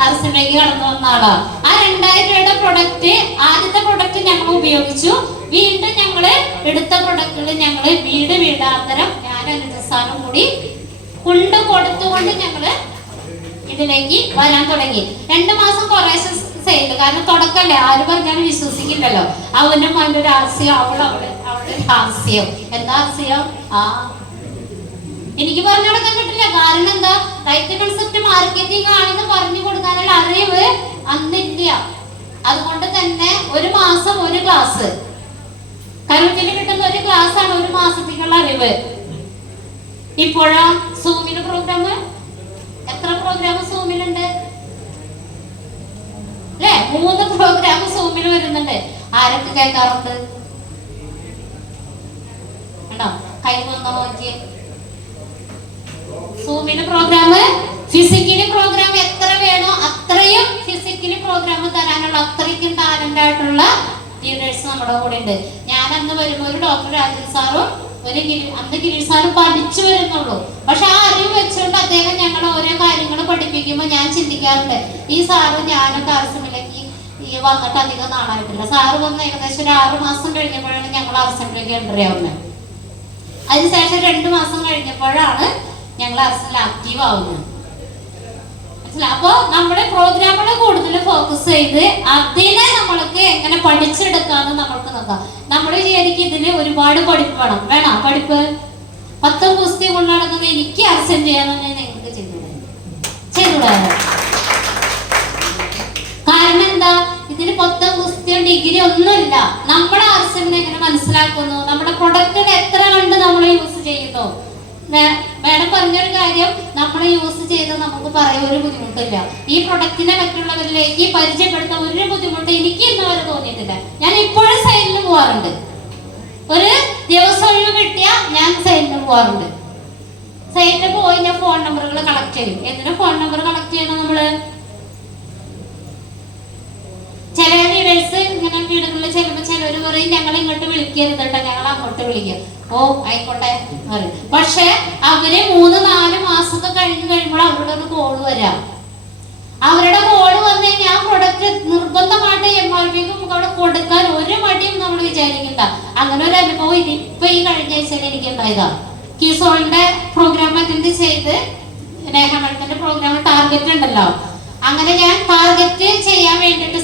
ആർസിമിലേക്ക് കടന്നു വന്ന ആളാണ്. ആ 2000 രൂപയുടെ പ്രൊഡക്റ്റ്, ആദ്യത്തെ പ്രൊഡക്റ്റ് ഞങ്ങൾ ഉപയോഗിച്ചു. വീണ്ടും ഞങ്ങള് എടുത്ത പ്രൊഡക്റ്റുകൾ ഞങ്ങള് വീടാന്തരം ഞാൻ അനുജസാനും കൂടി കൊണ്ട് കൊടുത്തുകൊണ്ട് ഞങ്ങള് ഇതിലേക്ക് വരാൻ തുടങ്ങി. 2 മാസം കുറേശ്ശെ സെയിൽ, കാരണം തുടക്കല്ലേ, ആര് പറഞ്ഞാലും വിശ്വസിക്കില്ലല്ലോ. അവന്റെ മോന്റെ ഒരു ആർസിയം, അവളുടെ ഒരു ആർസിയം. എന്താ ആർസിയം? എനിക്ക് പറഞ്ഞു കൊടുക്കാൻ കിട്ടില്ല. കാരണം എന്താ, റൈറ്റ് കൺസെപ്റ്റ് മാർക്കറ്റിംഗ് ആണെന്ന് പറഞ്ഞു കൊടുക്കാനുള്ള അറിവ് അന്നില്ല. അതുകൊണ്ട് തന്നെ 1 മാസം 1 ക്ലാസ്, കരുത്തിന് കിട്ടുന്ന 1 ക്ലാസ് ആണ് 1 മാസത്തേക്കുള്ള അറിവ്. ഇപ്പോഴാ സൂമിന് പ്രോഗ്രാം, എത്ര പ്രോഗ്രാം സൂമിലുണ്ട് അല്ലെ? 3 പ്രോഗ്രാം സൂമിൽ വരുന്നുണ്ട്. ആരൊക്കെ കേൾക്കാറുണ്ട്? കണ്ടോ, കൈ വന്നോ നോക്കിയേ. സൂമിന് പ്രോഗ്രാം, ഫിസിക്കലി പ്രോഗ്രാം എത്ര വേണോ അത്രയും ഫിസിക്കലി പ്രോഗ്രാം തരാനുള്ള അത്രയ്ക്കും ടാലന്റ് ആയിട്ടുള്ള ലീഡേഴ്സ് നമ്മുടെ കൂടെ ഉണ്ട്. ഞാൻ അന്ന് വരുമ്പോൾ ഒരു ഡോക്ടർ രാജൻ സാറും അന്ന് ഗിരീഷ് സാറും പഠിച്ചു വരുന്നുള്ളൂ. പക്ഷെ ആ അറിവ് വെച്ചുകൊണ്ട് അദ്ദേഹം ഞങ്ങൾ ഓരോ കാര്യങ്ങൾ പഠിപ്പിക്കുമ്പോൾ ഞാൻ ചിന്തിക്കാറുണ്ട്, ഈ സാറ് ഞാനൊക്കെ അർസമിലേക്ക് വന്നിട്ട് അധികം നാളായിട്ടില്ല. സാറ് വന്ന് ഏകദേശം ഒരു 6 മാസം കഴിഞ്ഞപ്പോഴാണ് ഞങ്ങൾ അർസമിലേക്ക് എൻട്രി ആവുന്നത്. അതിനുശേഷം 2 മാസം കഴിഞ്ഞപ്പോഴാണ് ഞങ്ങൾ അർസമിൽ ആക്റ്റീവ് ആവുന്നത്. അപ്പൊ നമ്മുടെ പ്രോഗ്രാമുകൾ കൂടുതൽ ഫോക്കസ് ചെയ്ത് അതിനെ നമ്മൾക്ക് എങ്ങനെ പഠിച്ചെടുക്കാന്ന് നമ്മൾക്ക് നോക്കാം. നമ്മൾ വിചാരിക്കും ഇതിന് ഒരുപാട് പഠിപ്പ് വേണം. പഠിപ്പ് 10 ഗുസ്തി കൊണ്ട് നടക്കുന്നത് എനിക്ക് അർസൻ ചെയ്യാന്ന് നിങ്ങൾക്ക് ചെയ്തുകൂടാ. കാരണം എന്താ, ഇതിന് 10 ഗുസ്തിയോ ഡിഗ്രി ഒന്നുമില്ല. നമ്മുടെ അർസനെ എങ്ങനെ മനസ്സിലാക്കുന്നു, നമ്മുടെ പ്രൊഡക്റ്റിൽ എത്ര കണ്ട് നമ്മൾ യൂസ് ചെയ്യുന്നു. മാഡം പറഞ്ഞൊരു കാര്യം, നമ്മൾ യൂസ് ചെയ്ത് നമുക്ക് പറയാൻ ഒരു ബുദ്ധിമുട്ടില്ല. ഈ പ്രൊഡക്റ്റിനെ മറ്റുള്ളവരിലേക്ക് പരിചയപ്പെടുത്താൻ ഒരു ബുദ്ധിമുട്ട് എനിക്ക് ഇന്ന് വരെ തോന്നിയിട്ടില്ല. ഞാൻ ഇപ്പോഴും സൈഡിൽ പോവാറുണ്ട്. ഒരു ദിവസം ഒഴിവ് കിട്ടിയാൽ ഞാൻ സൈഡിൽ പോവാറുണ്ട്. സൈഡിൽ പോയി ഞാൻ ഫോൺ നമ്പറുകൾ കളക്ട് ചെയ്യും. എന്തിനാ ഫോൺ നമ്പർ കളക്ട് ചെയ്യണം? നമ്മള് ചില ലീഡേഴ്സ് ഇങ്ങനെ വീടുകളിൽ ചെല്ലുമ്പോൾ ചിലർ പറയും, ഞങ്ങൾ ഇങ്ങോട്ട് വിളിക്കരുത് കേട്ടോ, ഞങ്ങൾ അങ്ങോട്ട് വിളിക്കാം. ഓ ആയിക്കോട്ടെ പറയും. പക്ഷെ അവര് 3-4 മാസമൊക്കെ കഴിയുമ്പോൾ അവരുടെ ഒരു കോള് വരാം. അവരുടെ കോള് വന്നു കഴിഞ്ഞാൽ ആ പ്രൊഡക്റ്റ് നിർബന്ധമായിട്ട് MRP നമുക്ക് അവിടെ കൊടുക്കാൻ ഒരു മടിയും നമ്മൾ വിചാരിക്കണ്ട. അങ്ങനെ ഒരു അനുഭവം ഇതിപ്പോ ഈ കഴിഞ്ഞ ആഴ്ചയിൽ എനിക്ക് ഉണ്ടായതാ. കിസോളിന്റെ പ്രോഗ്രാം അറ്റൻഡ് ചെയ്ത് രേഖമത്തിന്റെ പ്രോഗ്രാം ടാർഗറ്റ് ഉണ്ടല്ലോ, അങ്ങനെ ഞാൻ ടാർഗറ്റ് ചെയ്യാൻ വേണ്ടിട്ട്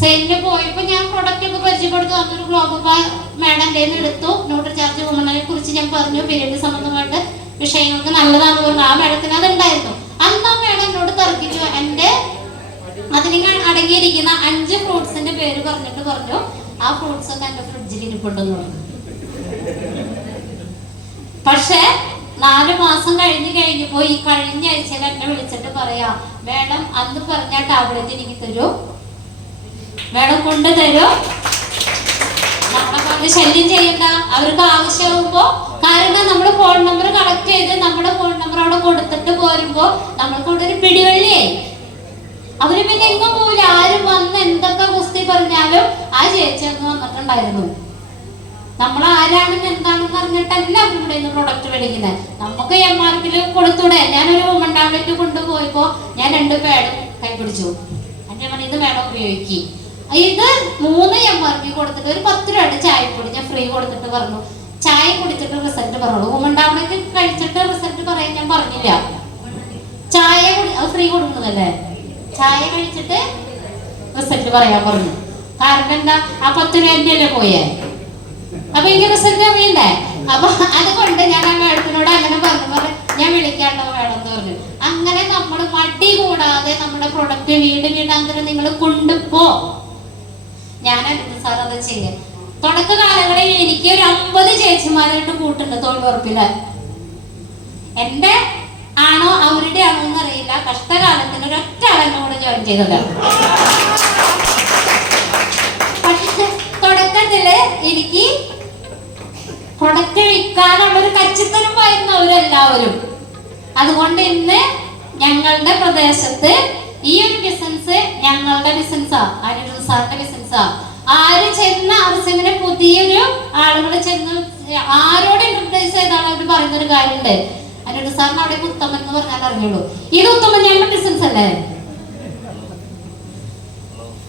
സെയിലിന് പോയപ്പോ ഞാൻ പ്രൊഡക്റ്റ് ഒക്കെ പരിചയപ്പെടുത്തു. അന്നൊരു ഗ്ലോബൽ മാഡം എൻ്റെ എടുത്തു. ന്യൂട്രി ചാർജ് വുമണിനെ കുറിച്ച് ഞാൻ പറഞ്ഞു, പീരീഡ് സംബന്ധമായിട്ട് വിഷയങ്ങൾക്ക് നല്ലതാണെന്ന് പറഞ്ഞു. ആ മാഡത്തിന് അതുണ്ടായിരുന്നു. അന്ന് ആ മാഡം എന്നോട് തർക്കിച്ചു. എൻ്റെ അതിന് അടങ്ങിയിരിക്കുന്ന 5 ഫ്രൂട്ട്സിന്റെ പേര് പറഞ്ഞിട്ട് പറഞ്ഞു, ആ ഫ്രൂട്ട്സ് ഒക്കെ എൻ്റെ ഫ്രിഡ്ജിൽ ഇരിപ്പുണ്ടെന്ന് പറഞ്ഞു. പക്ഷെ 4 മാസം കഴിഞ്ഞപ്പോ ഈ കഴിഞ്ഞ ആഴ്ചയിൽ എന്നെ വിളിച്ചിട്ട് പറയാ, മാഡം അന്ന് പറഞ്ഞ ടാബ്ലറ്റ് എനിക്ക് തരൂ, മാഡം കൊണ്ടുതരൂ, നമ്മളെ കൊണ്ട് ശല്യം ചെയ്യണ്ട, അവർക്ക് ആവശ്യമാകുമ്പോ. കാരണം നമ്മൾ ഫോൺ നമ്പർ കളക്ട് ചെയ്ത് നമ്മുടെ ഫോൺ നമ്പർ അവിടെ കൊടുത്തിട്ട് പോരുമ്പോ നമ്മൾക്ക് അവിടെ ഒരു പിടിവള്ളിയായി. അവര് പിന്നെ എങ്ങും പോവില്ല. ആരും വന്ന് എന്തൊക്കെ കുസ്തി പറഞ്ഞാലും ആ ചേച്ചി ഒന്ന് വന്നിട്ടുണ്ടായിരുന്നു. നമ്മൾ ആരാണെന്ന് എന്താണെന്ന് അറിഞ്ഞിട്ടല്ല ഇവിടെ നിന്ന് പ്രൊഡക്റ്റ് മേടിക്കുന്നത്. നമുക്ക് MRP കൊടുത്തൂടെ? ഞാനൊരു വുമൺ ടാബ്ലറ്റ് കൊണ്ടുപോയപ്പോ ഞാൻ 2 പാഡും കൈപിടിച്ചു. എന്നെ പറഞ്ഞു, ഇത് വേണം ഉപയോഗിക്കും. ഇത് 3 MRP കൊടുത്തിട്ട് ഒരു 10 രൂപയുടെ ചായപ്പൊടി ഞാൻ ഫ്രീ കൊടുത്തിട്ട് പറഞ്ഞു, ചായ കുടിച്ചിട്ട് റിസൾട്ട് പറയുള്ളൂ. വുമൺ ടാബ്ലറ്റ് കഴിച്ചിട്ട് റിസൾട്ട് പറയാൻ ഞാൻ പറഞ്ഞില്ല. ചായ അത് ഫ്രീ കൊടുക്കുന്നതല്ലേ, ചായ കഴിച്ചിട്ട് റിസൾട്ട് പറയാൻ പറഞ്ഞു. കാരണം എന്താ, ആ 10 രൂപ എൻ്റെ അല്ലേ പോയേ. അപ്പൊ എനിക്ക് റിസൾട്ട് അറിയണ്ടേ. അപ്പൊ അതുകൊണ്ട് ഞാൻ ആ മാഡത്തിനോട് അങ്ങനെ പറഞ്ഞു, ഞാൻ വിളിക്കാണ്ടോ മാഡം എന്ന് പറഞ്ഞു. അങ്ങനെ നമ്മൾ മടി കൂടാതെ നമ്മുടെ പ്രൊഡക്റ്റ് വീടാന്തരം നിങ്ങൾ കൊണ്ടുപോ. ഞാൻ അനിത സാർ അത് ചെയ്യാം. തുടക്ക കാലങ്ങളിൽ എനിക്ക് ഒരു 50 ചേച്ചിമാരായിട്ട് കൂട്ടുണ്ട് തൊഴിലുറപ്പില്. എന്റെ ആണോ അവരുടെ ആണോ എന്ന് അറിയില്ല. കഷ്ടകാലത്തിന് ഒരൊറ്റ ആളെന്നെ കൂടെ ജോയിൻ ചെയ്തത്. പക്ഷെ തുടക്കത്തില് എനിക്ക് പ്രൊഡക്റ്റ് വിൽക്കാനുള്ളൊരു കച്ചിത്തരമായിരുന്നു അവരെല്ലാവരും. അതുകൊണ്ട് ഇന്ന് ഞങ്ങളുടെ പ്രദേശത്ത് ഈ ഒരു ബിസിനസ് ഞങ്ങളുടെ ബിസിനസ്സാ, അനിരുദ്ധ സാറിന്റെ ബിസിനസ്സാ. ആര് ചെന്ന ആർസിമിനെ പുതിയൊരു ആളുകൾ ചെന്ന് ആരോട് ഇൻട്രൊഡ്യൂസ് ചെയ്താണ് അവർ പറയുന്നൊരു കാര്യമുണ്ട്. അനിരുദ്ധ സാറിന് അവിടെ ഉത്തമൻ എന്ന് പറഞ്ഞാൽ അറിഞ്ഞുള്ളൂ. ഇത് ഉത്തമൻ ഞങ്ങളുടെ ബിസിനസ് അല്ലേ.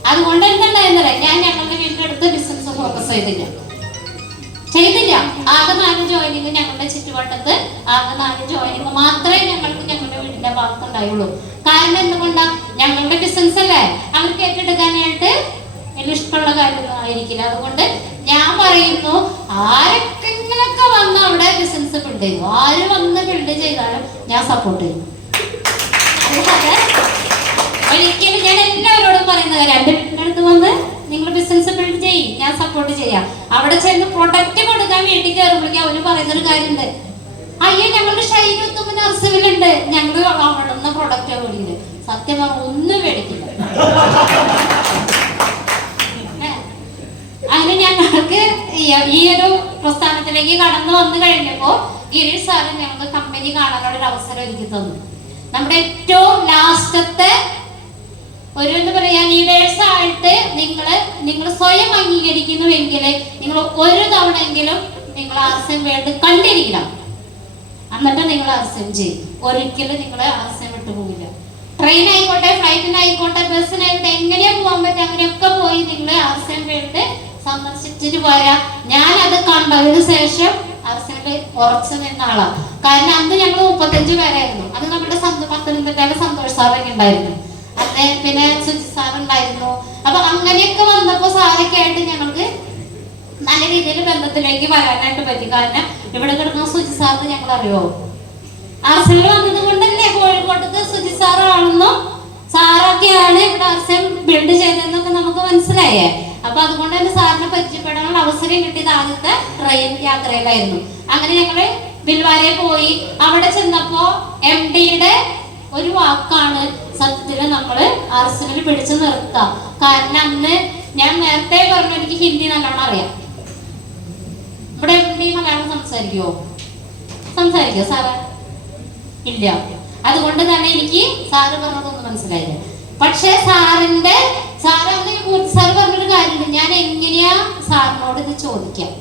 അതുകൊണ്ട് എന്തുണ്ടായിരുന്നല്ലേ, ഞാൻ ഞങ്ങളുടെ വീടിന്റെ അടുത്ത് ബിസിനസ് ഫോക്കസ് ചെയ്തില്ല. ആകെ 4 ജോയിനിങ് ഞങ്ങളുടെ ചുറ്റുവട്ടത്ത്, ആകെ 4 ജോയിനിങ് മാത്രമേ ഞങ്ങളുടെ വീടിന്റെ ഭാഗത്ത് ഉണ്ടായുള്ളൂ. കാരണം എന്തുകൊണ്ടാ? ഞങ്ങളുടെ ബിസിനസ് അല്ലേ, അവർക്ക് ഏറ്റെടുക്കാനായിട്ട് ഇഷ്ടമുള്ള കാര്യമൊന്നും ആയിരിക്കില്ല. അതുകൊണ്ട് ഞാൻ പറയുന്നു, ആരൊക്കെങ്കിലൊക്കെ വന്ന് അവിടെ ബിസിനസ് ബിൽഡ് ചെയ്യും, ആര് വന്ന് ബിൽഡ് ചെയ്താലും ഞാൻ സപ്പോർട്ട് ചെയ്യും. ഒരിക്കലും ഞാൻ എല്ലാവരോടും പറയുന്ന കാര്യം, എൻ്റെ വീടിൻ്റെ അടുത്ത് വന്ന് നിങ്ങൾ ബിസിനസ് ബിൽഡ് ചെയ്യും, ഞാൻ സപ്പോർട്ട് ചെയ്യാം. അവിടെ ചെന്ന് പ്രൊഡക്റ്റ് കൊടുക്കാൻ വീട്ടിൽ കയറുമ്പോഴേക്കും അവര് പറയുന്നൊരു കാര്യമുണ്ട്, അയ്യോ ഞങ്ങളുടെ ഷൈനുത്തുമ്പ നർസറിയിലുണ്ട്, ഞങ്ങൾ അവിടെ നിന്ന് പ്രൊഡക്റ്റ് മേടിക്കുന്നത്. സത്യം പറഞ്ഞാൽ ഒന്നും മേടിക്കില്ല. അങ്ങനെ ഞങ്ങൾക്ക് ഈ ഒരു പ്രസ്ഥാനത്തിലേക്ക് കടന്നു വന്നു കഴിഞ്ഞപ്പോ ഗിരീഷ് സാറ് ഞങ്ങൾക്ക് കമ്പനി കാണാനുള്ള ഒരു അവസരം ഒരുക്കി തന്നു. നമ്മുടെ ഏറ്റവും ലാസ്റ്റത്തെ ഒരു എന്താ പറയാ, ലീഡേഴ്സ് ആയിട്ട് നിങ്ങൾ സ്വയം അംഗീകരിക്കുന്നുവെങ്കിൽ നിങ്ങൾ ഒരു തവണയെങ്കിലും നിങ്ങൾ ആർസ്യം വേൾഡ് കണ്ടിരിക്കണം. എന്നിട്ട് നിങ്ങൾ ആർസ്യം ചെയ്യും. ഒരിക്കലും നിങ്ങൾ ആർസ്യം വിട്ടുപോകില്ല. ട്രെയിൻ ആയിക്കോട്ടെ, ഫ്ലൈറ്റിനായിക്കോട്ടെ, ബസ്സിനായിക്കോട്ടെ, എങ്ങനെയാ പോകാൻ പറ്റും അങ്ങനെയൊക്കെ പോയി നിങ്ങൾ ആർസ്യം വേൾഡ് സന്ദർശിച്ചിട്ട് പോരാ. ഞാൻ അത് കണ്ടതിന് ശേഷം ആർസ്യമിൽ ഉറച്ചു നിന്ന ആളാണ്. കാരണം അന്ന് ഞങ്ങൾ 35 പേരായിരുന്നു. അത് നമ്മുടെ പത്തനംതിട്ടയിലെ സന്തോഷ് സാറൊക്കെ ഉണ്ടായിരുന്നു, അന്ന് പിന്നെ സുജി സാർ ഉണ്ടായിരുന്നു. അപ്പൊ അങ്ങനെയൊക്കെ വന്നപ്പോ സാറൊക്കെ ആയിട്ട് ഞങ്ങൾക്ക് നല്ല രീതിയിൽ ബന്ധത്തിലേക്ക് വരാനായിട്ട് പറ്റി. കാരണം ഇവിടെ കിടക്കുന്ന സുജി സാറിന് ഞങ്ങൾ അറിയോ, ആർസ്യമിൽ വന്നത് കൊണ്ടല്ലേ കോഴിക്കോട്ടത്ത് സുജി സാറാണെന്നും സാറൊക്കെയാണ് ഇവിടെ ആർസ്യം ബിൽഡ് ചെയ്തതെന്നൊക്കെ നമുക്ക് മനസ്സിലായേ. അപ്പൊ അതുകൊണ്ട് തന്നെ സാറിനെ പരിചയപ്പെടാനുള്ള അവസരം കിട്ടിയത് ആദ്യത്തെ ട്രെയിൻ യാത്രയിലായിരുന്നു. അങ്ങനെ ഞങ്ങള് ബിൽവാരെ പോയി. അവിടെ ചെന്നപ്പോ MD യുടെ ഒരു വാക്കാണ് സത്യത്തില് നമ്മള് ആർസ്യമിൽ പിടിച്ചു നിർത്താം. കാരണം അന്ന് ഞാൻ നേരത്തെ പറഞ്ഞു എനിക്ക് ഹിന്ദി നല്ലോണം അറിയാം. ഇവിടെ MD മലയാളം സംസാരിക്കുവോ? സംസാരിക്കോ സാറ്? ഇല്ല. അതുകൊണ്ട് തന്നെ എനിക്ക് സാറ് പറഞ്ഞതൊന്നും മനസ്സിലായില്ല. പക്ഷെ സാറ് പറഞ്ഞൊരു കാര്യമുണ്ട്, ഞാൻ എങ്ങനെയാ സാറിനോട് ഇത് ചോദിക്കാം.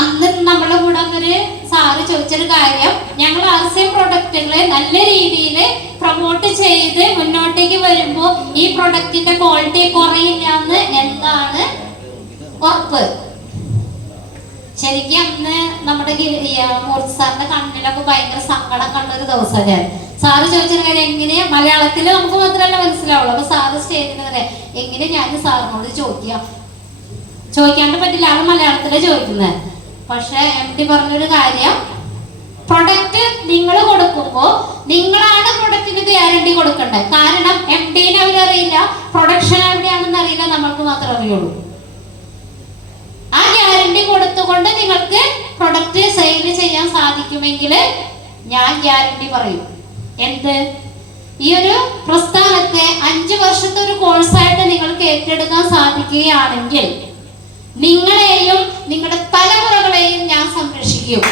അന്ന് നമ്മുടെ കൂടെ ഒരു സാറ് ചോദിച്ചൊരു കാര്യം, ഞങ്ങൾ ആർസ്യം പ്രൊഡക്റ്റുകളെ നല്ല രീതിയിൽ പ്രൊമോട്ട് ചെയ്ത് മുന്നോട്ടേക്ക് വരുമ്പോ ഈ പ്രൊഡക്റ്റിന്റെ ക്വാളിറ്റി കുറയില്ല എന്ന് എന്താണ് ഉറപ്പ്? ശരിക്കും അന്ന് നമ്മുടെ മൂർത്തി സാറിന്റെ കണ്ണിലൊക്കെ ഭയങ്കര സങ്കടം കണ്ടൊരു ദിവസം. സാറ് ചോദിച്ചൊരു കാര്യം, എങ്ങനെയാ മലയാളത്തില് നമുക്ക് മാത്രമല്ല മനസ്സിലാവുള്ളൂ. അപ്പൊ സാറ് സ്റ്റേജിൽ പറയാം, എങ്ങനെ ഞാൻ സാറിനോട് ചോദിക്കാണ്ട് പറ്റില്ല, ആണ് മലയാളത്തില് ചോദിക്കുന്നത്. പക്ഷെ MD പറഞ്ഞൊരു കാര്യം, പ്രൊഡക്റ്റ് നിങ്ങൾ കൊടുക്കുമ്പോ നിങ്ങളാണ് പ്രൊഡക്റ്റിന് ഗ്യാരണ്ടി കൊടുക്കേണ്ടത്. കാരണം MDനെ അവരറിയില്ല, പ്രൊഡക്ഷൻ എവിടെയാണെന്ന് അറിയില്ല, നമ്മൾക്ക് മാത്രമേ അറിയുള്ളൂ. ആ ഗ്യാരണ്ടി കൊടുത്തുകൊണ്ട് നിങ്ങൾക്ക് പ്രൊഡക്റ്റ് സെയിൽ ചെയ്യാൻ സാധിക്കുമെങ്കിൽ ഞാൻ ഗ്യാരണ്ടി പറയും. എന്ത്? ഈ ഒരു പ്രസ്ഥാനത്തെ 5 വർഷത്തെ ഒരു കോഴ്സായിട്ട് നിങ്ങൾക്ക് ഏറ്റെടുക്കാൻ സാധിക്കുകയാണെങ്കിൽ നിങ്ങളെയും നിങ്ങളുടെ തലമുറകളെയും ഞാൻ സംരക്ഷിക്കും.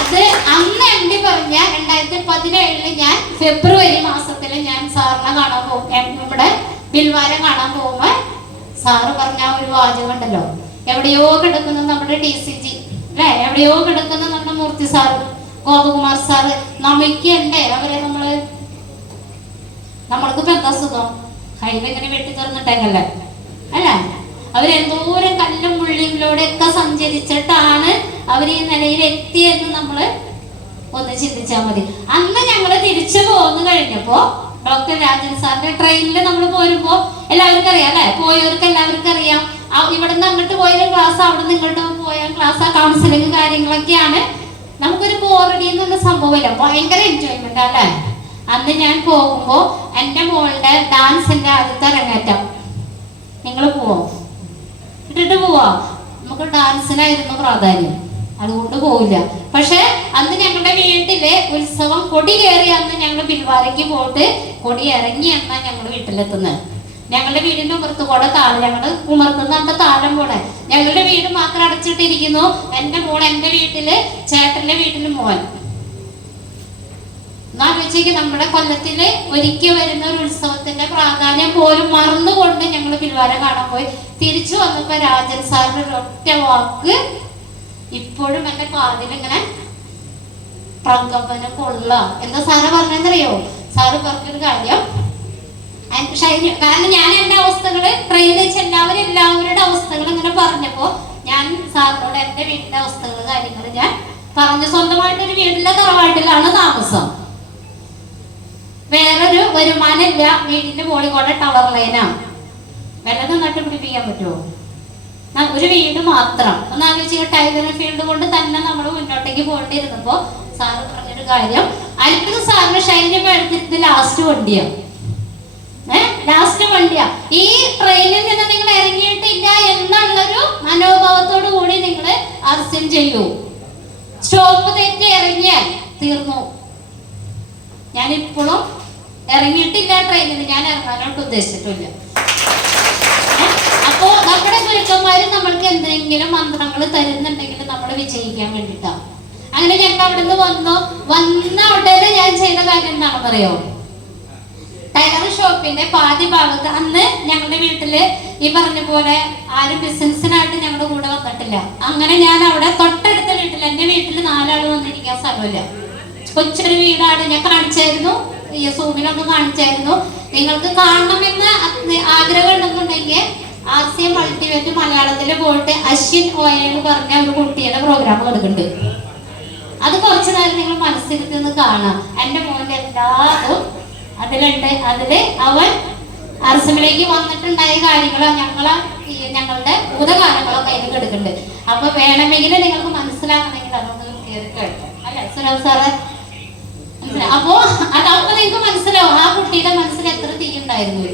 അത് അന്ന് MD പറഞ്ഞ 2017 ഞാൻ ഫെബ്രുവരി മാസത്തിൽ ഞാൻ സാറിനെ കാണാൻ പോകും, നമ്മുടെ ബിൽവാരം കാണാൻ പോകുമ്പോ സാറ് പറഞ്ഞ ഒരു വാചകം ഉണ്ടല്ലോ, എവിടെയോ കിടക്കുന്ന നമ്മുടെ TCG അല്ലെ, എവിടെയോ കിടക്കുന്ന നമ്മുടെ മൂർത്തി സാറ്, ഗോപകുമാർ സാറ്, നമിക്കണ്ടേ അവരെ? നമ്മൾക്ക് ഇപ്പൊ എന്താ സുഖം? കയ്യിലിങ്ങനെ വെട്ടി തുറന്നിട്ടേക്കല്ലേ അല്ല, അവരെന്തോരം കല്ലും മുള്ളിലൂടെ ഒക്കെ സഞ്ചരിച്ചിട്ടാണ് അവർ ഈ നിലയിൽ എത്തിയെന്ന് നമ്മള് ഒന്ന് ചിന്തിച്ചാൽ മതി. അന്ന് ഞങ്ങള് തിരിച്ചു പോന്നു കഴിഞ്ഞപ്പോ ഡോക്ടർ രാജൻ സാറിന്റെ ട്രെയിനിൽ നമ്മൾ പോരുമ്പോ എല്ലാവർക്കും അറിയാം അല്ലെ, പോയവർക്ക് എല്ലാവർക്കും അറിയാം. ഇവിടുന്ന് അങ്ങോട്ട് പോയാലും ക്ലാസ്, അവിടെ നിന്ന് ഇങ്ങോട്ട് പോയാൽ ക്ലാസ്, കൗൺസിലിംഗ് കാര്യങ്ങളൊക്കെയാണ്. നമുക്കൊരു ബോറടി എന്നുള്ള സംഭവമില്ല, ഭയങ്കര എൻജോയ്മെന്റ് അല്ലേ. അന്ന് ഞാൻ പോകുമ്പോ എന്റെ മോളുടെ ഡാൻസിന്റെ ആദ്യത്തെ അരങ്ങേറ്റം, നിങ്ങൾ പോവോ? ഇട്ടിട്ട് പോവാ? നമുക്ക് ഡാൻസിനായിരുന്നു പ്രാധാന്യം, അതുകൊണ്ട് പോവില്ല. പക്ഷെ അന്ന് ഞങ്ങളുടെ വീട്ടിലെ ഉത്സവം കൊടി കയറി അന്ന് ഞങ്ങൾ ബിൽവാരയ്ക്ക് പോയിട്ട് കൊടി ഇറങ്ങി എന്നാ ഞങ്ങൾ വീട്ടിലെത്തുന്നത്. ഞങ്ങളുടെ വീടിന്റെ ഉമർത്ത് കൂടെ താഴെ, ഞങ്ങള് ഉമർത്തുന്ന അന്ന് താഴം പോണെ, ഞങ്ങളുടെ വീട് മാത്രം അടച്ചിട്ടിരിക്കുന്നു. എന്റെ മോൾ എന്റെ വീട്ടില്, ചേട്ടന്റെ വീട്ടില് മോൻ. എന്നാലോചിക്ക്, നമ്മുടെ കൊല്ലത്തില് ഒരിക്കൽ വരുന്ന ഒരു ഉത്സവത്തിന്റെ പ്രാധാന്യം പോലും മറന്നുകൊണ്ട് ഞങ്ങൾ ബിൽവാരം കാണാൻ പോയി. തിരിച്ചു വന്നപ്പോ രാജൻ സാറിന്റെ ഒറ്റ വാക്ക് ഇപ്പോഴും എന്റെ കാതിൽ ഇങ്ങനെ പ്രകമ്പനം കൊള്ള. എന്താ സാറ് പറഞ്ഞെന്നറിയോ? സാറ് പറഞ്ഞൊരു കാര്യം, കാരണം ഞാൻ എന്റെ അവസ്ഥകള് ട്രെയിൻ വെച്ച് എല്ലാവരുടെ അവസ്ഥകൾ ഇങ്ങനെ പറഞ്ഞപ്പോ ഞാൻ സാറിനോട് എന്റെ വീട്ടിലെ അവസ്ഥകൾ കാര്യങ്ങൾ ഞാൻ പറഞ്ഞു. സ്വന്തമായിട്ടൊരു വീട്ടിലെ തറവാട്ടിലാണ് താമസം, വേറൊരു വരുമാനമില്ല, വീടിന്റെ മുകളിൽ കൂടെ ടവർ ലൈനാണ്. വല്ലതും നട്ടുപിടിപ്പിക്കാൻ പറ്റുമോ? ഒരു വീട് മാത്രം. ഒന്ന് ആലോചിക്കുക, ടൈലറിംഗ് ഫീൽഡ് കൊണ്ട് തന്നെ നമ്മൾ മുന്നോട്ടേക്ക് പോകേണ്ടിയിരുന്നപ്പോ സാറ് പറഞ്ഞൊരു കാര്യം, അല്പം സാറിന് ഷൈനിന്റെ എടുത്തിട്ട് ലാസ്റ്റ് വണ്ടിയാ, ലാസ്റ്റ് വണ്ടിയാ. ഈ ട്രെയിനിൽ നിന്ന് നിങ്ങൾ ഇറങ്ങിയിട്ടില്ല എന്നുള്ളൊരു മനോഭാവത്തോടു കൂടി നിങ്ങൾ അർസ്യം ചെയ്യൂ. സ്റ്റോപ്പ് തെറ്റി ഇറങ്ങിയാൽ തീർന്നു. ഞാനിപ്പോഴും ഇറങ്ങിയിട്ടില്ല ട്രെയിനിൽ, ഞാൻ ഇറങ്ങാനോട്ട് ഉദ്ദേശിച്ചിട്ടില്ല. അപ്പോ നമ്മുടെ ഗുരുക്കന്മാര് നമ്മൾക്ക് എന്തെങ്കിലും മന്ത്രങ്ങൾ തരുന്നുണ്ടെങ്കിൽ നമ്മൾ വിജയിക്കാൻ വേണ്ടിട്ടാ. അങ്ങനെ ഞങ്ങൾ അവിടെ നിന്ന് വന്ന ഉടനെ ഞാൻ ചെയ്ത കാര്യം എന്താണെന്ന് അറിയോ? ടൈലർ ഷോപ്പിന്റെ പാതി ഭാഗത്ത് അന്ന് ഞങ്ങളുടെ വീട്ടില് ഈ പറഞ്ഞ പോലെ ആരും ബിസിനസ്സിനായിട്ട് ഞങ്ങളുടെ കൂടെ വന്നിട്ടില്ല. അങ്ങനെ ഞാൻ അവിടെ തൊട്ടടുത്ത വീട്ടിൽ, എന്റെ വീട്ടിൽ 4 ആള് വന്നിരിക്കാൻ സ്ഥലമില്ല, കൊച്ചൊരു വീടാണ്. ഞാൻ കാണിച്ചായിരുന്നു, ഈ സൂമിലൊന്ന് കാണിച്ചായിരുന്നു. നിങ്ങൾക്ക് കാണണമെന്ന് ആഗ്രഹം ഉണ്ടെന്നുണ്ടെങ്കിൽ ആസിയ മൾട്ടിവേറ്റ് മലയാളത്തില് പോയിട്ട് അശ്വിൻ ഓയിൽ പറഞ്ഞ ഒരു കുട്ടിയുടെ പ്രോഗ്രാം കൊടുക്കുന്നുണ്ട്. അത് കുറച്ചു നേരം നിങ്ങൾ മനസ്സിരുത്തി ഒന്ന് കാണാം. എന്റെ മോന്റെ എല്ലാതും അതിലുണ്ട്. അതില് അവൻ അർസമിലേക്ക് വന്നിട്ടുണ്ടായ കാര്യങ്ങളോ ഞങ്ങളുടെ ഭൂതകാലങ്ങളൊക്കെ അതിൽ കിടക്കുന്നുണ്ട്. അപ്പൊ വേണമെങ്കിൽ നിങ്ങൾക്ക് മനസ്സിലാക്കണമെങ്കിൽ അതൊന്ന് കയറി കേൾക്കാം അല്ലെ സുരവ് സാറ്? അപ്പോ അതാവുമ്പോ നിങ്ങൾക്ക് മനസ്സിലാവും ആ കുട്ടിയുടെ മനസ്സിൽ എത്ര തീ ഉണ്ടായിരുന്നു,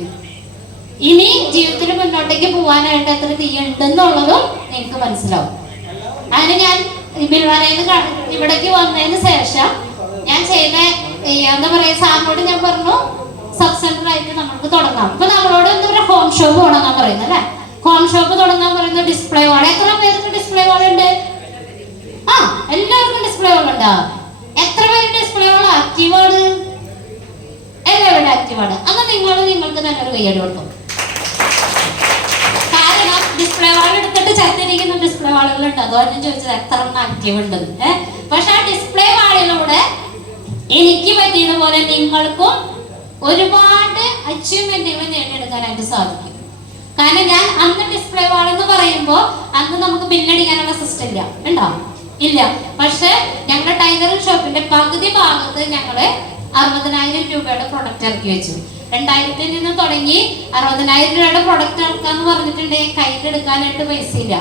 ഇനി ജീവിതത്തിൽ മുന്നോട്ടേക്ക് പോകാനായിട്ട് എത്ര തീ ഉണ്ടെന്നുള്ളതും നിങ്ങൾക്ക് മനസ്സിലാവും. അതിന് ഞാൻ ബിൽവാനയിൽ ഇവിടേക്ക് വന്നതിന് ശേഷം ഞാൻ ചെയ്ത എന്താ പറയാ, സാറിനോട് ഞാൻ പറഞ്ഞു സബ് സെന്റർ ആയിട്ട് നമുക്ക് തുടങ്ങാം. ഇപ്പൊ നമ്മളോട് എന്താ പറയാ, ഹോം ഷോപ്പ് തുടങ്ങാൻ പറയുന്നത് അല്ലെ? ഹോം ഷോപ്പ് തുടങ്ങാൻ പറയുന്നത് ഡിസ്പ്ലേ വാൾ. എത്ര പേർക്ക് ഡിസ്പ്ലേ വാൾ ഉണ്ട്? ആ, എല്ലാവർക്കും ഡിസ്പ്ലേ വാൾ ഉണ്ടാ? എത്ര പേര് ഡിസ്പ്ലേ വാൾ ആക്റ്റീവാണ്? എല്ലാവരും ആക്റ്റീവാണ്. അന്ന് നിങ്ങൾക്ക് തന്നെ ഒരു കൈയ്യടി കൊടുക്കും. കാരണം ഡിസ്പ്ലേ വാൾ എടുത്തിട്ട് ചത്തിരിക്കുന്ന ഡിസ്പ്ലേ വാളുകളുണ്ട്. അതുകൊണ്ട് ചോദിച്ചത് എത്ര ആക്റ്റീവ് ഉണ്ടെന്ന്. പക്ഷെ ആ ഡിസ്പ്ലേ വാളിലൂടെ എനിക്ക് പറ്റിയതുപോലെ നിങ്ങൾക്കും ഒരുപാട് അച്ചീവ്മെന്റുകൾ നേടിയെടുക്കാനായിട്ട് സാധിക്കും. കാരണം ഞാൻ അന്ന് ഡിസ്പ്ലേ വാൾ എന്ന് പറയുമ്പോൾ അന്ന് നമുക്ക് ബില്ലടിക്കാനുള്ള സിസ്റ്റം ഇല്ല, ഉണ്ടോ? ഇല്ല. പക്ഷെ ഞങ്ങളുടെ ടൈലറിംഗ് ഷോപ്പിന്റെ പകുതി ഭാഗത്ത് ഞങ്ങള് 60,000 രൂപയുടെ പ്രൊഡക്റ്റ് ഇറക്കി വെച്ചു. 2000 നിന്ന് തുടങ്ങി 60,000 രൂപയുടെ പ്രൊഡക്റ്റ് ഇറക്കാന്ന് പറഞ്ഞിട്ടുണ്ടെങ്കിൽ കയ്യിലെടുക്കാനായിട്ട് പൈസ ഇല്ല.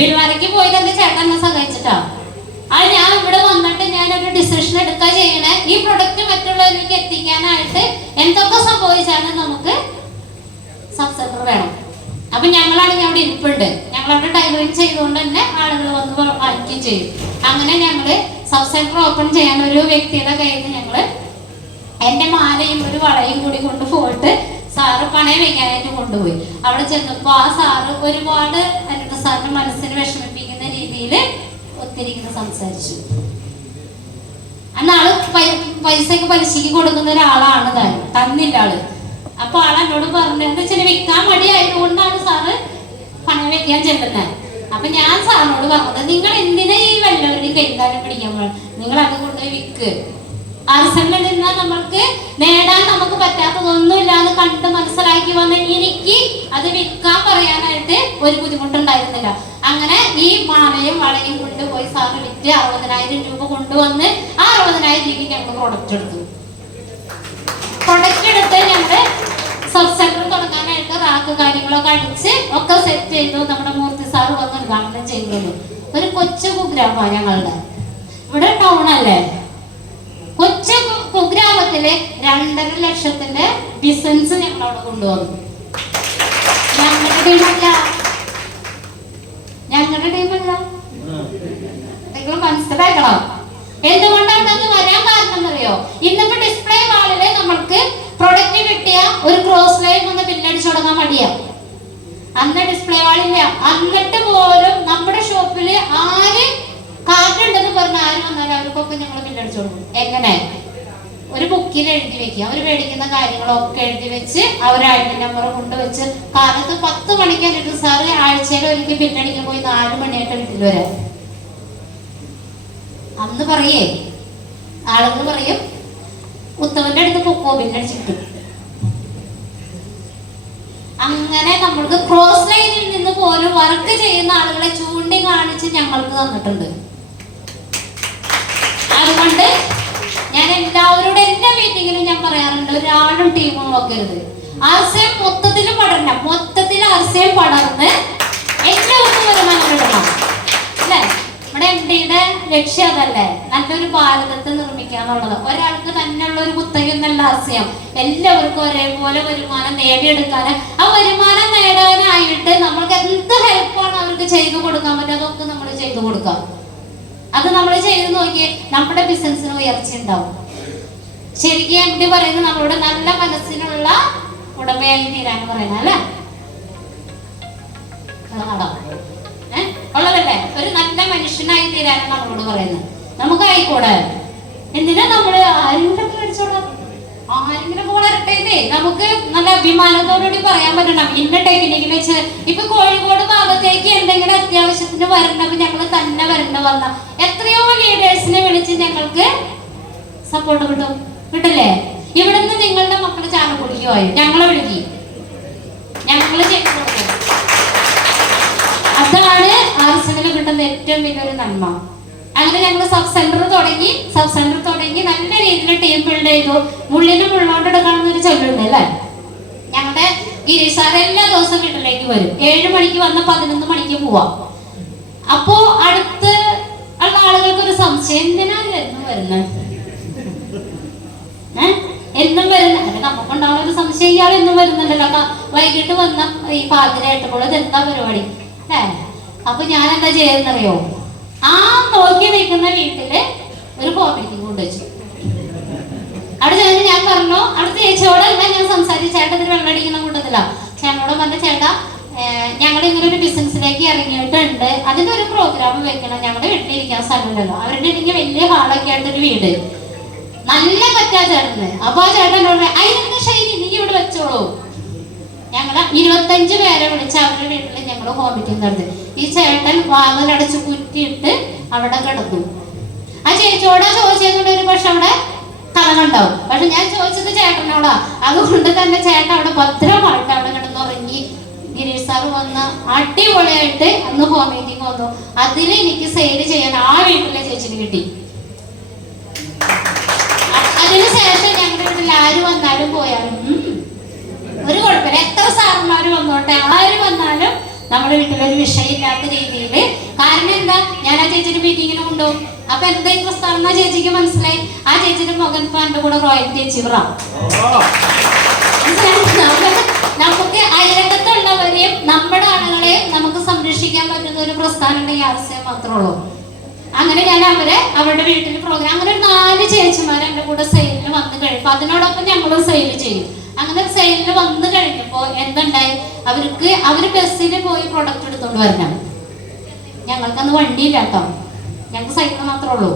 ബിൽവാരയ്ക്ക് പോയി തന്നെ ചേട്ടൻ എന്നെ സഹായിച്ചിട്ടാ. അത് ഞാൻ ഇവിടെ വന്നിട്ട് ഞാനൊരു ഡിസിഷൻ എടുക്കുക ചെയ്യണേ, ഈ പ്രൊഡക്റ്റ് മറ്റുള്ളവരിലേക്ക് എത്തിക്കാനായിട്ട് എന്തൊക്കെ സംഭവിച്ചാലും നമുക്ക് സബ് സെന്റർ വേണം. അപ്പൊ ഞങ്ങളാണെങ്കിൽ അവിടെ ഇരിപ്പുണ്ട്, ഞങ്ങളവിടെ ടൈലറിംഗ് ചെയ്തുകൊണ്ട് തന്നെ ആളുകൾ വന്ന് വാങ്ങിക്കുകയും ചെയ്യും. അങ്ങനെ ഞങ്ങള് സബ് സെന്റർ ഓപ്പൺ ചെയ്യാൻ ഒരു വ്യക്തിയുടെ കയ്യിൽ നിന്ന് ഞങ്ങള് എന്റെ മാലയും ഒരു വളയും കൂടി കൊണ്ടുപോയിട്ട് സാറ് പണയം വെക്കാനായിട്ട് കൊണ്ടുപോയി. അവിടെ ചെന്നപ്പോ ആ സാറ് ഒരുപാട് അനിത സാറിന്റെ മനസ്സിന് വിഷമിപ്പിക്കുന്ന രീതിയിൽ ഒത്തിരി സംസാരിച്ചു. അന്നാള് പൈസയൊക്കെ പലിശക്ക് കൊടുക്കുന്ന ഒരാളാണ് തന്നില്ല ആള്. അപ്പൊ ആളെന്നോട് പറഞ്ഞു, എന്താ വെച്ചാൽ വിൽക്കാൻ മടിയായതുകൊണ്ടാണ് സാറ് പണം വെക്കാൻ ചെല്ലുന്നത്. അപ്പൊ ഞാൻ സാറിനോട് പറഞ്ഞത്, നിങ്ങൾ എന്തിനാ ഈ വല്ലവരുടെയും കൈകാലം പിടിക്കാൻ പോകണം, നിങ്ങൾ അത് കൊണ്ടുപോയി വിൽക്ക്. അർസമിൽ നിന്നാൽ നമ്മൾക്ക് നേടാൻ നമുക്ക് പറ്റാത്തതൊന്നുമില്ല എന്ന് കണ്ട് മനസ്സിലാക്കി വന്ന എനിക്ക് അത് വിൽക്കാൻ പറയാനായിട്ട് ഒരു ബുദ്ധിമുട്ടുണ്ടായിരുന്നില്ല. അങ്ങനെ ഈ മാലയും വളയും കൊണ്ടുപോയി സാറ് വിറ്റ് 60,000 രൂപ കൊണ്ടുവന്ന് ആ 60,000 രൂപയ്ക്ക് ഞങ്ങൾ പ്രൊഡക്റ്റ് എടുത്തു. പ്രൊഡക്റ്റ് എടുത്ത് ഞങ്ങള് സബ് സെന്റർ തുടങ്ങാനായിട്ട് റാക്ക് കാര്യങ്ങളൊക്കെ അടിച്ച് ഒക്കെ സെറ്റ് ചെയ്തു. നമ്മുടെ മൂർത്തി സാറ് വന്ന് ഉദ്ഘാടനം ചെയ്തു. ഒരു കൊച്ചു കുഗ്രാമമാണ് ഞങ്ങളുടെ ഇവിടെ, ടൗൺ അല്ലേ. കൊച്ചു കുഗ്രാമത്തില് 2.5 ലക്ഷത്തിന്റെ ബിസിനസ് ഞങ്ങൾ അവിടെ കൊണ്ടുവന്നു. ഞങ്ങളുടെ ടീമല്ല നിങ്ങൾ മനസ്സിലാക്കണം. എന്തുകൊണ്ടാണ് അത് വരാൻ കാരണം എന്നറിയോ? ഇന്നിപ്പോ ഡിസ്പ്ലേ വാളില് നമ്മൾക്ക് പ്രൊഡക്റ്റ് കിട്ടിയ ഒരു ക്രോസ് ലൈൻ ഒന്ന് ബില്ലടിച്ചു തുടങ്ങാൻ മടിയാ. അന്ന് ഡിസ്പ്ലേ വാളില്ല. എന്നിട്ട് പോലും നമ്മുടെ ഷോപ്പില് ആര് കാർഡുണ്ടെന്ന് പറഞ്ഞ ആര് വന്നാലും അവർക്കൊക്കെ ഞങ്ങൾ ബില്ലടിച്ചു കൊടുക്കും. എങ്ങനെ? ഒരു ബുക്കിൽ എഴുതി വെക്കുക, അവർ മേടിക്കുന്ന കാര്യങ്ങളൊക്കെ എഴുതി വെച്ച് അവർ ഐഡി നമ്പർ കൊണ്ടുവച്ച് കാലത്ത് 10 മണിക്ക് എന്നിട്ട് സാറ് ആഴ്ചയിൽ ഒരിക്കൽ ബില്ലടിക്കാൻ പോയി 4 മണിയായിട്ട് വീട്ടിൽ വരാം. അന്ന് പറയേ ആളുകൾ പറയും, ഉത്തവന്റെ അടുത്ത് പൊക്കോ ബില്ലടിച്ചിട്ട്. അങ്ങനെ നമ്മൾക്ക് ക്രോസ് ലൈനിൽ നിന്ന് പോലും വർക്ക് ചെയ്യുന്ന ആളുകളെ ചൂണ്ടിക്കാണിച്ച് ഞങ്ങൾക്ക് തന്നിട്ടുണ്ട്. അതുകൊണ്ട് ഞാൻ എല്ലാവരോടും എല്ലാ മീറ്റിങ്ങിലും ഞാൻ പറയാറുണ്ട്, ഒരാളും ടീമും നോക്കരുത്. ആർസിഎം മൊത്തത്തിൽ ആർസിഎം പടർന്ന് എല്ലാവർക്കും വരുമാനം കിട്ടണം അല്ലേ? നമ്മുടെ MD-യുടെ ലക്ഷ്യം അതല്ലേ, നല്ലൊരു ഭാരതത്തെ നിർമ്മിക്കാന്നുള്ളത്. ഒരാൾക്ക് തന്നെയുള്ള ഒരു കുത്തകയൊന്നല്ല ആർസിഎം. എല്ലാവർക്കും ഒരേപോലെ വരുമാനം നേടിയെടുക്കാന്, ആ വരുമാനം നേടാനായിട്ട് നമ്മൾക്ക് എന്ത് ഹെൽപ്പാണ് അവർക്ക് ചെയ്തു കൊടുക്കാൻ പറ്റുക അതൊക്കെ നമ്മൾ ചെയ്തു കൊടുക്കാം. അത് നമ്മൾ ചെയ്ത് നോക്കിയേ നമ്മുടെ ബിസിനസ്സിന് ഉയർച്ച ഉണ്ടാവും. ശരിക്കും MD പറയുന്നത് നമ്മളുടെ നല്ല മനസ്സിനുള്ള ഉടമയായി തീരാൻ പറയുന്നത് അല്ലേ? ഉള്ളതല്ലേ? ഒരു നല്ല മനുഷ്യനായി തീരാനാണ് നമ്മളോട് പറയുന്നത്. നമുക്ക് ആയിക്കോട്ടെ, എന്തിനാ നമ്മള് ആരെങ്കിലും മേടിച്ചോളാം, ആരെങ്കിലും വളരട്ടെ. നമുക്ക് നല്ല അഭിമാനത്തോടുകൂടി പറയാൻ പറ്റണം ഇന്ന ടെക്നിക്കിൽ വെച്ച്. ഇപ്പൊ കോഴിക്കോട് ഭാഗത്തേക്ക് എന്തെങ്കിലും അത്യാവശ്യത്തിന് വരണപ്പോ ഞങ്ങൾ തന്നെ വന്ന എത്രയോ ലീഡേഴ്സിനെ വിളിച്ച് ഞങ്ങൾക്ക് സപ്പോർട്ട് കിട്ടില്ലേ? ഇവിടുന്ന് നിങ്ങളുടെ മക്കള് ചാണകുടിക്കോ ഞങ്ങളെ വിളിക്കും, ഞങ്ങള് ചെയ്തു കൊടുക്കും. അതാണ് ആർസിഎമ്മിൽ കിട്ടുന്ന ഏറ്റവും വലിയൊരു നന്മ. അങ്ങനെ ഞങ്ങൾ സബ് സെന്റർ തുടങ്ങി നല്ല രീതിയിൽ ടീം ബിൽഡ് ചെയ്തു. മുള്ളിനും ഉള്ളോണ്ടെടുക്കണമെന്നൊരു ചൊല്ലുണ്ട് അല്ലേ? ഞങ്ങളുടെ ഗിരീഷ് സാർ എല്ലാ ദിവസവും വീട്ടിലേക്ക് വരും. 7 മണിക്ക് വന്ന് 11 മണിക്ക് പോവാം. അപ്പോ അടുത്ത് ഉള്ള ആളുകൾക്ക് ഒരു സംശയം, എന്തിനാ എന്നും വരുന്നത് അല്ലെ? നമുക്കുണ്ടാവുന്ന ഒരു സംശയം, ഇയാൾ എന്നും വരുന്നുണ്ടല്ലോ, വൈകിട്ട് വന്ന ഈ പാതിരായിട്ടുമ്പോൾ ഇതെന്താ പരിപാടി അല്ലേ? അപ്പൊ ഞാൻ എന്താ ചെയ്യുന്നറിയോ, ആ നോക്കി നിൽക്കുന്ന വീട്ടില് ഒരു കോമഡിങ് കൊണ്ടുവച്ചു. അവിടെ ചെന്ന് ഞാൻ പറഞ്ഞു, അടുത്ത ചേച്ചിയോടല്ല ഞാൻ സംസാരിച്ചു, ചേട്ടത്തിന് വെള്ളമടിക്കുന്ന കൂട്ടത്തില്ല. ചേട്ടനോട് പറഞ്ഞ, ചേട്ടാ ഞങ്ങൾ ഇങ്ങനെ ഒരു ബിസിനസ്സിലേക്ക് ഇറങ്ങിയിട്ടുണ്ട്, അതിന്റെ ഒരു പ്രോഗ്രാം വെക്കണം. ഞങ്ങളുടെ വീട്ടിലിരിക്കാൻ സ്ഥലമില്ലല്ലോ. അവരുടെ ഇല്ലെങ്കിൽ വലിയ ഹാളൊക്കെ ആയിട്ടൊരു വീട്, നല്ല പറ്റാ ചേട്ടന്. അപ്പൊ ആ ചേട്ടനോട് അതിന്റെ ശൈലി നീ ഇവിടെ വെച്ചോളൂ. ഞങ്ങള് 25 പേരെ വിളിച്ച് അവരുടെ വീട്ടിൽ ഞങ്ങൾ ഹോം മീറ്റിംഗ് നടത്തി. ഈ ചേട്ടൻ വാതിലടച്ച് കുറ്റിയിട്ട് അവിടെ കിടന്നു. ആ ചേച്ചിയോടാ ചോദിച്ചെന്നുണ്ട് ഒരു പക്ഷെ അവിടെ കളനുണ്ടാവും. പക്ഷെ ഞാൻ ചോദിച്ചത് ചേട്ടനോടാ. അതുകൊണ്ട് തന്നെ ചേട്ടൻ അവിടെ ഭദ്രമായിട്ട് അവിടെ കിടന്നുറങ്ങി. ഗിരീഷ് സാർ വന്ന് അടിപൊളിയായിട്ട് അന്ന് ഹോം മീറ്റിംഗ് വന്നു. അതിൽ എനിക്ക് സെയിൽ ചെയ്യാൻ ആ വീട്ടിലെ ചേച്ചിന് കിട്ടി. അതിനുശേഷം ഞങ്ങളുടെ വീട്ടിൽ ആര് വന്നാലും പോയാലും ഒരു കുഴപ്പമില്ല, എത്ര സാറന്മാര് വന്നോട്ടെ, ആര് വന്നാലും നമ്മുടെ വീട്ടിലൊരു വിഷയമില്ലാത്ത രീതിയിൽ. കാരണം എന്താ, ഞാൻ ആ ചേച്ചിയുടെ മീറ്റിങ്ങിന് കൊണ്ടുപോകും. അപ്പൊ എന്താ ഈ പ്രസ്താവന ചേച്ചിക്ക് മനസ്സിലായി. ആ ചേച്ചിയുടെ മകൻ എന്റെ കൂടെ റോയൽറ്റി അച്ചീവറാ. നമുക്ക് അയലകത്തുള്ളവരെയും നമ്മുടെ ആളുകളെയും നമുക്ക് സംരക്ഷിക്കാൻ പറ്റുന്ന ഒരു പ്രസ്ഥാനം ഉണ്ടെങ്കിൽ ആർസിഎം മാത്രമേ ഉള്ളൂ. അങ്ങനെ ഞാൻ അവരുടെ വീട്ടിൽ പ്രോഗ്രാം, അങ്ങനെ ഒരു 4 ചേച്ചിമാർ എൻ്റെ കൂടെ സെയിലിന് വന്നു കഴിയുമ്പോൾ അതിനോടൊപ്പം ഞങ്ങളും സെയിൽ ചെയ്യും. അങ്ങനെ സെയിലിന് വന്നു കഴിഞ്ഞപ്പോൾ എന്തുണ്ടായി, അവര് ബസ്സിന് പോയി പ്രൊഡക്റ്റ് എടുത്തോണ്ട് വരണം. ഞങ്ങൾക്കന്ന് വണ്ടിയില്ല കേട്ടോ, ഞങ്ങൾക്ക് സൈക്കിൾ മാത്രമേ ഉള്ളൂ.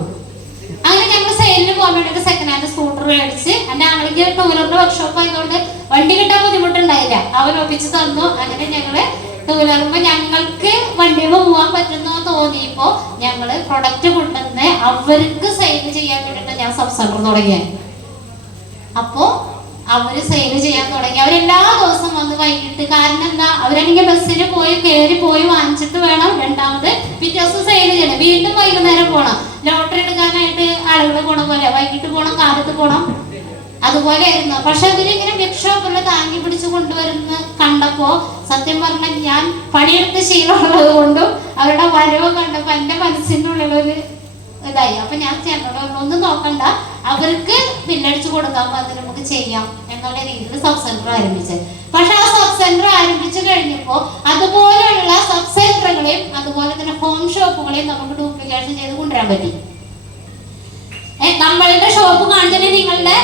അങ്ങനെ ഞങ്ങൾ സെയിലിന് പോകാൻ വേണ്ടിയിട്ട് സെക്കൻഡ് ഹാൻഡ് സ്കൂട്ടർ മേടിച്ച്, എൻ്റെ ആണെങ്കിൽ ടൂവീലറിന്റെ വർക്ക്ഷോപ്പ് ആയതുകൊണ്ട് വണ്ടി കിട്ടാൻ ബുദ്ധിമുട്ടുണ്ടായില്ല, അവൻ ഒപ്പിച്ച് തന്നു. അങ്ങനെ ഞങ്ങള് ടൂവീലറുമ്പോ ഞങ്ങൾക്ക് വണ്ടിയിൽ പോകാൻ പറ്റുന്ന തോന്നിയപ്പോ ഞങ്ങള് പ്രൊഡക്റ്റ് കൊണ്ടുവന്ന് അവർക്ക് സെയിൽ ചെയ്യാൻ വേണ്ടിയിട്ട് ഞാൻ സബ് സെന്റർ തുടങ്ങിയത്. അപ്പോ അവര് സെയിൽ ചെയ്യാൻ തുടങ്ങി. അവരെല്ലാ ദിവസവും വന്ന് വൈകിട്ട്, കാരണം എന്താ, അവരാണെങ്കിൽ ബസ്സിന് കയറി പോയി വാങ്ങിച്ചിട്ട് വേണം രണ്ടാമത് പിറ്റേ ദിവസം സെയിൽ ചെയ്യണം. വീണ്ടും വൈകുന്നേരം പോണം. ലോട്ടറി എടുക്കാനായിട്ട് ആളുകൾ പോണ പോലെ വൈകിട്ട് പോണം, കാലത്ത് പോണം, അതുപോലെ ആയിരുന്നു. പക്ഷെ അവരിങ്ങനെ വർക്ക്ഷോപ്പിൽ താങ്ങി പിടിച്ച് കൊണ്ടുവരുന്ന കണ്ടപ്പോ സത്യം പറഞ്ഞാൽ ഞാൻ പണിയെടുത്ത് ശീലമുള്ളത് കൊണ്ടും അവരുടെ വരവ് കണ്ടപ്പോ എന്റെ മനസ്സിനുള്ളിലൊരു ഇതായി. അപ്പൊ ഞാൻ ചേട്ടനോട് ഒന്നും നോക്കണ്ട, അവർക്ക് ബില്ലടിച്ച് കൊടുക്കാൻ അതിന് നമുക്ക് ചെയ്യാം എന്നുള്ള രീതിയിൽ സബ് സെന്റർ ആരംഭിച്ചത്. പക്ഷെ ആ സബ് സെന്റർ ആരംഭിച്ചു കഴിഞ്ഞപ്പോ അതുപോലെയുള്ള സബ് സെന്ററുകളെയും അതുപോലെ തന്നെ ഹോം ഷോപ്പുകളെയും നമുക്ക് ഡ്യൂപ്ലിക്കേഷൻ ചെയ്ത് കൊണ്ടുവരാൻ പറ്റി. നമ്മളുടെ ഷോപ്പ് കാണിച്ചാൽ നിങ്ങളുടെ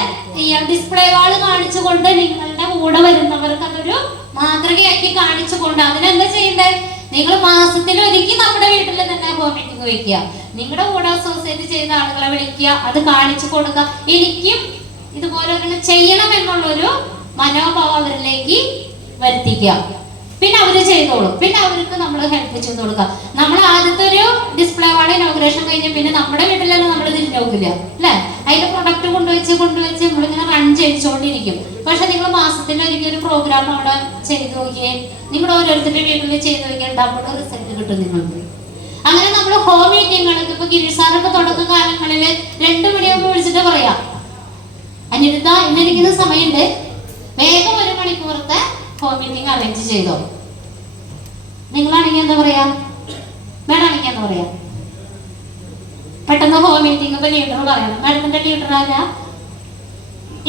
ഡിസ്പ്ലേ വാള് കാണിച്ചുകൊണ്ട് നിങ്ങളുടെ കൂടെ വരുന്നവർക്ക് അതൊരു മാതൃകയാക്കി കാണിച്ചുകൊണ്ട് അതിനെന്താ ചെയ്യണ്ടേ, നിങ്ങൾ മാസത്തിൽ ഒരിക്കൽ നമ്മുടെ വീട്ടിൽ തന്നെ ഹോം മീറ്റിംഗ് വയ്ക്കുക, നിങ്ങളുടെ കൂടെ അസോസിയേറ്റ് ചെയ്ത ആളുകളെ വിളിക്കുക, അത് കാണിച്ചു കൊടുക്കുക. എനിക്കും ഇതുപോലെ ചെയ്യണം എന്നുള്ളൊരു മനോഭാവം അവരിലേക്ക് വരുത്തിക്കുക. പിന്നെ അവര് ചെയ്തോളും. പിന്നെ അവർക്ക് നമ്മൾ ഹെൽപ്പ് ചെയ്ത് കൊടുക്കുക. നമ്മൾ ആദ്യത്തെ ഒരു ഡിസ്പ്ലേ വാർഡ് ഇനോഗ്രേഷൻ കഴിഞ്ഞ് പിന്നെ നമ്മുടെ വീട്ടിലൊന്നും നമ്മൾ തിരിഞ്ഞു നോക്കില്ല അല്ലെ. അതിന്റെ പ്രൊഡക്റ്റ് കൊണ്ടുവച്ച് നമ്മളിങ്ങനെ റൺ ചെയ്യിച്ചുകൊണ്ടിരിക്കും. പക്ഷെ നിങ്ങൾ മാസത്തിൽ ഒരിക്കൽ ഒരു പ്രോഗ്രാം അവിടെ ചെയ്തു നോക്കിയേ, നിങ്ങൾ ഓരോരുത്തരുടെ വീട്ടിൽ ചെയ്ത് നോക്കിയാൽ ഡബിൾ റിസൾട്ട് കിട്ടും നിങ്ങൾക്ക്. അങ്ങനെ നമ്മൾ ഹോം മീറ്റിങ്ങുകൾക്ക് ഇപ്പൊ ഗിരീഷ് സാറൊക്കെ തുടക്ക കാലങ്ങളിൽ 2 മണിയാകുമ്പോൾ വിളിച്ചിട്ട് പറയാം, അനിരുദ്ധ ഇന്നിരിക്കുന്ന സമയമുണ്ട്, വേഗം 1 മണിക്കൂറത്തെ ഹോം മീറ്റിംഗ് അറേഞ്ച് ചെയ്തോ. നിങ്ങളാണെങ്കിൽ എന്താ പറയാ, വേണമെങ്കിൽ എന്താ പറയാ, പെട്ടെന്ന് ഹോം മീറ്റിംഗ് ഇപ്പൊ ലീഡർ പറയണം. മാഡത്തിന്റെ ലീഡർ ആരാ,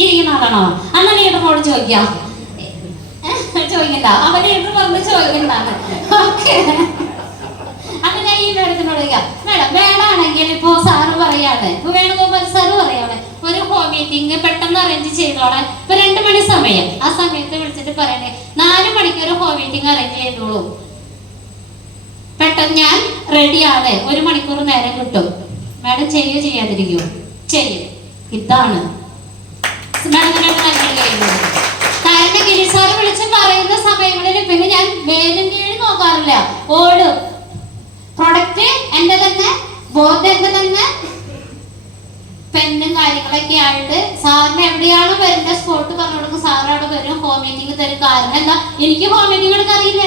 ഇരിക്കുന്ന ആളാണോ? അന്ന് ലീഡറിനോട് ചോദിക്കാം, ചോദിക്കണ്ട, അപ്പൊ ലീഡർ പറഞ്ഞ് ചോദിക്കണ്ടാണ്. ഓക്കെ, അപ്പൊ ഞാൻ ഈ മാഡത്തിനോട് ചോദിക്കാം, മാഡം വേണമെങ്കിൽ ഇപ്പൊ സാറ് പറയാണ്, ഇപ്പൊ വേണുഗോപാൽ സാറ് പറയാണ് ഒരു ഹോം മീറ്റിംഗ് പെട്ടെന്ന് അറേഞ്ച് ചെയ്തോളാൻ. ഇപ്പൊ 2 മണി സമയം, ആ സമയത്ത് വിളിച്ചിട്ട് പറയണേ 4 മണിക്ക് ഒരു ഹോം മീറ്റിംഗ് അറേഞ്ച് ചെയ്തോളൂ, പെട്ടെന്ന് ഞാൻ റെഡിയാണ്, 1 മണിക്കൂർ നേരം കിട്ടും. മാഡം ചെയ്യോ ചെയ്യാതിരിക്കുമോ? ചെയ്യും. ഇതാണ് കാരണം ഗിരീഷ് സാറ് വിളിച്ച് പറയുന്ന സമയങ്ങളിൽ പിന്നെ ഞാൻ വേലും കീഴ് നോക്കാറില്ല, ഓടും. പ്രൊഡക്റ്റ് എന്റെ തന്നെ, ബോർഡ് എന്റെ തന്നെ, പെന്നും കാര്യങ്ങളൊക്കെ ആയിട്ട് സാറിന് എവിടെയാണോ വരുന്ന സ്പോട്ട് പറഞ്ഞു കൊടുക്കും. സാറ് അവിടെ വരും, ഹോം മീറ്റിംഗ് തരും. കാരണം എന്താ, എനിക്ക് ഹോം മീറ്റിംഗ് എടുക്കാൻ അറിയില്ല.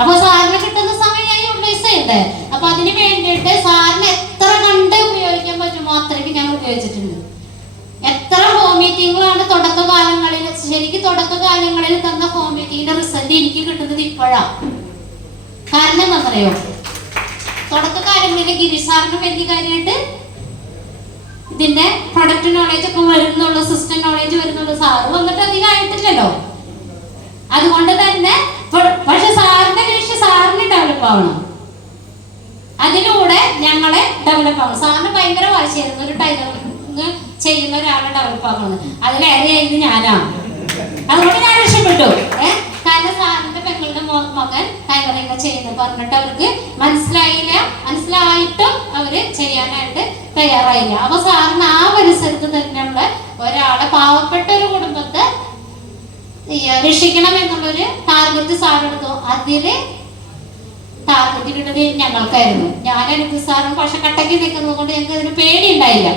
അപ്പൊ സാറിന് കിട്ടുന്ന സമയം ഞാൻ യൂട്ടിലൈസ് ചെയ്യണ്ടേ. അപ്പൊ അതിന് വേണ്ടിയിട്ട് സാറിന് എത്ര കണ്ട് ഉപയോഗിക്കാൻ പറ്റുമോ അത്രയ്ക്ക് ഞാൻ ഉപയോഗിച്ചിട്ടുണ്ട്. എത്ര ഹോം മീറ്റിങ്ങുകളാണ് തുടക്കകാലങ്ങളിൽ, ശരിക്കും തുടക്കകാലങ്ങളിൽ തന്ന ഹോം മീറ്റിങ്ങിന്റെ റിസൾട്ട് എനിക്ക് കിട്ടുന്നത് ഇപ്പോഴാണ്. കാരണം എന്താ പറയോ, തുടക്കകാലങ്ങളിൽ ഗിരീഷ് സാറിന് വലിയ കാര്യമായിട്ട് ഇതിന്റെ പ്രൊഡക്റ്റ് നോളേജ് ഒക്കെ വരുന്നുള്ളൂ, സിസ്റ്റം നോളേജ് വരുന്നുള്ളൂ. സാറ് വന്നിട്ട് അധികം ആയിട്ടില്ലല്ലോ. അതുകൊണ്ട് തന്നെ പക്ഷെ സാറിന്റെ ലക്ഷ്യം സാറിന് ഡെവലപ്പ് ആവണം, അതിലൂടെ ഞങ്ങളെ ഡെവലപ്പ് ആവണം. സാറിന് ഭയങ്കര വാശിയായിരുന്നു ഒരു ടൈലറിങ് ചെയ്യുന്ന ഒരാളെ ഡെവലപ്പ് ആക്കണമെന്ന്. അതിലേറെയായത് ഞാനാണ്. അതുകൊണ്ട് ഞാൻ രക്ഷപ്പെട്ടു. കാരണം സാറിന്റെ പെങ്ങളുടെ മകൻ ടൈലറിങ് ചെയ്യുന്നത് പറഞ്ഞിട്ട് അവർക്ക് മനസ്സിലായിട്ടും അവര് ചെയ്യാനായിട്ട് തയ്യാറായില്ല. അപ്പൊ സാറിന് ആ പരിസരത്ത് തന്നെയുള്ള ഒരാളെ, പാവപ്പെട്ട ഒരു കുടുംബത്തെ രക്ഷിക്കണം എന്നുള്ളൊരു ടാർഗറ്റ് സാറെടുത്തു. അതില് ടാർഗറ്റ് കിട്ടുന്നത് ഞങ്ങൾക്കായിരുന്നു. ഞാനെടുത്ത് സാറും പക്ഷെ കട്ടയ്ക്ക് നിൽക്കുന്നത് കൊണ്ട് ഞങ്ങൾക്ക് അതിന് പേടിയുണ്ടായില്ല.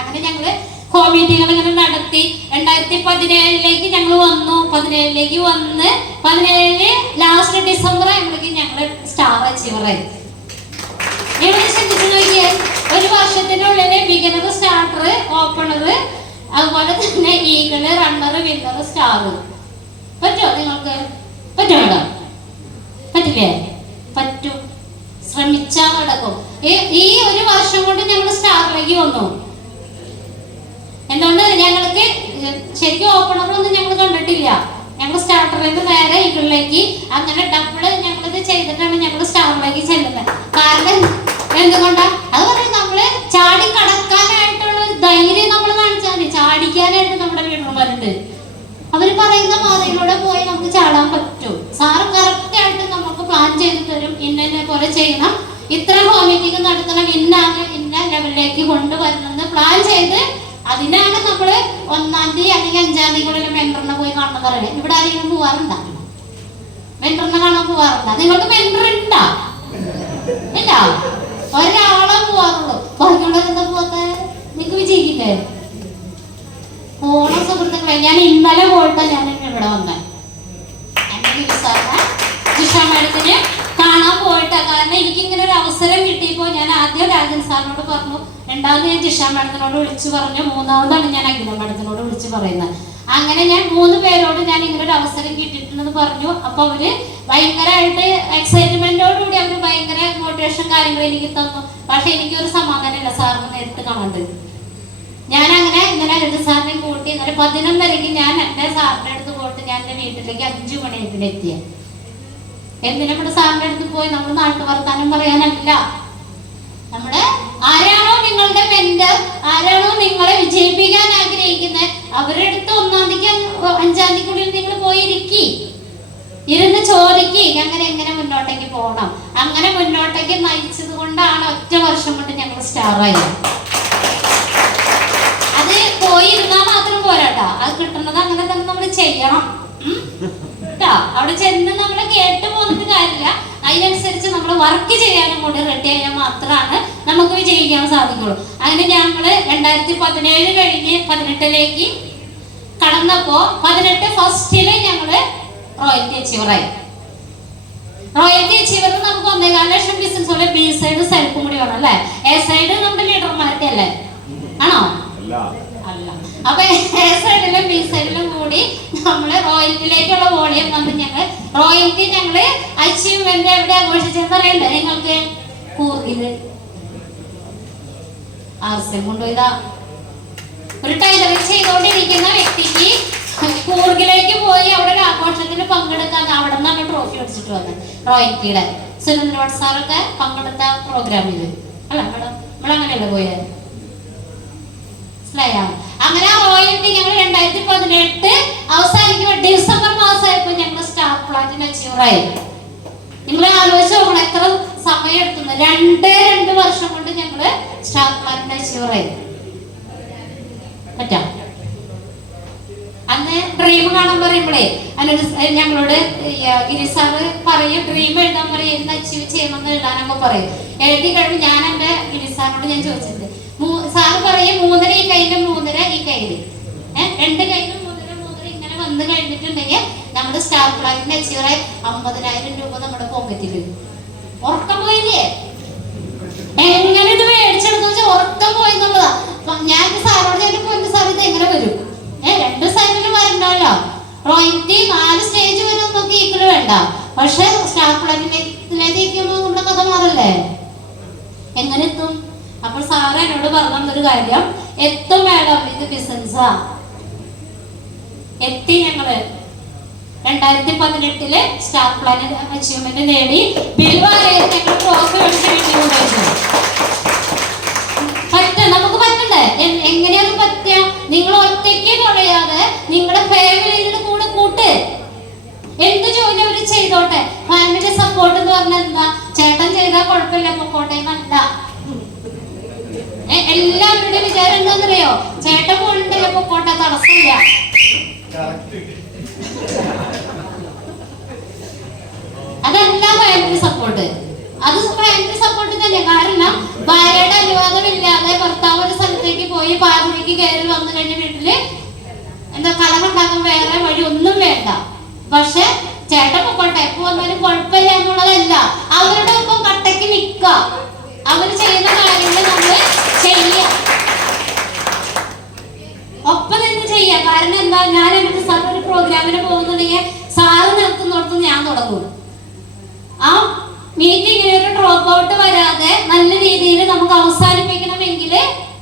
അങ്ങനെ ഞങ്ങള് ഹോം മീറ്റിങ്ങുകൾ ഇങ്ങനെ നടത്തി 2017 ഞങ്ങൾ വന്നു. 17 വന്ന് 17 ലാസ്റ്റ് ഡിസംബർ ആകുമ്പോഴേക്കും ഞങ്ങള് സ്റ്റാർ അച്ചീവറായി. ഇവിടെ ശ്രദ്ധിച്ചു നോക്കിയേ, 1 വർഷത്തിനുള്ളില് ബിഗിനർ, സ്റ്റാർട്ടർ, ഓപ്പണർ, അതുപോലെ തന്നെ ഈഗിള്, റണ്ണർ, വിന്നർ, സ്റ്റാർ. പറ്റുമോ നിങ്ങൾക്ക്? പറ്റുമോ മേഡം? പറ്റില്ലേ? പറ്റും, ശ്രമിച്ചാൽ നടക്കും. ഈ 1 വർഷം കൊണ്ട് ഞങ്ങൾ സ്റ്റാറിലേക്ക് വന്നു. എന്തുകൊണ്ട്? ഞങ്ങൾക്ക് ശരിക്കും ഓപ്പണറൊന്നും ഞങ്ങൾ കണ്ടിട്ടില്ല. ഞങ്ങൾ സ്റ്റാർട്ടറിൽ നേരെ ഈഗിളിലേക്ക് അങ്ങനെ ഡബിള് ഞങ്ങളിത് ചെയ്തിട്ടാണ് ഞങ്ങൾ സ്റ്റാറിലേക്ക് ചെല്ലുന്നത്. കാരണം എന്തുകൊണ്ടാ? അത് പറയും, നമ്മള് ചാടി കടക്കാനായിട്ടുള്ള ധൈര്യം നമ്മൾ കാണിച്ചാൽ മതി. ചാടിക്കാനായിട്ട് നമ്മുടെ ലീഡർമാരുണ്ട്. അവര് പറയുന്ന പാതയിലൂടെ പോയി നമുക്ക് ചാടാൻ പറ്റും. സാറ് കറക്റ്റ് ആയിട്ട് നമുക്ക് പ്ലാൻ ചെയ്ത് തരും. ഇന്നെ പോലെ ചെയ്യണം, ഇത്ര ഹോം മീറ്റിംഗ് നടത്തണം, ഇന്ന ലെവലിലേക്ക് കൊണ്ടുവരണമെന്ന് പ്ലാൻ ചെയ്ത്, അതിനാണ് നമ്മള് 1-ാം തീയതി അല്ലെങ്കിൽ 5-ാം തീയതിക്കുള്ളിൽ മെന്ററിനെ പോയി കാണണം പറയണേ. ഇവിടെ ആരെങ്കിലും പോവാറുണ്ടാ? മെന്ററിനെ കാണാൻ പോവാറുണ്ടോ? നിങ്ങൾക്ക് മെന്റർ ഉണ്ടാ? ഇല്ല, ഒരാളെ പോവാറുള്ളൂ. ബാക്കിയുള്ളവരെന്താ പോകാത്തെ? നിങ്ങക്ക് വിജയിക്കില്ലേ? പോണ സുഹൃത്തുക്കളെ, ഞാൻ ഇന്നലെ പോയിട്ടാണ് ഞാൻ ഇവിടെ വന്നത്. എന്റെ സാറിനെ ജിഷ മാഡത്തിന് കാണാൻ പോയിട്ടാ. കാരണം എനിക്കിങ്ങനെ ഒരു അവസരം കിട്ടിയപ്പോ ഞാൻ ആദ്യം രാജൻ സാറിനോട് പറഞ്ഞു, 2ാമത് ഞാൻ ജിഷ മാഡത്തിനോട് വിളിച്ചു പറഞ്ഞു, 3ാമതാണ് ഞാൻ അഖില മാഡത്തിനോട് വിളിച്ചു പറയുന്നത്. അങ്ങനെ ഞാൻ 3 പേരോട് ഞാൻ ഇങ്ങനെ ഒരു അവസരം കിട്ടിയിട്ടുണ്ടെന്ന് പറഞ്ഞു. അപ്പൊ അവര് ഭയങ്കരമായിട്ട് എക്സൈറ്റ്മെന്റോടുകൂടി അവര് ഭയങ്കര മോട്ടിവേഷൻ കാര്യങ്ങൾ എനിക്ക് തന്നു. പക്ഷെ എനിക്കൊരു സമാധാനമില്ല സാറിന് നേരിട്ട് കാണാണ്ട്. ഞാൻ അങ്ങനെ ഇന്നലെ രജി സാറിനെയും കൂട്ടി ഇന്നലെ 11:30 ഞാൻ എന്റെ സാറിന്റെ അടുത്ത് പോയിട്ട് ഞാൻ എന്റെ വീട്ടിലേക്ക് 5 മണിയായതിന് എത്തിയ. എന്തിനാ ഇവിടെ സാറിന്റെ അടുത്ത് പോയി? നമ്മൾ നാട്ടു വർത്താനം പറയാനല്ല. നമ്മുടെ ആരാണോ നിങ്ങളുടെ മെന്റർ, ആരാണോ നിങ്ങളെ വിജയിപ്പിക്കാൻ ആഗ്രഹിക്കുന്നത്, അവരുടെ അടുത്ത് 1-ാം തീയതി 5-ാം തീയതിക്കുള്ളിൽ നിങ്ങൾ പോയി ഇരുന്ന് ചോദിക്കി അങ്ങനെ എങ്ങനെ മുന്നോട്ടേക്ക് പോകണം. അങ്ങനെ മുന്നോട്ടേക്ക് നയിച്ചത് കൊണ്ടാണ് 1 വർഷം കൊണ്ട് ഞങ്ങൾ സ്റ്റാറായത്. അത് പോയി ഇരുന്നാൽ മാത്രം പോരാട്ടാ, അത് കിട്ടുന്നത് അങ്ങനെ തന്നെ നമ്മൾ ചെയ്യണം. അവിടെ ചെന്ന് നമ്മൾ കേട്ട് പോകുന്നിട്ട് കാര്യമില്ല. അതിനനുസരിച്ച് നമ്മൾ വർക്ക് ചെയ്യാനും കൂടി റെഡി ആയാൽ മാത്രമാണ് നമുക്ക് വിജയിക്കാൻ സാധിക്കുള്ളൂ. അങ്ങനെ ഞങ്ങള് 2017 കഴിഞ്ഞ് 18ലേക്ക് കടന്നപ്പോ 18 ഫസ്റ്റില് ഞങ്ങള് റോയൽറ്റി അച്ചീവറായി. റോയൽറ്റി അച്ചീവറിൽ നമുക്ക് 1.25 ലക്ഷം ബിസിനസ് ബി സൈഡ് സെൽഫും കൂടി വേണം അല്ലെ? എ സൈഡ് നമ്മുടെ ലീഡർമാരുടെ അല്ലേ? ആണോ? അല്ല. അപ്പൊ എ സൈഡിലും ബി സൈഡിലും കൂടി നമ്മള് റോയൽറ്റിയിലേക്കുള്ള വോളിയം വന്ന് റോയൽറ്റി ഞങ്ങള് അച്ചീവ്മെന്റ് എവിടെ ആഘോഷിച്ചെന്ന് അറിയണ്ടേ നിങ്ങൾക്ക്? കൂർഗില് ആർസ്യം കൊണ്ടുപോയതാ. ഒരു ടൈലറിംഗ് ചെയ്തുകൊണ്ടിരിക്കുന്ന വ്യക്തിക്ക് കൂർഗിലേക്ക് പോയി അവിടെ ഒരു ആഘോഷത്തിന് പങ്കെടുക്കാൻ അവിടെ നിന്നാണ് ട്രോഫി അടിച്ചിട്ട് വന്നത്. റോയൽറ്റിയുടെ സുരേന്ദ്രൻ സാറൊക്കെ പങ്കെടുത്ത പ്രോഗ്രാമിൽ അല്ല മേഡം, നമ്മളങ്ങനെയല്ല പോയത്. അങ്ങനെ റോയൽറ്റി ഞങ്ങൾ 2018 അവസാനിക്കുമ്പോ ഡിസംബർ മാസമായപ്പോ ഞങ്ങൾ സ്റ്റാർ പ്ലാറ്റിനം അച്ചീവറായി. നിങ്ങൾ ആലോചിച്ച് നോക്കണം എത്ര സമയം എടുക്കുന്നത്. 2 വർഷം കൊണ്ട് ഞങ്ങള് സ്റ്റാർ പ്ലാറ്റിനം അച്ചീവറായി. പറ്റാം. അന്ന് ഡ്രീം കാണാൻ പറയുമ്പോഴേ ഞങ്ങളോട് ഗിരി സാറ് പറയും ഡ്രീം എഴുതാൻ പറയും, എന്ന് അച്ചീവ് ചെയ്യണമെന്ന് എഴുതാനൊക്കെ പറയും. എഴുതി കഴിയുമ്പോൾ ഞാൻ എന്റെ ഗിരി സാറിനോട് ഞാൻ ചോദിച്ചിട്ടുണ്ട്. സാറ് പറയും 3 ഈ കയ്യിലും 3 ഈ കയ്യില്, 2 കയ്യിലും 3 ഇങ്ങനെ വന്ന് കഴിഞ്ഞിട്ടുണ്ടെങ്കിൽ നമ്മുടെ സ്റ്റാർ പ്ലാറ്റിനം അച്ചീവറായി 50,000 രൂപ നമ്മുടെ പോക്കറ്റില്. ഉറക്കം പോയില്ലേ? എങ്ങനെ ഇത് മേടിച്ചെടുത്തു വെച്ചാൽ ഉറക്കം പോയി എന്നുള്ളതാ. ഞാൻ സാറോട് ചെല്ലുമ്പോ എന്റെ സാർ ഇത് എങ്ങനെ വരും? 2 സൈഡിലും വരണ്ടല്ലോ. റോയൽറ്റി 4 സ്റ്റേജ് വരെ നമുക്ക് ഈക്വല് വേണ്ട, പക്ഷെ സ്റ്റാർ പ്ലാറ്റിനത്തിലേക്ക് നമ്മുടെ കഥ മാറല്ലേ? എങ്ങനെ എത്തും? അപ്പോൾ സാറ് എന്നോട് പറഞ്ഞൊരു കാര്യം, എത്തും മേഡം, ഇത് ബിസിനസ്സാ. എത്തി. ഞങ്ങള് 2018 സ്റ്റാർ പ്ലാറ്റിനം അച്ചീവ്മെന്റ് നേടി. ഞങ്ങൾ ട്രോഫി പറ്റും, നമുക്ക് പറ്റണ്ടേ? എങ്ങനെയാണ് പറ്റുക? നിങ്ങൾ ഒറ്റയ്ക്ക് കളയാതെ നിങ്ങളുടെ ഫാമിലിയുടെ കൂടെ കൂട്ട്. എന്ത് ജോലി അവർ ചെയ്തോട്ടെ. ഫാമിലി സപ്പോർട്ട് എന്ന് പറഞ്ഞാൽ എന്താ? ചേട്ടൻ ചെയ്താൽ കുഴപ്പമില്ല, പൊക്കോട്ടെ എന്നല്ല. എല്ലാവരുടെ വിചാരം എന്താണെന്നറിയോ? ചേട്ടൻ പോയിട്ടുണ്ടെങ്കിൽ പൊക്കോട്ടെ, തടസ്സമില്ല. അതല്ല ഫാമിലി സപ്പോർട്ട്. അത് ഫാമിലി സപ്പോർട്ട് തന്നെ. കാരണം ഭാര്യയുടെ അനുവാദമില്ലാതെ ഭർത്താവ് ഒരു സ്ഥലത്തേക്ക് പോയി പാതിലേക്ക് കയറി വന്നു കഴിഞ്ഞ വീട്ടില് എന്താ കലമുണ്ടാക്കാൻ വേറെ വഴി ഒന്നും വേണ്ട. പക്ഷെ ചേട്ടൻ പൊക്കോട്ടെ, എപ്പോ വന്നാലും കുഴപ്പമില്ല എന്നുള്ളതല്ല. അവരുടെ ഒപ്പം കട്ടയ്ക്ക് നിൽക്കുക. അവർ ചെയ്യുന്ന കാര്യങ്ങൾ നമ്മള് ചെയ്യാം, ഒപ്പം നിന്ന് ചെയ്യാം. കാരണം എന്താ? ഞാൻ എന്നിട്ട് സാർ ഒരു പ്രോഗ്രാമിന് പോകുന്നുണ്ടെങ്കിൽ സാറ് നിർത്തുന്നിടത്ത് ഞാൻ തുടങ്ങും. ആ മീറ്റിംഗിൽ ഒരു ഡ്രോപ്പ് ഔട്ട് വരാതെ നല്ല രീതിയിൽ നമുക്ക് അവസാനിപ്പിക്കണമെങ്കിൽ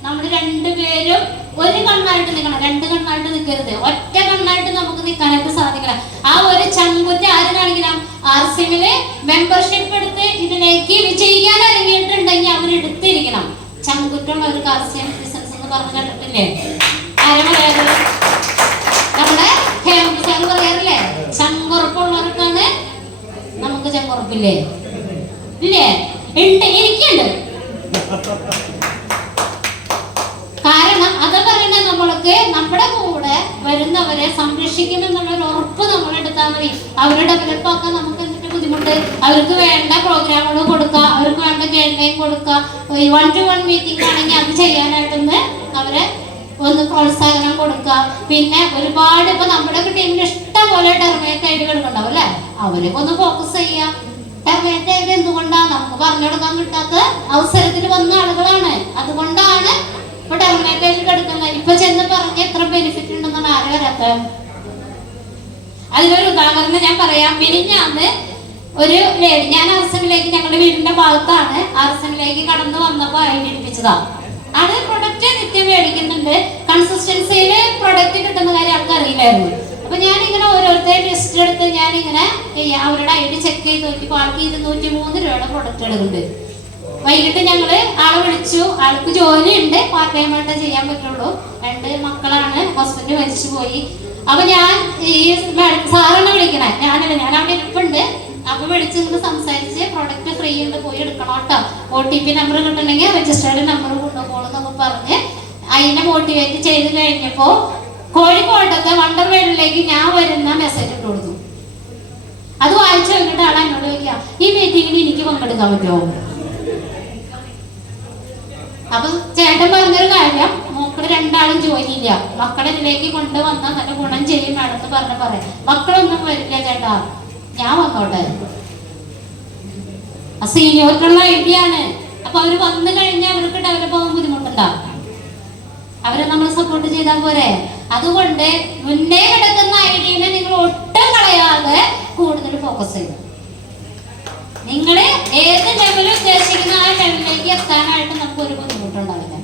നമ്മൾ 2 പേരും ഒരു കണ്ണായിട്ട് നിൽക്കണം. 2 കണ്ണായിട്ട് നിൽക്കരുത്, ഒറ്റ കണ്ണായിട്ട് നമുക്ക് നിൽക്കാനായിട്ട് സാധിക്കണം. ആ ഒരു ചങ്കുറ്റ ആര് കാണിക്കണം? ആർസിമില് മെമ്പർഷിപ്പ് എടുത്ത് ഇതിലേക്ക് വിജയിക്കാൻ ഇറങ്ങിയിട്ടുണ്ടെങ്കിൽ അവരെടുത്തിരിക്കണം. ചങ്കുറ്റുള്ള ഒരു ആർസിഎം ബിസിനസ് എന്ന് പറഞ്ഞു കണ്ടിട്ടില്ലേ? ആരാ പറയാറ്? നമ്മുടെ സാർ പറയാറില്ലേ? ചങ്കുറപ്പുള്ളവർക്കാണ്. നമുക്ക് ചങ്കുറപ്പില്ലേ? ഇല്ലേ? ഉണ്ട്, എനിക്കുണ്ട്. കാരണം അത് പറയണ നമ്മൾക്ക് നമ്മുടെ കൂടെ വരുന്നവരെ സംരക്ഷിക്കുമെന്നുള്ളൊരു ഉറപ്പ് നമ്മൾ എടുത്താൽ മതി. അവരെ ഡെവലപ്പ് ആക്കാൻ നമുക്ക് എന്തിന്റെ ബുദ്ധിമുട്ട്? അവർക്ക് വേണ്ട പ്രോഗ്രാമുകൾ കൊടുക്കുക, അവർക്ക് വേണ്ട ഗൈഡ്ലൈൻ കൊടുക്കുക. 1-to-1 മീറ്റിംഗ് ആണെങ്കിൽ അത് ചെയ്യാനായിട്ടൊന്ന് അവരെ ഒന്ന് പ്രോത്സാഹനം കൊടുക്കുക. പിന്നെ ഒരുപാട് ഇപ്പൊ നമ്മുടെ ടീമിൽ ഇഷ്ടം പോലെ ടെർമിനേറ്റ് ഐഡികൾ ഉണ്ടാവും അല്ലെ? അവരൊക്കെ ഒന്ന് ഫോക്കസ് ചെയ്യാം. ടെർമിനേറ്റ് ഐഡി എന്തുകൊണ്ടാണ്? നമുക്ക് പറഞ്ഞു കൊടുക്കാൻ കിട്ടാത്ത അവസരത്തിൽ വന്ന ആളുകളാണ്. അതുകൊണ്ടാണ് ഇപ്പൊ ടെർമിനേറ്റ് ഐഡി എടുക്കുന്നത്. ഇപ്പൊ ചെന്ന് പറഞ്ഞ് എത്ര ബെനിഫിറ്റ് ഉണ്ടെന്നാണ് ആരും വരാത്ത. അതിലൊരു ഉദാഹരണം ഞാൻ പറയാം. മിനിഞ്ഞാന്ന് ഒരു ലേഡി, ഞാൻ ആർസമിലേക്ക്, ഞങ്ങളുടെ വീടിന്റെ ഭാഗത്താണ്, ആർസമിലേക്ക് കടന്നു വന്നപ്പോ ഐഡന്റിപ്പിച്ചതാ. അത് പ്രൊഡക്റ്റ് നിത്യം മേടിക്കുന്നുണ്ട്. കൺസിസ്റ്റൻസിയില് പ്രൊഡക്റ്റ് കിട്ടുന്ന കാര്യം ആൾക്ക് അറിയില്ലായിരുന്നു. അപ്പൊ ഞാനിങ്ങനെ ഓരോരുത്തരെ ലിസ്റ്റ് എടുത്ത് ഞാനിങ്ങനെ അവരുടെ ഐഡി ചെക്ക് ചെയ്ത് നോക്കിയപ്പോൾ ആൾക്ക് 203 രൂപയുടെ പ്രൊഡക്റ്റ് എടുക്കുന്നുണ്ട്. വൈകിട്ട് ഞങ്ങള് ആളെ വിളിച്ചു. ആൾക്ക് ജോലിയുണ്ട്, പാർട്ട് ടൈം ആയിട്ട് ചെയ്യാൻ പറ്റുള്ളൂ. 2 മക്കളാണ്, ഹസ്ബൻഡ് മരിച്ചു പോയി. അപ്പൊ ഞാൻ ഈ സാറിനെ വിളിക്കണേ, ഞാൻ അവിടെ ഇരിപ്പുണ്ട്. അപ്പൊ വിളിച്ചിങ്ങനെ സംസാരിച്ച് പ്രൊഡക്റ്റ് ഫ്രീ ഉണ്ട്, പോയി എടുക്കണം കേട്ടോ, OTP നമ്പർ കിട്ടണമെങ്കിൽ രജിസ്റ്റേർഡ് നമ്പർ കൊണ്ടുപോകണമെന്നൊക്കെ പറഞ്ഞ് അതിനെ മോട്ടിവേറ്റ് ചെയ്ത് കഴിഞ്ഞപ്പോ കോഴിക്കോട്ടത്തെ വണ്ടർ വേൾഡിലേക്ക് ഞാൻ വരുന്ന മെസ്സേജ് ഇട്ട് കൊടുത്തു. അത് വായിച്ചു കഴിഞ്ഞിട്ട് ആളെ എന്നോട് ചോദിക്കുക, ഈ മീറ്റിങ്ങിന് എനിക്ക് പങ്കെടുക്കാൻ പറ്റുമോ? അപ്പൊ ചേട്ടൻ പറഞ്ഞൊരു കാര്യം, മക്കള് രണ്ടാളും ജോലിയില്ല, മക്കളെ ഇതിലേക്ക് കൊണ്ടുവന്നാൽ നല്ല ഗുണം ചെയ്യും വേണമെന്ന് പറയാം. മക്കളൊന്നും വരില്ല ചേട്ടാ, ഞാൻ വന്നോട്ടെ. സീനിയർക്കുള്ള ഐഡിയ ആണ്. അപ്പൊ അവര് വന്നു കഴിഞ്ഞാൽ അവർക്ക് ഡെവലപ്പ് ആവാൻ ബുദ്ധിമുട്ടുണ്ടാവും. അവരെ നമ്മൾ സപ്പോർട്ട് ചെയ്താൽ പോരെ. അതുകൊണ്ട് മുന്നേ കിടക്കുന്ന ഐഡിയനെ നിങ്ങൾ ഒട്ടും കളയാതെ കൂടുതൽ ഫോക്കസ് ചെയ്തു. നിങ്ങൾ ഏത് ലെവൽ ഉദ്ദേശിക്കുന്ന ആ ലെവലിലേക്ക് എത്താനായിട്ട് നമുക്ക് ഒരു ബുദ്ധിമുട്ടുണ്ടാവില്ല.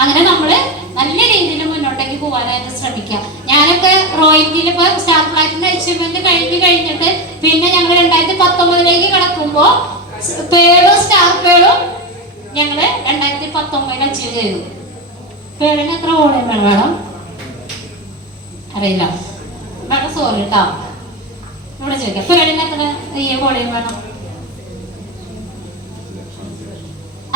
അങ്ങനെ നമ്മൾ നല്ല രീതിയിൽ മുന്നോട്ടേക്ക് പോകാനായിട്ട് ശ്രമിക്കാം. ഞാനൊക്കെ റോയൽറ്റിയിൽ ഇപ്പൊ സ്റ്റാർ പ്ലാറ്റിനം അച്ചീവ്മെന്റ് കഴിഞ്ഞിട്ട് പിന്നെ ഞങ്ങൾ 2019 കടക്കുമ്പോ പേളും സ്റ്റാർ പേളും ഞങ്ങള് 2019 അച്ചീവ് ചെയ്തു. പേളിന് എത്ര വോളിയം വേണം മേഡം? അറിയില്ല മേഡം, സോറി കേട്ടോ, ഇവിടെ ചോദിക്കാം. പേളിന് എത്ര വോളിയം വേണം?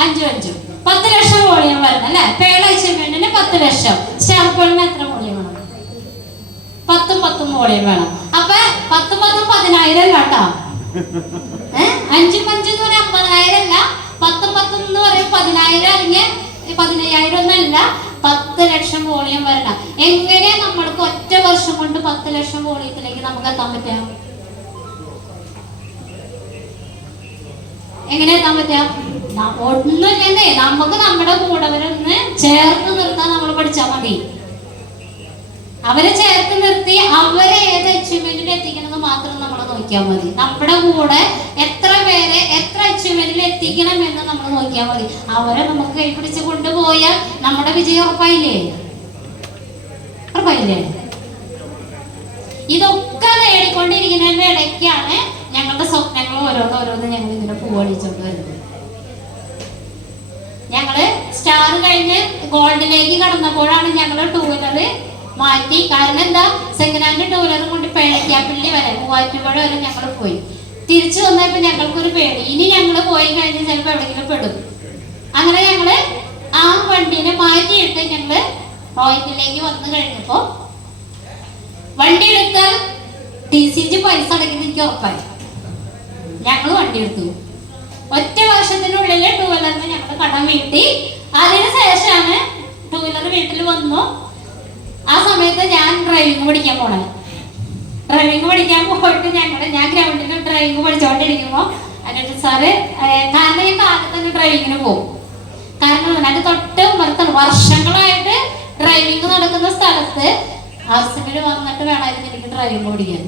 5 10 ലക്ഷം വോളിയം വരണം അല്ലെ? പേള അച്ചീവ്മെന്റിന് 10 ലക്ഷം. സ്റ്റാർ പേളിന് എത്ര വോളിയം വേണം? 10 വോളിയം വേണം. അപ്പൊ 10 10,000 വേട്ടോ. 5 എന്ന് പറയാൻ 50,000 അല്ല, 10 എന്ന് പറയും 10,000 അല്ലെങ്കിൽ 15,000 ഒന്നല്ല, 10 ലക്ഷം വോളിയം വരണം. എങ്ങനെ നമ്മൾക്ക് ഒറ്റ വർഷം കൊണ്ട് 10 ലക്ഷം വോളിയത്തിലേക്ക് നമുക്ക് എത്താൻ പറ്റാം? എങ്ങനെ എത്താൻ പറ്റാം? ഒന്നുമില്ലെന്നേ, നമുക്ക് നമ്മുടെ കൂടവരൊന്ന് ചേർത്ത് നിർത്താൻ നമ്മൾ പഠിച്ചാൽ മതി. അവരെ ചേർത്ത് നിർത്തി അവരെ ഏത് അച്ചീവ്മെന്റിൽ എത്തിക്കണമെന്ന് മാത്രം നമ്മൾ നോക്കിയാൽ മതി. നമ്മുടെ കൂടെ എത്ര പേരെ എത്ര അച്ചീവ്മെന്റിൽ എത്തിക്കണം എന്ന് നമ്മൾ നോക്കിയാൽ മതി. അവരെ നമുക്ക് കൈപിടിച്ച് കൊണ്ടുപോയാൽ നമ്മുടെ വിജയം ഉറപ്പായില്ലേ? ഉറപ്പായില്ലേ? ഇതൊക്കെ നേടിക്കൊണ്ടിരിക്കുന്നതിന്റെ ഇടയ്ക്കാണ് ഞങ്ങളുടെ സ്വപ്നങ്ങൾ ഓരോന്ന് ഞങ്ങൾ ഇതിനെ പൂവടിച്ചോണ്ട് വരുന്നത്. ഞങ്ങള് സ്റ്റാർ കഴിഞ്ഞ് ഗോൾഡിലേക്ക് കടന്നപ്പോഴാണ് ഞങ്ങള് 2 വീലർ മാറ്റി. കാരണം എന്താ, സെക്കൻഡ് ഹാൻഡ് 2 വീലർ കൊണ്ട് പേഴക്കാപ്പള്ളി വരെ മൂവാറ്റുപുഴ വരെ ഞങ്ങൾ പോയി. തിരിച്ചു വന്നപ്പോ ഞങ്ങൾക്കൊരു പേടി, ഇനി ഞങ്ങൾ പോയി കഴിഞ്ഞാൽ ചിലപ്പോൾ എവിടെയെങ്കിലും പെടും. അങ്ങനെ ഞങ്ങള് ആ വണ്ടീനെ മാറ്റിയിട്ട് ഞങ്ങള് റോയറ്റിലേക്ക് വന്നു കഴിഞ്ഞപ്പോ വണ്ടി എടുത്താൽ TCG പൈസ അടയ്ക്കുന്ന എനിക്ക് ഉറപ്പായി. ഞങ്ങൾ വണ്ടി എടുത്തു. ഒറ്റ വർഷത്തിനുള്ളിൽ 2 വീലറിന് ഞങ്ങൾ കടം വീട്ടി. അതിനുശേഷമാണ് 2 വീലർ വീട്ടിൽ വന്നു. ആ സമയത്ത് ഞാൻ ഡ്രൈവിംഗ് പഠിക്കാൻ പോണേ. ഡ്രൈവിംഗ് പഠിക്കാൻ പോയിട്ട് ഞാൻ ഗ്രൗണ്ടിൽ ഡ്രൈവിംഗ് പഠിച്ചുകൊണ്ടിരിക്കുമ്പോൾ എന്നിട്ട് സാറ്, കാരണം ഞാൻ കാലത്ത് തന്നെ ഡ്രൈവിങ്ങിന് പോകും. കാരണം അതിന്റെ തൊട്ട് പുറത്താണ് വർഷങ്ങളായിട്ട് ഡ്രൈവിംഗ് നടക്കുന്ന സ്ഥലത്ത് ഹസ്ബൻഡ് വന്നിട്ട് വേണമായിരുന്നു എനിക്ക് ഡ്രൈവിംഗ് പഠിക്കാൻ.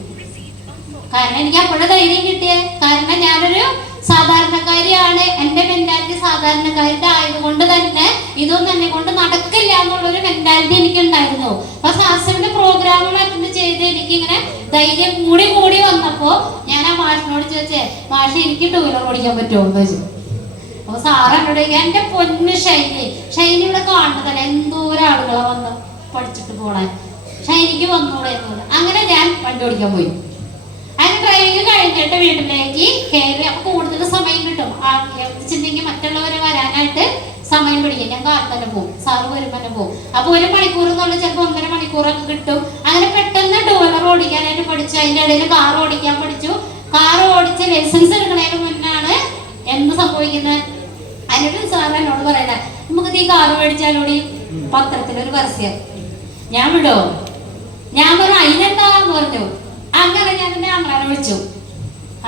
കാരണം എനിക്ക് അപ്പോഴും ധൈര്യം കിട്ടിയേ. കാരണം ഞാനൊരു സാധാരണക്കാരിയാണ്, എന്റെ മെന്റാലിറ്റി സാധാരണക്കാരുടെ ആയതുകൊണ്ട് തന്നെ ഇതൊന്നും എന്നെ കൊണ്ട് നടക്കില്ല എന്നുള്ളൊരു മെന്റാലിറ്റി എനിക്ക് ഉണ്ടായിരുന്നു. പക്ഷെ ഹസ്ബൻഡ് പ്രോഗ്രാമുകൾ അറ്റൻഡ് ചെയ്ത് എനിക്കിങ്ങനെ ധൈര്യം കൂടി വന്നപ്പോ ഞാൻ ആ മാഷിനോട് ചോദിച്ചേ, മാഷ് എനിക്ക് 2 വീലർ ഓടിക്കാൻ പറ്റുമോ എന്ന് ചോദിച്ചു. അപ്പൊ സാറ് എന്നോട് എന്റെ പൊന്ന് ഷൈനി ഇവിടെ കാണുന്നതല്ല, എന്തോരം ആളുകളെ വന്ന് പഠിച്ചിട്ട് പോണേ, ഷൈനിക്ക് വന്നൂടെ. അങ്ങനെ ഞാൻ വണ്ടി ഓടിക്കാൻ പോയി. അതിന് ഡ്രൈവിംഗ് കഴിഞ്ഞിട്ട് വീട്ടിലേക്ക് കയറി. അപ്പൊ കൂടുതൽ സമയം കിട്ടും. ചിന്തിക്ക് മറ്റുള്ളവരെ വരാനായിട്ട് സമയം പിടിക്കും. ഞാൻ കാറിൽ തന്നെ പോകും, സാറ് വരുമ്പോൾ തന്നെ പോകും. അപ്പൊ 1 മണിക്കൂർ എന്നുള്ള ചിലപ്പോൾ 1.5 മണിക്കൂറൊക്കെ കിട്ടും. അങ്ങനെ പെട്ടെന്ന് 2 വീലർ ഓടിക്കാനായിട്ട് പഠിച്ചു. അതിന്റെ ഇടയിൽ കാർ ഓടിക്കാൻ പഠിച്ചു. കാർ ഓടിച്ച് ലൈസൻസ് എടുക്കുന്നതിന് മുന്നാണ് എന്ത് സംഭവിക്കുന്നത്. അതിനോട് സാറ് എന്നോട് പറയണേ, നമുക്ക് ഈ കാർ മേടിച്ചാലോടി പത്രത്തിലൊരു പരസ്യം, ഞാൻ വിടോ? ഞാൻ പറഞ്ഞു അതിനെന്താന്ന് പറഞ്ഞു. അങ്ങനെ ഞാൻ എന്റെ ആങ്ങളെ വിളിച്ചു.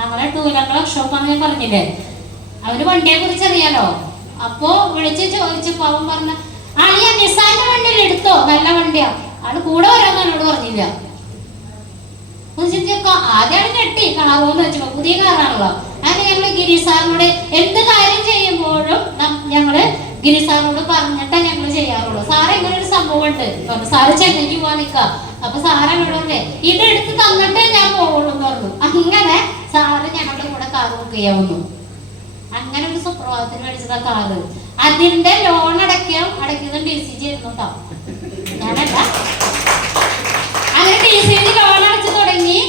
അങ്ങനെ 2 വീലർ വർക്ക്ഷോപ്പാന്ന് ഞാൻ പറഞ്ഞില്ലേ, അവന് വണ്ടിയെ കുറിച്ച് അറിയാലോ. അപ്പോ വിളിച്ച് ചോദിച്ചപ്പോ അവൻ പറഞ്ഞ, ഞാൻ നിസാന്റെ വണ്ടിയിൽ എടുത്തോ, നല്ല വണ്ടിയാ. ആള് കൂടെ വരാന്ന് എന്നോട് പറഞ്ഞില്ല. ആദ്യമാണ് ഞെട്ടി, കളറോന്ന് വെച്ചപ്പോ പുതിയ കാറാണല്ലോ. അങ്ങനെ ഞങ്ങള് ഗിരീഷ് സാറിനോട് എന്ത് കാര്യം ചെയ്യുമ്പോഴും ഞങ്ങള് ഗിരീഷ് സാറിനോട് പറഞ്ഞിട്ടേ ഞങ്ങൾ ചെയ്യാറുള്ളൂ. സാറ് ഇങ്ങനെ ഒരു സംഭവം ഉണ്ട്, സാറ് ചെന്നൈക്ക് പോവാൻ നിക്കാം. അപ്പൊ സാറ് എന്നോട് പറഞ്ഞേ, ഇതെടുത്ത് തന്നിട്ടേ ഞാൻ പോവുള്ളൂ എന്ന് പറഞ്ഞു. അങ്ങനെ സാറ് ഞങ്ങളുടെ കൂടെ കാർ ബുക്ക് ചെയ്യാവുന്നു. അങ്ങനെ ഒരു സുപ്രഭാതത്തിന് മേടിച്ചതാ കാറ്. അതിന്റെ ലോൺ അടയ്ക്കുന്നത് TCG ആയിരുന്നു കേട്ടോ, ഞാനല്ല. അങ്ങനെ TCG ലോൺ അടച്ചു തുടങ്ങി.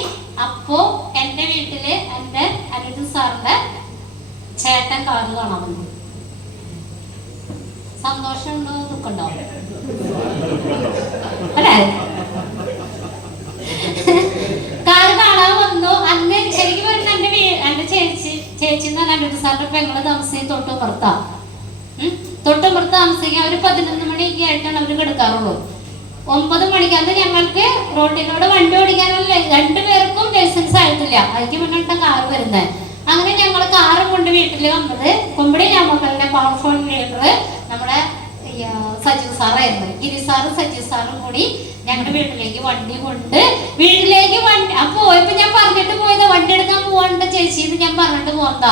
അപ്പോ എന്റെ വീട്ടില് എന്റെ അനിൽ സാറിന്റെ ചേട്ടൻ കാറ് കാണാൻ വന്നു. സന്തോഷമുണ്ടോ ദുഃഖമുണ്ടോ? അല്ലേ? സാറിന്റെ പെങ്ങള് താമസിക്കും തൊട്ടുപുറത്താ. തൊട്ടുപുറത്ത് താമസിക്കാൻ ഒരു 11 മണിയൊക്കെ ആയിട്ടാണ് അവർ കിടക്കാറുള്ളൂ. 9 മണിക്ക് അന്ന് ഞങ്ങൾക്ക് റോഡിലൂടെ വണ്ടി ഓടിക്കാനുള്ള 2 പേർക്കും ലൈസൻസ് ആയിട്ടില്ല. അതിക്ക് മുന്നിട്ട് കാറ് വരുന്നത്. അങ്ങനെ ഞങ്ങൾ കാറ് കൊണ്ട് വീട്ടിൽ വന്നത് കുമ്പടി ഞാമക്കളുടെ പവർ ഫോൺ ലീഡർ നമ്മുടെ സജീവ് സാറായിരുന്നു. ഗിരി സാറും സജീവ് സാറും കൂടി ഞങ്ങളുടെ വീട്ടിലേക്ക് വണ്ടി കൊണ്ട് വീട്ടിലേക്ക് വണ്ടി പോയപ്പോ ഞാൻ പറഞ്ഞിട്ട് പോയത് വണ്ടി എടുക്കാൻ പോവാണ്ട് ചേച്ചി എന്ന് ഞാൻ പറഞ്ഞിട്ട് പോകണ്ട.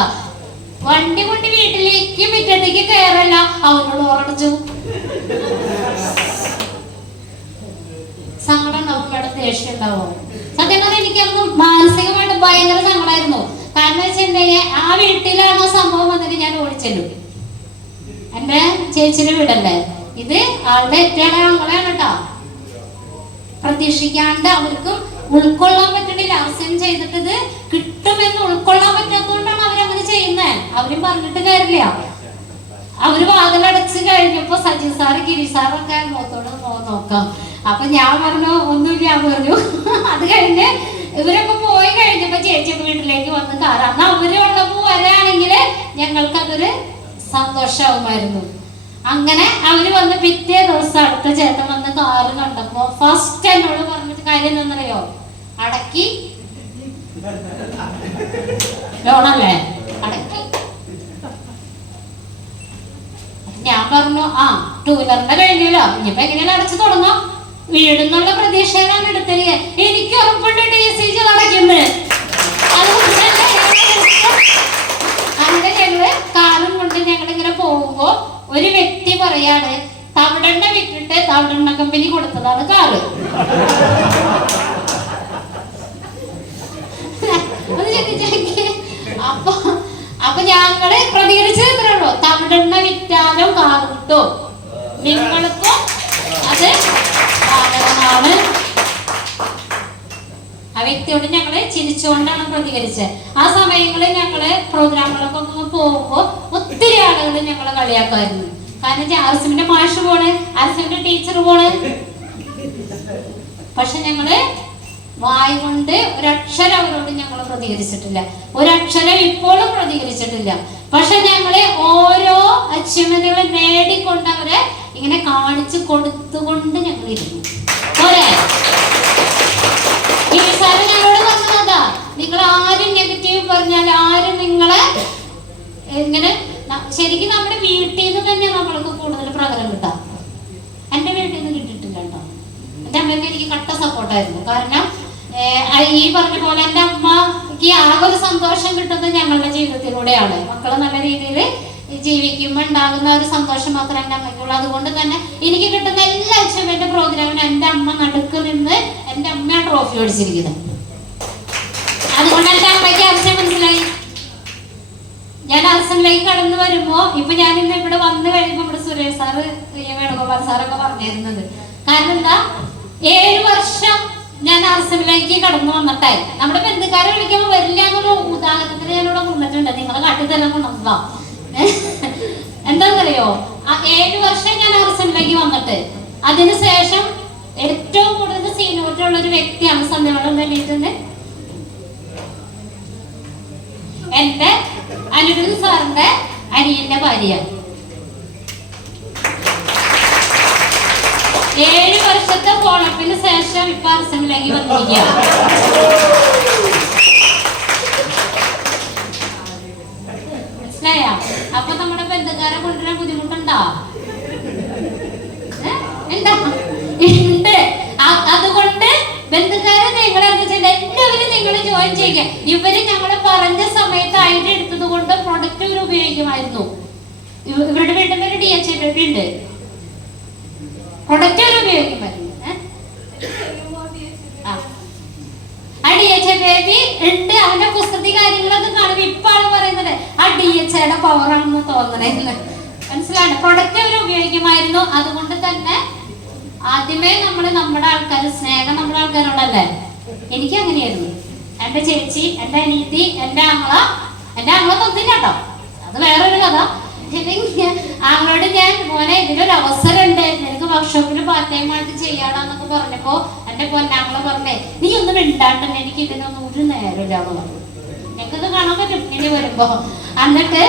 വണ്ടി കൊണ്ട് വീട്ടിലേക്ക് മുറ്റത്തേക്ക് കയറല്ല, അവനോട് ഓറടിച്ചു. സങ്കടം ഉണ്ടാവും, ഇവിടെ ദേഷ്യം ഉണ്ടാവും. സത്യം പറഞ്ഞാൽ എനിക്കന്ന് മാനസികമായിട്ട് ഭയങ്കര സങ്കടമായിരുന്നു. കാരണം വെച്ചിട്ടുണ്ടെങ്കിൽ ആ വീട്ടിലാണോ സംഭവം വന്നിട്ട് ഞാൻ ഓടിച്ചെല്ലും. എന്റെ ചേച്ചിയുടെ വീടല്ലേ ഇത്, ആളുടെ ഏറ്റവും ഞങ്ങളെയാണ് കേട്ടോ. പ്രതീക്ഷിക്കാണ്ട് അവർക്കും ഉൾക്കൊള്ളാൻ പറ്റണില്ല. അവസാനം ചെയ്തിട്ട് ഇത് കിട്ടുമെന്ന് ഉൾക്കൊള്ളാൻ പറ്റാത്തതുകൊണ്ടാണ് അവരങ്ങനെ ചെയ്യുന്നത്. അവരും പറഞ്ഞിട്ട് കാര്യമില്ല. അവര് വാതിലടച്ച് കഴിഞ്ഞപ്പോ സജീവ് സാറ് ഗിരി സാറൊക്കെ മുഖത്തോട് നോക്കാം. അപ്പൊ ഞാൻ പറഞ്ഞു ഒന്നുമില്ല പറഞ്ഞു. അത് കഴിഞ്ഞ് ഇവരൊക്കെ പോയി കഴിഞ്ഞപ്പോ ചേച്ചി വീട്ടിലേക്ക് വന്ന് കാറാം. അന്ന് അവരുള്ളപ്പോ വരാണെങ്കിൽ ഞങ്ങൾക്കതൊരു സന്തോഷമാകുമായിരുന്നു. അങ്ങനെ അവര് വന്ന് പിറ്റേ ദിവസം അടുത്ത ചേട്ടൻ വന്ന് കാറ് കണ്ടപ്പോ ഫസ്റ്റ് എന്നോട് പറഞ്ഞ കാര്യം എന്താണെന്നറിയോ? അടക്കി ലോണല്ലേ അടക്കി. ഞാൻ പറഞ്ഞു 2 വീലറിന്റെ കഴിഞ്ഞല്ലോ, ഇനിയിപ്പോ എങ്ങനെയാണ് അടച്ചു തുടങ്ങാം? വീടുന്നുള്ള പ്രതീക്ഷയിലാണ് എടുത്തത്. എനിക്ക് ഉറപ്പുണ്ട് DCG അടയ്ക്കുന്നത്. അങ്ങനെ ഞങ്ങള് കാറും കൊണ്ട് ഞങ്ങളിങ്ങനെ പോകുമ്പോ ഒരു വ്യക്തി പറയാണ് തവിടെണ്ണ വിറ്റിട്ട് തവിടെണ്ണ കമ്പനി കൊടുത്തതാണ് കാറ്. അത് ചിന്തിച്ചെങ്കിൽ അപ്പൊ ഞങ്ങള് പ്രതികരിച്ചത് എത്രേ ഉള്ളൂ, തവിടെണ്ണ വിറ്റാലും കാർ കിട്ടും, നിങ്ങൾക്കും അത് ബാധകമാണ്. ആ വ്യക്തിയോട് ഞങ്ങള് ചിരിച്ചുകൊണ്ടാണ് പ്രതികരിച്ചത്. ആ സമയങ്ങളിൽ ഞങ്ങള് പ്രോഗ്രാമുകളൊക്കെ ഒന്ന് പോകുമ്പോ ഒത്തിരി ആളുകൾ ഞങ്ങളെ കളിയാക്കായിരുന്നു. കാരണം ആർസിമിന്റെ മാഷ് പോണ്, ആർസിമിന്റെ ടീച്ചർ പോണ്. പക്ഷെ ഞങ്ങള് വായ കൊണ്ട് ഒരക്ഷരം അവരോട് ഞങ്ങൾ പ്രതികരിച്ചിട്ടില്ല. ഒരക്ഷരം ഇപ്പോഴും പ്രതികരിച്ചിട്ടില്ല. പക്ഷെ ഞങ്ങള് ഓരോ അച്ചീവ്മെന്റുകൾ നേടിക്കൊണ്ട് അവരെ ഇങ്ങനെ കാണിച്ചു കൊടുത്തുകൊണ്ട് ഞങ്ങൾ ഇരുന്നു. സാറ് ഞങ്ങളോട് പറഞ്ഞതാ, നിങ്ങൾ ആരും നെഗറ്റീവ് പറഞ്ഞാൽ ആരും നിങ്ങളെ ഇങ്ങനെ ശരിക്കും നമ്മുടെ വീട്ടിൽ നിന്ന് തന്നെ നമ്മൾക്ക് കൂടുതൽ പ്രകടനം കിട്ടാം. എന്റെ വീട്ടിൽ നിന്ന് കിട്ടിയിട്ടില്ല കേട്ടോ. എന്റെ അമ്മയ്ക്ക് എനിക്ക് കട്ട സപ്പോർട്ടായിരുന്നു. കാരണം ഈ പറഞ്ഞ പോലെ എന്റെ അമ്മക്ക് ആകെ ഒരു സന്തോഷം കിട്ടുന്നത് ഞങ്ങളുടെ ജീവിതത്തിലൂടെയാണ്. മക്കള് നല്ല രീതിയിൽ ജീവിക്കുമ്പോൾ ഉണ്ടാകുന്ന ഒരു സന്തോഷം മാത്രമേ എൻ്റെ അമ്മയ്ക്കുള്ളൂ. അതുകൊണ്ട് തന്നെ എനിക്ക് കിട്ടുന്ന എല്ലാ അച്ചീവ്മെന്റ് പ്രോഗ്രാമിനും എൻ്റെ അമ്മ നടുക്ക് നിന്ന് എൻ്റെ അമ്മ ട്രോഫി മേടിച്ചിരിക്കുന്നത്. അതുകൊണ്ട് എൻ്റെ അമ്മയ്ക്ക് ആവശ്യം മനസ്സിലായി. ഞാൻ ആർസനിലേക്ക് കടന്നു വരുമ്പോ ഇപ്പൊ ഞാൻ ഇന്ന് ഇവിടെ വന്നു കഴിയുമ്പോ ഇവിടെ സുരേഷ് സാറ് വേണുഗോപാൽ സാറൊക്കെ പറഞ്ഞിരുന്നത് കാരണം എന്താ, 7 വർഷം ഞാൻ ആർസനിലേക്ക് കടന്നു വന്നിട്ടായി. നമ്മുടെ ബന്ധുക്കാരെ വിളിക്കുമ്പോൾ വരില്ല എന്നൊരു ഉദാഹരണത്തിന് ഞാനിവിടെ കൊണ്ടിട്ടുണ്ട്. നിങ്ങളെ കാട്ടിൽ തന്നെ കൊണ്ടുവന്നതാ. എന്താണെന്നറിയോ, 7 വർഷം ഞാൻ ആർസനിലേക്ക് വന്നിട്ട് അതിനുശേഷം ഏറ്റവും കൂടുതൽ സീനിയോറിറ്റി ഉള്ള ഒരു വ്യക്തിയാണ് സന്ധ്യവളം വേണ്ടിയിട്ട് എന്റെ അനിരുദ്ധ സാറിന്റെ അനിയന്റെ ഭാര്യ. 7 വർഷത്തെ ഫോളപ്പിന് ശേഷം ഇപ്പൊ ആർസനിലേക്ക് വന്നിരിക്കുക. മനസ്സിലായോ? അപ്പൊ നമ്മുടെ ബന്ധുക്കാരെ കൊണ്ടുവരാൻ ബുദ്ധിമുട്ടുണ്ടോ? ഉണ്ട്. അതുകൊണ്ട് ബന്ധുക്കാരെ നിങ്ങളെ എല്ലാവരും നിങ്ങൾ ജോയിൻ ചെയ്യുക. ഇവര് ഞങ്ങള് പറഞ്ഞ സമയത്ത് ഐഡിയ എടുത്തത് കൊണ്ട് പ്രൊഡക്റ്റ് ഇവർ ഉപയോഗിക്കുമായിരുന്നു. ഇവരുടെ വീട്ടിൽ ഒരു DHA ഉണ്ട്, പ്രൊഡക്റ്റ് അവർ ഉപയോഗിക്കുമായിരുന്നു. ആ DHA ബേബി ഉണ്ട്. അവന്റെ പുസ്തക കാര്യങ്ങളൊക്കെ കാണുമ്പോ ഇപ്പൊ ആള് പറയുന്നത് ആ DHAയുടെ പവറാണെന്ന് തോന്നണേന്ന്. മനസ്സിലാണ്? പ്രൊഡക്റ്റ് അവർ ഉപയോഗിക്കുമായിരുന്നു. അതുകൊണ്ട് തന്നെ ആദ്യമേ നമ്മുടെ ആൾക്കാർ സ്നേഹം നമ്മുടെ ആൾക്കാരോടല്ലേ. എനിക്ക് അങ്ങനെയായിരുന്നു. എന്റെ ചേച്ചി, എന്റെ അനിയത്തി, എന്റെ ആങ്ങള തന്നില്ല കേട്ടോ, അത് വേറൊരു കഥ. ആങ്ങളോട് ഞാൻ മോനെ ഇതിലൊരു അവസരം ഉണ്ട്, നിനക്ക് വർക്ക്ഷോപ്പിൽ പാർട്ട് ടൈം ആയിട്ട് ചെയ്യാടാന്നൊക്കെ പറഞ്ഞപ്പോ എന്റെ പൊന്നാങ്ങളെ പറഞ്ഞേ നീ ഒന്നും മിണ്ടാണ്ടന്നെ, എനിക്ക് ഇതിനൊന്നും ഒരു നേരമില്ലാന്ന് പറഞ്ഞു. ഞങ്ങൾക്കൊക്കെ കാണാൻ പറ്റും ഇനി വരുമ്പോ. എന്നിട്ട്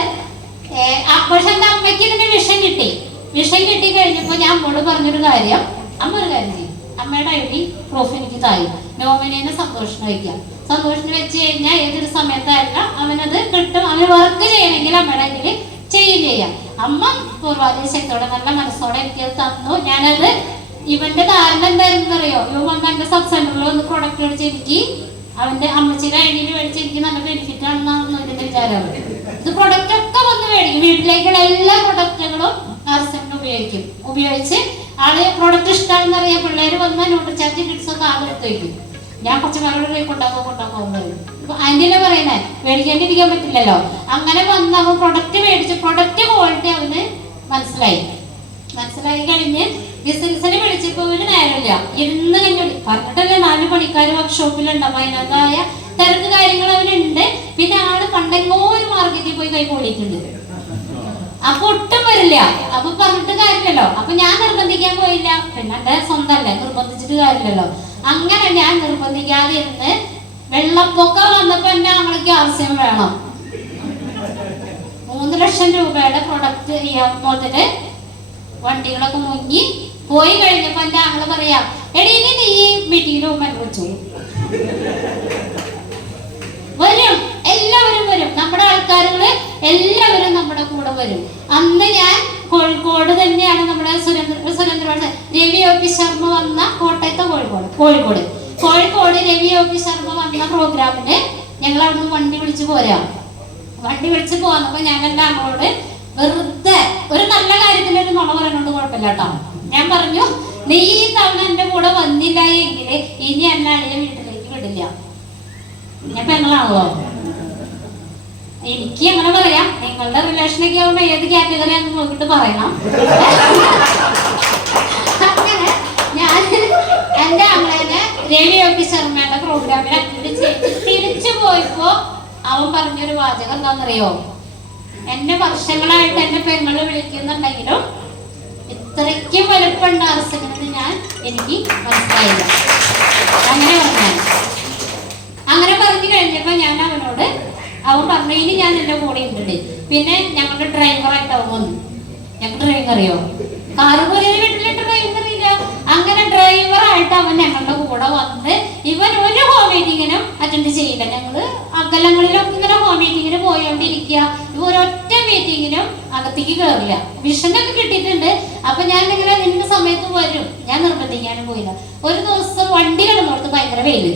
പക്ഷെ എന്റെ അമ്മയ്ക്ക് ഇതിന്റെ വിഷം കിട്ടി. വിഷം കിട്ടി കഴിഞ്ഞപ്പോ ഞാൻ അമ്മോട് പറഞ്ഞൊരു കാര്യം, അമ്മ ഒരു കാര്യം ചെയ്യും, അമ്മയുടെ ID പ്രൂഫ് എനിക്ക് തായി, നോമിനീനെ സന്തോഷിന് വയ്ക്കാം. സന്തോഷിന് വെച്ച് കഴിഞ്ഞാൽ ഏതൊരു സമയത്തായാലും അവനത് കിട്ടും. അവന് വർക്ക് ചെയ്യണമെങ്കിൽ അമ്മയുടെ ഇതിൽ ചെയ്യാം. അമ്മ പൂർവാധിക ശക്തിയോടെ നല്ല മനസ്സോടെ എനിക്ക് തന്നു. ഞാനത് ഇവന്റെ ധാരണ എന്തായിരുന്നു അറിയോ, ഇവ വന്ന് എന്റെ സബ് സെന്ററിൽ വന്ന് പ്രൊഡക്റ്റ് മേടിച്ച് എനിക്ക് അവന്റെ അമ്മച്ചിയുടെ ID മേടിച്ച് എനിക്ക് നല്ല ബെനിഫിറ്റ് ആണെന്നാണ് ഇതിന്റെ വിചാരം. ഇത് പ്രൊഡക്റ്റ് ഒക്കെ വന്ന് മേടിക്കും, വീട്ടിലേക്കുള്ള എല്ലാ പ്രൊഡക്റ്റുകളും നഴ്സിംഗ് ഉപയോഗിച്ച് ആള് പ്രൊഡക്റ്റ് ഇഷ്ടമാണെന്ന് അറിയാം. പിള്ളേര് വന്നാൽ ന്യൂട്രിചാർജ് കിഡ്സ് ഒക്കെ ആദ്യം എടുത്ത് വയ്ക്കും. ഞാൻ കുറച്ച് മകളുടെ കൊണ്ടാക്കുമ്പോൾ അതിൻ്റെ പറയുന്നേ മേടിക്കേണ്ടിരിക്കാൻ പറ്റില്ലല്ലോ. അങ്ങനെ വന്ന് അവൻ പ്രൊഡക്റ്റ് മേടിച്ച് പ്രൊഡക്റ്റ് ക്വാളിറ്റി അവന് മനസ്സിലായി കഴിഞ്ഞ് ബിസിനസിന് വിളിച്ചപ്പോ അവന് നേരമില്ല, ഇരുന്ന് കഴിഞ്ഞു പറഞ്ഞിട്ടല്ലേ 4 പണിക്കാർ വർക്ക്ഷോപ്പിലുണ്ടാവും. അതിനകത്തായ തിരക്ക് കാര്യങ്ങൾ അവനുണ്ട്. പിന്നെ ആള് പണ്ടെങ്ങോ ഒരു മാർക്കറ്റിൽ പോയി കൈ പൊളിയിട്ടുണ്ട്. അപ്പൊ ഒട്ടും വരില്ല. അപ്പൊ പറഞ്ഞിട്ട് കാര്യമില്ലല്ലോ. അപ്പൊ ഞാൻ നിർബന്ധിക്കാൻ പോയില്ല, പിന്നെ എന്റെ സ്വന്തമല്ലേ, നിർബന്ധിച്ചിട്ട് കാര്യമില്ലല്ലോ. അങ്ങനെ ഞാൻ നിർബന്ധിക്കാതെ ഇരുന്ന് വെള്ളപ്പൊക്കം വന്നപ്പോ എന്നെ ഞങ്ങൾക്ക് ആവശ്യം വേണം 3 ലക്ഷം രൂപയുടെ പ്രൊഡക്റ്റ് ചെയ്യാൻ വണ്ടികളൊക്കെ മുങ്ങി പോയി കഴിഞ്ഞപ്പോ എന്റെ ആങ്ങള് പറയാ, എടീ നീ മീറ്റിംഗിന് പോകുമ്പോൾ വിളിച്ചു വരും, എല്ലാവരും വരും, നമ്മുടെ ആൾക്കാരുകള് എല്ലാവരും നമ്മുടെ കൂടെ വരും. അന്ന് ഞാൻ കോഴിക്കോട് തന്നെയാണ് നമ്മുടെ സുരേന്ദ്ര രവി OP ശർമ്മ വന്ന കോട്ടയത്തെ കോഴിക്കോട് രവി OP ശർമ്മ വന്ന പ്രോഗ്രാമിന് ഞങ്ങൾ അവിടുന്ന് വണ്ടി വിളിച്ച് പോന്നപ്പോ ഞാൻ എൻ്റെ അമ്മയോട് വെറുതെ ഒരു നല്ല കാര്യത്തിന് ഒരു നുണ പറയുന്നോണ്ട് കുഴപ്പമില്ല കേട്ടോ. ഞാൻ പറഞ്ഞു, നീ ഈ തവണ എന്റെ കൂടെ വന്നില്ല എങ്കിൽ ഇനി എന്നെ അളിയ വീട്ടിലേക്ക് വിടില്ല. ഞാൻ പെങ്ങളാണല്ലോ, എനിക്ക് അങ്ങനെ പറയാം. നിങ്ങളുടെ റിലേഷനൊക്കെ ആവുമ്പോ ഏത് കാറ്റഗറി ആണെന്ന് നോക്കിട്ട് പറയണം. അങ്ങനെ ഞാൻ എന്റെ അമ്മേനെ രവി OP ശർമ്മയുടെ പ്രോഗ്രാമിൽ അറ്റൻഡ് ചെയ്ത് തിരിച്ചു പോയപ്പോ അവൻ പറഞ്ഞൊരു വാചകം എന്താണെന്നറിയോ, എന്നെ വർഷങ്ങളായിട്ട് എന്റെ പെങ്ങള് വിളിക്കുന്നുണ്ടെങ്കിലും ഇത്രയ്ക്കും വലുപ്പമുണ്ട് അർച്ചകനെന്ന് എനിക്ക് മനസ്സിലായില്ല. അങ്ങനെ പറഞ്ഞു കഴിഞ്ഞപ്പോ ഞാൻ അവൻ പറഞ്ഞു, ഇനി ഞാൻ എന്റെ കൂടെ ഉണ്ട്. പിന്നെ ഞങ്ങളുടെ ഡ്രൈവറായിട്ട് അവൻ വന്നു. ഞങ്ങളുടെ ഡ്രൈവർ അറിയോ, കാറ് പോലെ വീട്ടിലെ ഡ്രൈവർ ഇല്ല. അങ്ങനെ ഡ്രൈവറായിട്ട് അവൻ ഞങ്ങളുടെ കൂടെ വന്ന് ഇവൻ ഒരു ഹോം മീറ്റിങ്ങിനും അറ്റൻഡ് ചെയ്യില്ല. ഞങ്ങള് അകലങ്ങളിലൊക്കെ ഇങ്ങനെ ഹോം മീറ്റിങ്ങിന് പോയോണ്ടിരിക്കുക. ഇവ ഒരൊറ്റ മീറ്റിങ്ങിനും അകത്തേക്ക് കയറില്ല. വിഷനൊക്കെ കിട്ടിയിട്ടുണ്ട്. അപ്പൊ ഞാൻ ഇങ്ങനെ നിന്ന സമയത്ത് വരും, ഞാൻ നിർബന്ധിക്കാനും പോയില്ല. ഒരു ദിവസം വണ്ടി കിടന്നോടത്ത് ഭയങ്കര വെയില്,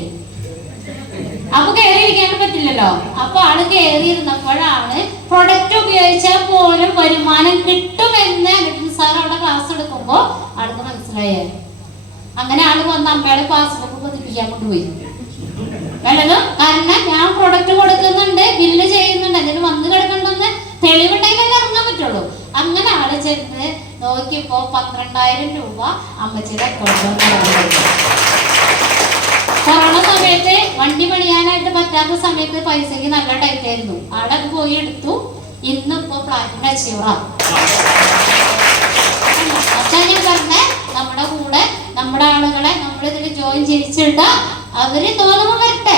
അപ്പൊ കയറിയിരിക്കാനും പറ്റില്ലല്ലോ. അപ്പൊ ആള് കയറിയിരുന്നപ്പോഴാണ് പ്രൊഡക്റ്റ് ഉപയോഗിച്ചാൽ പോലും വരുമാനം കിട്ടുമെന്ന് അനുപം സാർ അവിടെ ക്ലാസ് എടുക്കുമ്പോ ആൾക്ക് മനസ്സിലായേ. അങ്ങനെ ആള് വന്ന് അമ്മയുടെ പാസ്ബുക്ക് പതിപ്പിക്കാൻ കൊണ്ടുപോയി. വേണ്ടതും കാരണം ഞാൻ പ്രൊഡക്റ്റ് കൊടുക്കുന്നുണ്ട്, ബില്ല് ചെയ്യുന്നുണ്ട്, അതിന് വന്ന് കിടക്കണ്ടെന്ന് തെളിവുണ്ടെങ്കിൽ ഇറങ്ങാൻ പറ്റുള്ളൂ. അങ്ങനെ ആള് ചെന്ന് നോക്കിയപ്പോ 12,000 രൂപ അമ്മച്ചിയുടെ അക്കൗണ്ടിൽ. കൊറോണ സമയത്ത് വണ്ടി പണിയാനായിട്ട് പറ്റാത്ത സമയത്ത് പൈസക്ക് നല്ല ടൈറ്റ് ആയിരുന്നു. ആളെ പോയി എടുത്തു. ഇന്നിപ്പോ പ്ലാറ്റിനം അച്ചീവറാ. ഞാൻ പറഞ്ഞ നമ്മുടെ കൂടെ നമ്മുടെ ആളുകളെ നമ്മളിതിൽ ജോയിൻ ചെയ്യിച്ചിട്ട അവര് തോന്നുമ്പോ വരട്ടെ,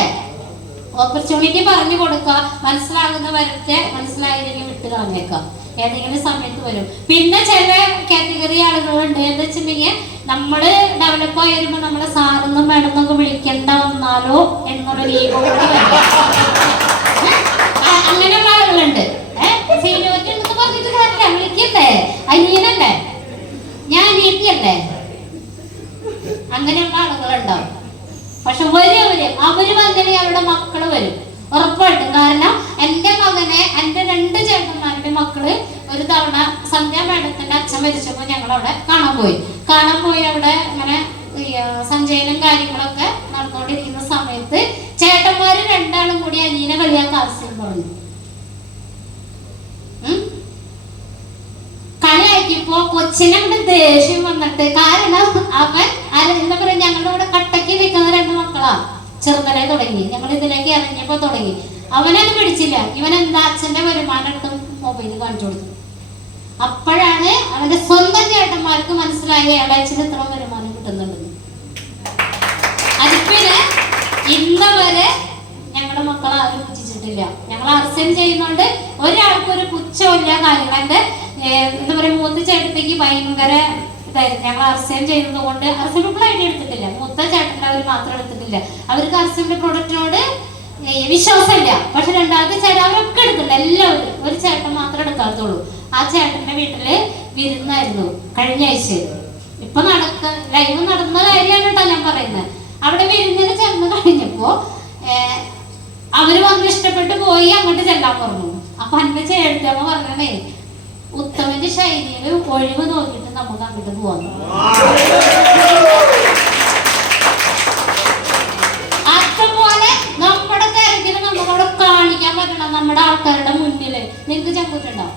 ഓപ്പർച്യൂണിറ്റി പറഞ്ഞു കൊടുക്കുക. മനസ്സിലാകുന്ന വരട്ടെ, മനസ്സിലായില്ലെങ്കിൽ വിട്ട് കളഞ്ഞേക്കാം. ഏതെങ്കിലും സമയത്ത് വരും. പിന്നെ ചില കാറ്റഗറി ആളുകളുണ്ട്. എന്താ വെച്ചിട്ടുണ്ടെങ്കിൽ നമ്മള് ഡെവലപ്പ് ആയി വരുമ്പോ നമ്മളെ സാറൊന്നും മേഡമൊക്കെ വിളിക്കണ്ട വന്നാലോ എന്നുള്ളൊരു ഈഗോ കൂടി വരും. അങ്ങനെയുള്ള ആളുകളുണ്ട്. സീനിയോറിറ്റി എന്നൊക്കെ പറഞ്ഞിട്ട് കാര്യമില്ല, വിളിക്കണ്ടേ, അനിയനല്ലേ, ഞാൻ അനിയത്തിയല്ലേ, അങ്ങനെയുള്ള ആളുകളുണ്ടാവും. പക്ഷെ അവര് വന്നില്ലെങ്കിൽ അവരുടെ മക്കള് വരും ഉറപ്പായിട്ടും. കാരണം എന്റെ മകനെ, എന്റെ 2 ചേട്ടന്മാരുടെ മക്കള് ഒരു തവണ സന്ധ്യ മേഡത്തിന്റെ അച്ഛൻ മരിച്ചപ്പോ ഞങ്ങളവിടെ കാണാൻ പോയി. അവിടെ അങ്ങനെ സഞ്ചയനം കാര്യങ്ങളൊക്കെ നടന്നുകൊണ്ടിരിക്കുന്ന സമയത്ത് ചേട്ടന്മാര് 2 ആളും കൂടി അനിയനെ കളിയാക്കാൻ ആവശ്യം പറഞ്ഞു. കളിയാക്കിയപ്പോ കൊച്ചിനെ ദേഷ്യം വന്നിട്ട്, കാരണം അവൻ എന്താ പറയാ, ഞങ്ങളുടെ കൂടെ കട്ടക്ക് നിൽക്കുന്ന 2 മക്കളാ. ചെറുതലെ തുടങ്ങി, ഞങ്ങൾ ഇതിലേക്ക് ഇറങ്ങിയപ്പോ തുടങ്ങി. അവനത് പിടിച്ചില്ല. ഇവൻ എന്താ അച്ഛന്റെ വരുമാനം എടുത്ത് മൊബൈലിൽ കാണിച്ചു കൊടുത്തു. അപ്പോഴാണ് അവന്റെ സ്വന്തം ചേട്ടന്മാർക്ക് മനസ്സിലായത് അയാളെ അച്ഛന് ഇത്ര വരുമാനം കിട്ടുന്നുണ്ടെന്ന്. അതിപ്പിന് ഇന്ന് വരെ ഞങ്ങളുടെ മക്കളെ ആരും വെച്ചിട്ടില്ല. ഞങ്ങൾ RCM ചെയ്യുന്നോണ്ട് ഒരാൾക്കൊരു പുച്ഛമില്ല കാര്യങ്ങൾ. എന്റെ എന്താ പറയാ, മൂത്ത ചേട്ടത്തേക്ക് ഭയങ്കര ഇതായിരുന്നു. ഞങ്ങൾ RCM ചെയ്യുന്നത് കൊണ്ട് RCM ഇപ്പോൾ ഐഡിയ എടുത്തിട്ടില്ല. മൂത്ത ചേട്ടൻ്റെ അവർ മാത്രം എടുത്തിട്ടില്ല. അവർക്ക് RCMന്റെ പ്രൊഡക്റ്റിനോട് വിശ്വാസമില്ല. പക്ഷെ രണ്ടാമത്തെ ചേട്ടൻ അവരൊക്കെ എടുത്തിട്ടുണ്ട്, എല്ലാവരും. ഒരു ചേട്ടൻ മാത്രം എടുക്കാത്തുള്ളൂ. ആ ചേട്ടന്റെ വീട്ടില് വിരുന്നായിരുന്നു കഴിഞ്ഞ ആഴ്ച. ഇപ്പൊ ലൈവ് നടന്ന കാര്യമാണ് കേട്ടോ ഞാൻ പറയുന്നത്. അവിടെ വിരുന്നിന് ചെന്ന് കഴിഞ്ഞപ്പോ അവര് വന്ന് ഇഷ്ടപ്പെട്ട് പോയി അങ്ങോട്ട് ചെല്ലാൻ പറഞ്ഞു. അപ്പൊ എന്റെ ചേട്ടമ്മ പറഞ്ഞേ, ഉത്തമന്റെ ശൈലിയിൽ ഒഴിവ് നോക്കിയിട്ട് നമുക്ക് അങ്ങോട്ട് പോവാം. അതുപോലെ നമ്മുടെ തിരക്കില് നമ്മളോട് കാണിക്കാൻ പറ്റണം നമ്മുടെ ആൾക്കാരുടെ മുന്നില്. നിങ്ങൾക്ക് ചങ്കൂറ്റുണ്ടോ?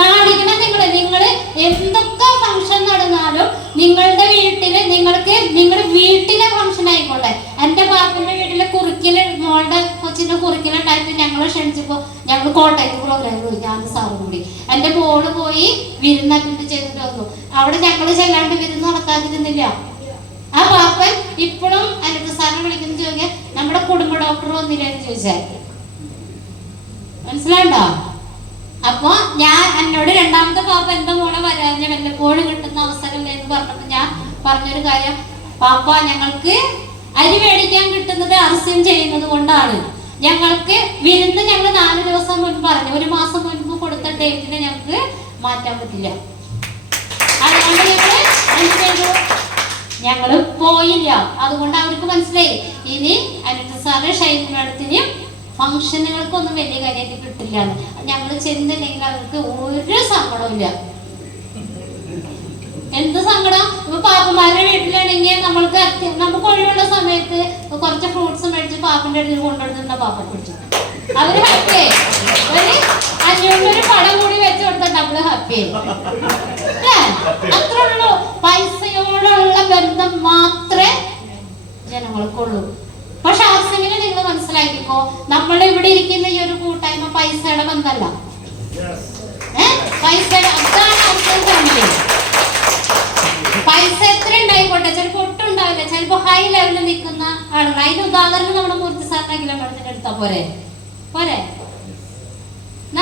കാണിക്കണം. നിങ്ങള് എന്തൊക്കെ ഫംഗ്ഷൻ നടന്നാലും നിങ്ങളുടെ വീട്ടില് നിങ്ങളുടെ വീട്ടിലെ ഫംഗ്ഷൻ ആയിക്കോട്ടെ. എന്റെ പാപ്പന്റെ വീട്ടിലെ കുറിക്കല്, മോളുടെ കൊച്ചിന്റെ കുറിക്കലുണ്ടായിട്ട് ഞങ്ങൾ ക്ഷണിച്ചപ്പോ ഞങ്ങൾ കോട്ടയത്ത് പ്രോഗ്രാം പോയി, ഞാൻ സാറും കൂടി. എന്റെ മോള് പോയി വിരുന്നൊക്കെ ചെയ്തിട്ട് വന്നു. അവിടെ ഞങ്ങള് ചെല്ലാണ്ട് വിരുന്ന് നടക്കാതിരുന്നില്ല. ആ പാപ്പൻ ഇപ്പോഴും അനിത സാറിനെ വിളിക്കുന്ന ചോദിക്കാൻ നമ്മുടെ കുടുംബ ഡോക്ടർ വന്നില്ലെന്ന് ചോദിച്ചാൽ മനസ്സിലാണ്ടോ? അപ്പൊ ഞാൻ എന്നോട് രണ്ടാമത്തെ പാപ്പ എന്താ മോളെ വരാൻ, ഞാൻ വല്ലപ്പോഴും കിട്ടുന്ന അവസരമല്ലേ എന്ന് പറഞ്ഞപ്പോ ഞാൻ പറഞ്ഞൊരു കാര്യം, പാപ്പ ഞങ്ങൾക്ക് അരി മേടിക്കാൻ കിട്ടുന്നത് RCM ചെയ്യുന്നത് കൊണ്ടാണ്. ഞങ്ങൾക്ക് വിരുന്ന് ഞങ്ങൾ 4 ദിവസം മുൻപ് പറഞ്ഞു, 1 മാസം മുൻപ് കൊടുത്ത ഡേറ്റിനെ ഞങ്ങൾക്ക് മാറ്റാൻ പറ്റില്ല. അതുകൊണ്ട് ഞങ്ങള് പോയില്ല. അതുകൊണ്ട് അവർക്ക് മനസ്സിലായി ഇനി അനിത സാറ് ഷൈൻ മാഡത്തിനും ഫംഗ്ഷനുകൾക്കൊന്നും വലിയ കാര്യമായിട്ട് കിട്ടില്ല. ഞങ്ങൾ ചെന്നില്ലെങ്കിൽ അവർക്ക് ഒരു സങ്കടവും. എന്ത് സങ്കടം? ഇപ്പൊ പാപ്പന്മാരുടെ വീട്ടിലാണെങ്കിൽ നമുക്ക് ഒഴിവുള്ള സമയത്ത് കുറച്ച് ഫ്രൂട്ട്സ് മേടിച്ച് പാപ്പന്റെ അടുത്ത് കൊണ്ടുവരുന്ന പാപ്പ പിടിച്ചു അവര് ഹാപ്പിയായി. ഒരു 500 പടം കൂടി വെച്ച് കൊടുത്താൽ നമ്മള് ഹാപ്പിയായി. അത്രേ ഉള്ളൂ. പൈസയോടുള്ള ബന്ധം മാത്രമേ ജനങ്ങൾക്കുള്ളൂ. പക്ഷെ RCMന് നിങ്ങൾ മനസ്സിലാക്കിക്കോ, നമ്മൾ ഇവിടെ ഇരിക്കുന്ന ഈ ഒരു കൂട്ടായ്മ പൈസയുടെ ബന്ധമല്ല. പൈസയുടെ അതാണ് RCM ഫാമിലി. പൈസ എത്ര ഉണ്ടായിക്കോട്ടെ, ചിലപ്പോ ഒട്ടും ഉണ്ടാവില്ല, ചിലപ്പോ ഹൈ ലെവലിൽ നിൽക്കുന്ന ആളുകൾ. അതിന്റെ ഉദാഹരണം നമ്മുടെ മൂർത്തി സാറിനെങ്കിലും മേഡത്തിന്റെ എടുത്താ പോരെ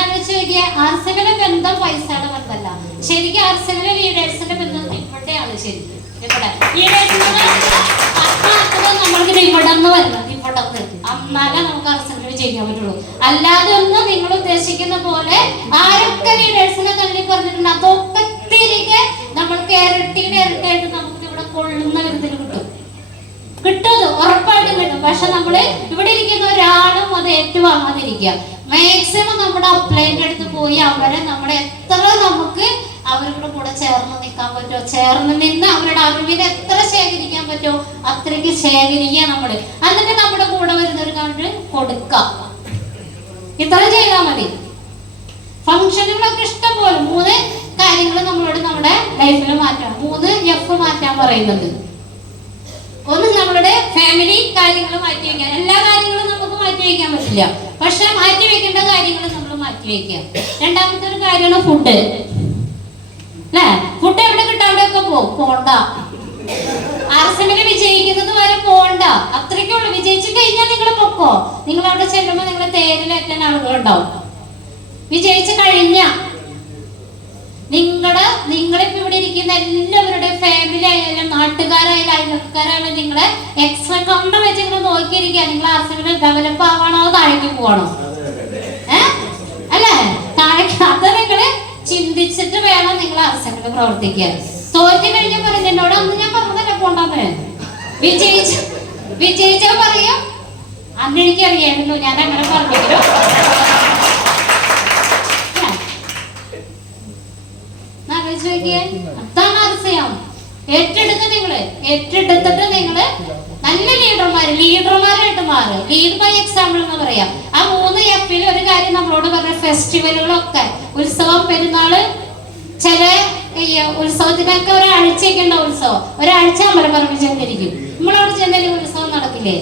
ആലോചിച്ച് നോക്കിയ. RCMന്റെ ബന്ധം പൈസയുടെ ബന്ധമല്ല. ശരിക്കും RCMന്റെ ലീഡേഴ്സിന്റെ ബന്ധം ഇവിടെയാണ്. ശരിക്കും ഇവിടെ നമ്മൾക്ക് ഇവിടെ നിന്ന് വരുന്നത്, ഇവിടെ എന്നാലേ നമുക്ക് RCM ചെയ്യാൻ പറ്റുള്ളൂ. അല്ലാതെ ഒന്നും നിങ്ങൾ ഉദ്ദേശിക്കുന്ന പോലെ ആരൊക്കെ ലീഡേഴ്സിനെ തള്ളി പറഞ്ഞിട്ടുണ്ട് അതൊക്കെ തിരികെ നമ്മൾക്ക് ഇരട്ടിയായിട്ട് നമുക്ക് ഇവിടെ കൊള്ളുന്ന വിധത്തിൽ കിട്ടും, ഉറപ്പായിട്ടും കിട്ടും. പക്ഷെ നമ്മള് ഇവിടെ ഇരിക്കുന്ന ഒരാളും അത് ഏറ്റുവാങ്ങാതിരിക്കുക. മാക്സിമം നമ്മുടെ അപ്ലൈൻ്റെ അടുത്ത് പോയി അവരെ നമ്മുടെ എത്ര നമുക്ക് അവരുടെ കൂടെ ചേർന്ന് നിൽക്കാൻ പറ്റുമോ, ചേർന്ന് നിന്ന് അവരുടെ അറിവിനെ എത്ര ശേഖരിക്കാൻ പറ്റുമോ അത്രയ്ക്ക് ശേഖരിക്കുക നമ്മള്. എന്നിട്ട് നമ്മുടെ കൂടെ വരുന്നവർ കണ്ട് കൊടുക്കാം. ഇത്ര ചെയ്താൽ മതി. ഫംഗ്ഷനുകളൊക്കെ ഇഷ്ടം പോലെ 3 കാര്യങ്ങൾ നമ്മളോട് നമ്മുടെ ലൈഫിൽ മാറ്റാം. 3 F മാറ്റാൻ പറയുന്നത്. ഒന്ന് നമ്മളുടെ ഫാമിലി കാര്യങ്ങൾ മാറ്റി വയ്ക്കാൻ. എല്ലാ കാര്യങ്ങളും നമുക്ക് മാറ്റി വയ്ക്കാൻ പറ്റില്ല, പക്ഷെ മാറ്റി വെക്കേണ്ട കാര്യങ്ങൾ നമ്മൾ മാറ്റി വയ്ക്കുക. രണ്ടാമത്തെ ഒരു കാര്യമാണ് ഫുഡ്. അല്ലേ? ഫുഡ് എവിടെ കിട്ടാണ്ടൊക്കെ പോണ്ട. RCMന് വിജയിക്കുന്നത് വരെ പോണ്ട, അത്രയ്ക്കുള്ളൂ. വിജയിച്ചു കഴിഞ്ഞാൽ നിങ്ങൾ പൊക്കോ. നിങ്ങൾ അവിടെ ചെല്ലുമ്പോൾ നിങ്ങളെ തേരിലേറ്റാൻ ആളുകളുണ്ടാവും. വിജയിച്ചു കഴിഞ്ഞ നിങ്ങളിപ്പോ ഇവിടെ ഇരിക്കുന്ന എല്ലാവരുടെ ഫാമിലി ആയാലും നാട്ടുകാരായാലും അയൽക്കാരായാലും നിങ്ങളെ എക്സ്ട്രാ കൗണ്ടർ വെച്ച് നിങ്ങൾ നോക്കിയിരിക്കുക. നിങ്ങൾ RCMന് ഡെവലപ്പ് ആവാണോ താഴേക്ക് പോവാണോ? അല്ലേ? താഴേക്ക്. അത് നിങ്ങള് ചിന്തിച്ചിട്ട് വേണം നിങ്ങൾ RCMന് പ്രവർത്തിക്കാൻ. തോറ്റി കഴിഞ്ഞാൽ പറയും എന്നോട് അന്ന് ഞാൻ പറഞ്ഞതല്ലേ പോണ്ടെന്ന്. വിജയിച്ചാ പറയാം അന്ന് എനിക്കറിയായിരുന്നു ഞാൻ അങ്ങനെ പറഞ്ഞെങ്കിലും. അതാണ് RCM. ഏറ്റെടുത്തിട്ട് നിങ്ങള് നല്ല ലീഡർമാരായിട്ട് മാറുക. ലീഡ് ബൈ എക്സാമ്പിൾ എന്ന് പറയാം. ആ 3 Fൽ ഒരു കാര്യം നമ്മളോട് പറഞ്ഞ ഫെസ്റ്റിവലുകളൊക്കെ, ഉത്സവം, പെരുന്നാള്, ചില ഉത്സവത്തിനൊക്കെ ഒരാഴ്ചയൊക്കെ ഉണ്ടാവും. ഉത്സവം ഒരാഴ്ച അമ്പലപ്പറമ്പിൽ ചെന്നിരിക്കും. നമ്മളവിടെ ചെന്നതിന് ഉത്സവം നടക്കില്ലേ?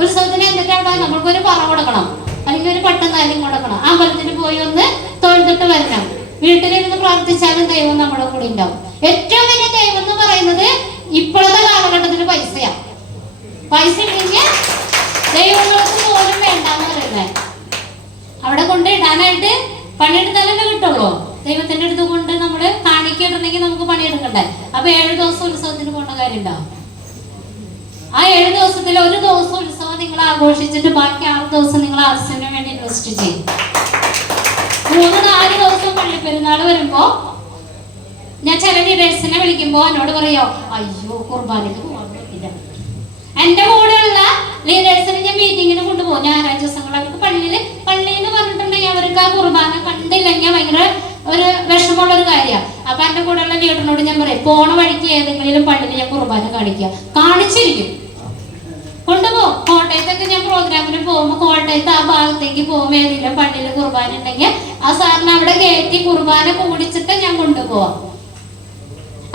ഉത്സവത്തിന് എന്നിട്ട് അവിടെ നമ്മൾക്കൊരു പറ കൊടുക്കണം, അല്ലെങ്കിൽ ഒരു പട്ടുന്നാലും കൊടുക്കണം. അമ്പലത്തിന് പോയി ഒന്ന് തൊഴുതിട്ട് വരണം. വീട്ടിലിരുന്ന് പ്രാർത്ഥിച്ചാലും ദൈവം നമ്മുടെ കൂടെ ഉണ്ടാവും. ഏറ്റവും വലിയ ദൈവം എന്ന് പറയുന്നത് ഇപ്പോഴത്തെ കാലഘട്ടത്തിൽ പൈസയാണ്. പൈസ ഇല്ലെങ്കിൽ ദൈവങ്ങൾക്ക് പോലും വേണ്ട. തരാനായിട്ട് പണിയെടുത്താലല്ലേ കിട്ടുള്ളൂ. ദൈവത്തിന്റെ അടുത്ത് കൊണ്ട് നമ്മള് കാണിക്കേണ്ടെങ്കിൽ നമുക്ക് പണിയെടുക്കണ്ടേ. അപ്പൊ 7 ദിവസം ഉത്സവത്തിന് പോകേണ്ട കാര്യം ഉണ്ടാവും. ആ 7 ദിവസത്തിൽ ഒരു ദിവസം ഉത്സവം നിങ്ങൾ ആഘോഷിച്ചിട്ട് ബാക്കി 6 ദിവസം നിങ്ങൾ ആർട്സിന് വേണ്ടി ഇൻവെസ്റ്റ് ചെയ്യും. 3-4 ദിവസം പള്ളിപ്പെരുന്നാൾ വരുമ്പോ ഞാൻ ചില ലീഡേഴ്സിനെ വിളിക്കുമ്പോ എന്നോട് പറയോ, അയ്യോ കുർബാനയ്ക്ക് പോകാൻ പറ്റില്ല. എന്റെ കൂടെയുള്ള ലീഡേഴ്സിനെ ഞാൻ മീറ്റിങ്ങിന് കൊണ്ടുപോകും ഞായറാഴ്ച ദിവസങ്ങൾ. അവർക്ക് പള്ളിന്ന് പറഞ്ഞിട്ടുണ്ടെങ്കിൽ അവർക്ക് ആ കുർബാന കണ്ടില്ലെങ്കിൽ ഭയങ്കര ഒരു വിഷമമുള്ള ഒരു കാര്യമാണ്. അപ്പൊ എന്റെ കൂടെയുള്ള ലീഡറിനോട് ഞാൻ പറയും, പോണ വഴിക്ക് ഏതെങ്കിലും പള്ളിയിൽ ഞാൻ കുർബാന കാണിച്ചിരിക്കും, കൊണ്ടുപോകും. കോട്ടയത്തൊക്കെ ഞാൻ പ്രോഗ്രാമിന് പോകുമ്പോൾ കോട്ടയത്ത് ആ ഭാഗത്തേക്ക് പോകുമ്പോൾ ഏതെങ്കിലും പള്ളിയിൽ കുർബാന ഉണ്ടെങ്കിൽ ആ സാറിന് അവിടെ കയറ്റി കുർബാന കൂടിച്ചിട്ട് ഞാൻ കൊണ്ടുപോവാം.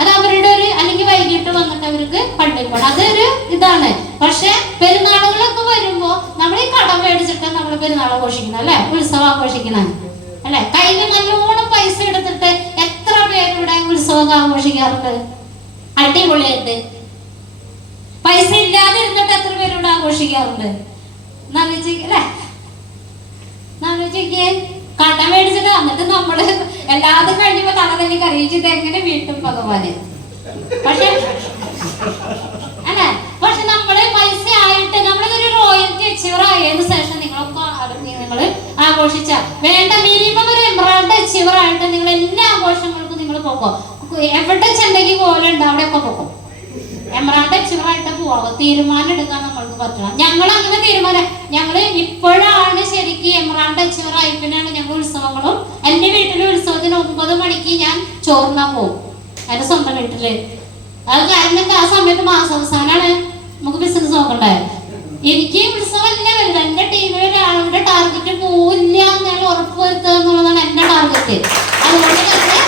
അത് അവരുടെ ഒരു, അല്ലെങ്കിൽ വൈകിട്ട് വന്നിട്ട് അവർക്ക് പള്ളിയിൽ പോകണം, അതൊരു ഇതാണ്. പക്ഷെ പെരുന്നാളുകളൊക്കെ വരുമ്പോ നമ്മൾ ഈ കടം മേടിച്ചിട്ട് നമ്മൾ പെരുന്നാൾ ആഘോഷിക്കണം അല്ലെ, ഉത്സവം ആഘോഷിക്കണം അല്ലെ. കയ്യിൽ നല്ലോണം പൈസ എടുത്തിട്ട് എത്ര പേരുടെ ഉത്സവം ആഘോഷിക്കാറുണ്ട് അടിപൊളിയായിട്ട്. പൈസ ഇല്ലാതെ ഇരുന്നിട്ട് എത്ര പേരോട് ആഘോഷിക്കാറുണ്ട് അല്ലേ. കട മേടിച്ചിട്ട് വന്നിട്ട് നമ്മള് എല്ലാതും കഴിയുമ്പോ തലതല്ലി കറിയിച്ചിട്ട് എങ്ങനെ വീട്ടും ഭഗവാന്. പക്ഷെ അല്ലെ, പക്ഷെ നമ്മള് പൈസ ആയിട്ട് നമ്മളിതൊരു റോയൽറ്റി അച്ചീവർ ആയതിനു ശേഷം നിങ്ങൾ ആഘോഷിച്ച വേണ്ട, മിനിമം ഒരു എമറാൾഡ് അച്ചീവർ ആയിട്ട് നിങ്ങൾ എല്ലാ ആഘോഷങ്ങൾക്കും നിങ്ങൾ പോക്കോ. എവിടെ ചെണ്ടെങ്കിൽ കോലുണ്ട് അവിടെയൊക്കെ പോക്കോ. എമറാൾഡ് അച്ചീവറായിട്ട് പോവാം. തീരുമാനം എടുക്കാൻ നമ്മൾക്ക് പറ്റണം. ഞങ്ങൾ അങ്ങനെ തീരുമാനം, ഞങ്ങള് ഇപ്പോഴാണ് ശരിക്കും എമറാൾഡ് അച്ചീവർ ആയിട്ടാണ് ഞങ്ങൾ ഉത്സവങ്ങളും. എന്റെ വീട്ടിലെ ഉത്സവത്തിന് 9 മണിക്ക് ഞാൻ ചോറിനാൻ പോകും എന്റെ സ്വന്തം വീട്ടില്. അത് കാരണം ആ സമയത്ത് മാസാവസാനാണ്, നമുക്ക് ബിസിനസ് നോക്കണ്ടേ. എനിക്ക് ഉത്സവമല്ല വലുത്, എന്റെ ടീമിൽ ഒരാളുടെ ടാർഗറ്റ് പോവില്ല എന്നുള്ള ഉറപ്പ് വരുത്തുക എന്നുള്ളതാണ് എന്റെ ടാർഗറ്റ്. അതുകൊണ്ട് തന്നെ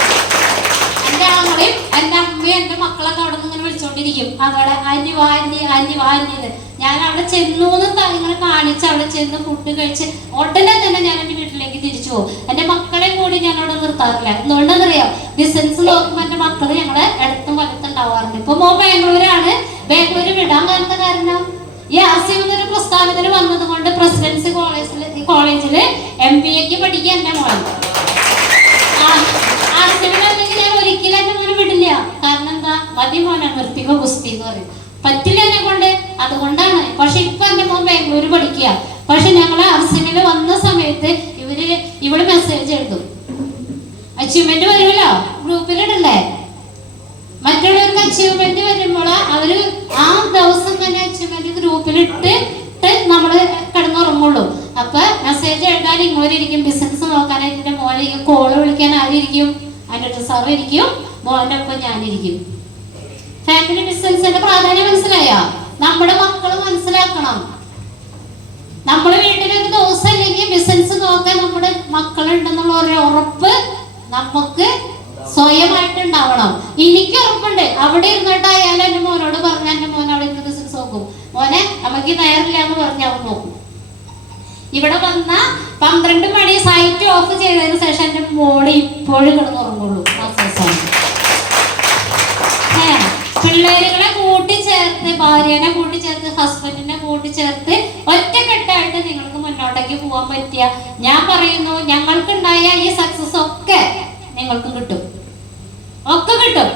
എന്റെ ആങ്ങളെയും എന്റെ അമ്മയും എന്റെ മക്കളൊക്കെ അവിടെ നിന്ന് ഇങ്ങനെ വിളിച്ചോണ്ടിരിക്കും, അതോടെ ആന്റി വാന്റിയത്. ഞാൻ അവിടെ ചെന്നൂന്ന് ഇങ്ങനെ കാണിച്ച് അവിടെ ചെന്ന് ഫുഡ് കഴിച്ച് ഉടനെ തന്നെ ഞാൻ എന്റെ വീട്ടിലേക്ക് തിരിച്ചു പോകും. എന്റെ മക്കളെ കൂടി ഞാൻ അവിടെ നിർത്താറില്ല. എന്തുകൊണ്ടെന്നറിയാം, ബിസിനസ് നോക്കുമ്പോൾ എന്റെ മക്കള് ഞങ്ങളെ അടുത്തും വലത്തുണ്ടാവാറുണ്ട്. ഇപ്പൊ ബാംഗ്ലൂരാണ്. ബാംഗ്ലൂര് വിടാൻ വന്ന കാരണം ഈ RC എന്നൊരു പ്രസ്ഥാനത്തിന് വന്നത് കൊണ്ട് പ്രസിഡൻസി കോളേജില് MBA പഠിക്കാൻ എന്റെ മോൻ RC-ല്ലെങ്കിൽ ഞാൻ ഒരിക്കലും എന്റെ മോനെ വിടില്ല. കാരണം എന്താ, മതി മോനെ നിർത്തിക്കോ ഗുസ്തി എന്ന് പറയും, പറ്റില്ല എന്നെ കൊണ്ട്. അതുകൊണ്ടാണ്. പക്ഷെ ഇപ്പൊ എന്റെ മോൻ ബാംഗ്ലൂര് പഠിക്കുക. പക്ഷെ ഞങ്ങള് RC-ല് വന്ന സമയത്ത് ഇവള് മെസ്സേജ് എഴുതും, അച്ചീവ്മെന്റ് വരുമല്ലോ ഗ്രൂപ്പിലിടണ്ടേ. മറ്റുള്ളവർക്ക് അച്ചീവ്മെന്റ് വരുമ്പോൾ അവര് ആ ദിവസം തന്നെ അച്ചീവ്മെന്റ് ഗ്രൂപ്പിലിട്ട് നമ്മള് കിടന്നുറങ്ങുള്ളൂ. അപ്പൊ മെസ്സേജ് എഴുതാൻ ഇങ്ങോട്ടിരിക്കും, ബിസിനസ് നോക്കാനായിട്ട് മോനെ കോള് വിളിക്കാൻ ആരിയിരിക്കും, അതിന്റെ സാറ് ഇരിക്കും, മോന്റെ ഒപ്പം ഞാനിരിക്കും. ഫാമിലി ബിസിനസിന്റെ പ്രാധാന്യം മനസ്സിലായ നമ്മുടെ മക്കള് മനസ്സിലാക്കണം. നമ്മുടെ വീട്ടിലൊരു ദിവസം അല്ലെങ്കിൽ ബിസിനസ് നോക്കാൻ നമ്മുടെ മക്കളുണ്ടെന്നുള്ള ഒരു ഉറപ്പ് നമുക്ക് സ്വയമായിട്ട് ഉണ്ടാവണം. എനിക്ക് ഉറപ്പുണ്ട്, അവിടെ ഇരുന്നിട്ടായാലും എന്റെ മോനോട് പറഞ്ഞ എന്റെ മോൻ അവിടെ ഇരുന്ന് ബിസിനസ് നോക്കും. മോനെ നമുക്ക് നേരില്ല എന്ന് പറഞ്ഞ് അവൻ നോക്കും. ഇവിടെ വന്ന 12 മണി സൈറ്റ് ഓഫ് ചെയ്തതിനു ശേഷം എന്റെ മോള് ഇപ്പോഴും കിടന്നുറങ്ങുള്ളൂ. പിള്ളേരുകളെ കൂട്ടിച്ചേർത്ത്, ഭാര്യനെ കൂട്ടിച്ചേർത്ത്, ഹസ്ബൻഡിനെ കൂട്ടിച്ചേർത്ത് ഒറ്റക്കെട്ടായിട്ട് നിങ്ങൾക്ക് മുന്നോട്ടേക്ക് പോകാൻ പറ്റിയ, ഞാൻ പറയുന്നു, ഞങ്ങൾക്കുണ്ടായ ഈ സക്സസ് ഒക്കെ നിങ്ങൾക്കും കിട്ടും, ഒക്കെ കിട്ടും.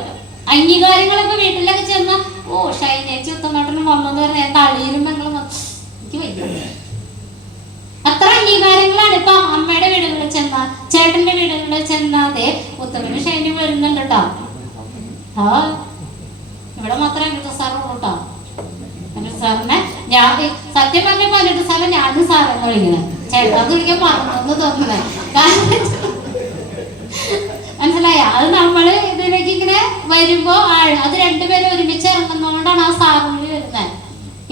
അംഗീകാരങ്ങളൊക്കെ വീട്ടിലൊക്കെ ചെന്ന, ഓ ഷൈനേച്ചി ഉത്തമോട്ടനും വന്നെന്ന് പറഞ്ഞാൽ തളിയിലും ഞങ്ങൾ എനിക്ക് വയ്യ. അത്ര അംഗീകാരങ്ങളാണ്. ഇപ്പൊ അമ്മയുടെ വീടുകളിൽ ചെന്ന, ചേട്ടന്റെ വീടുകളിൽ ചെന്നാതെ ഉത്തമന് ഷൈനി വരുന്നുണ്ട് കേട്ടോ. ആ ഇവിടെ മാത്രമേ അനിത സാറുള്ളൂ കേട്ടോ. അനിത സാറിനെ ഞാൻ സത്യം പറഞ്ഞപ്പോ അനിത സാറെ ഞാനും സാറെന്ന് വിളിക്കുന്നത്, ചേട്ടാന്ന് വിളിക്കാൻ പറഞ്ഞെന്ന് തോന്നുന്നത്. മനസ്സിലായ? അത് നമ്മള് ഇതിലേക്ക് ഇങ്ങനെ വരുമ്പോ അത് രണ്ടുപേരും ഒരുമിച്ച് ഇറങ്ങുന്നതുകൊണ്ടാണ് ആ സാറിന് വരുന്നത്.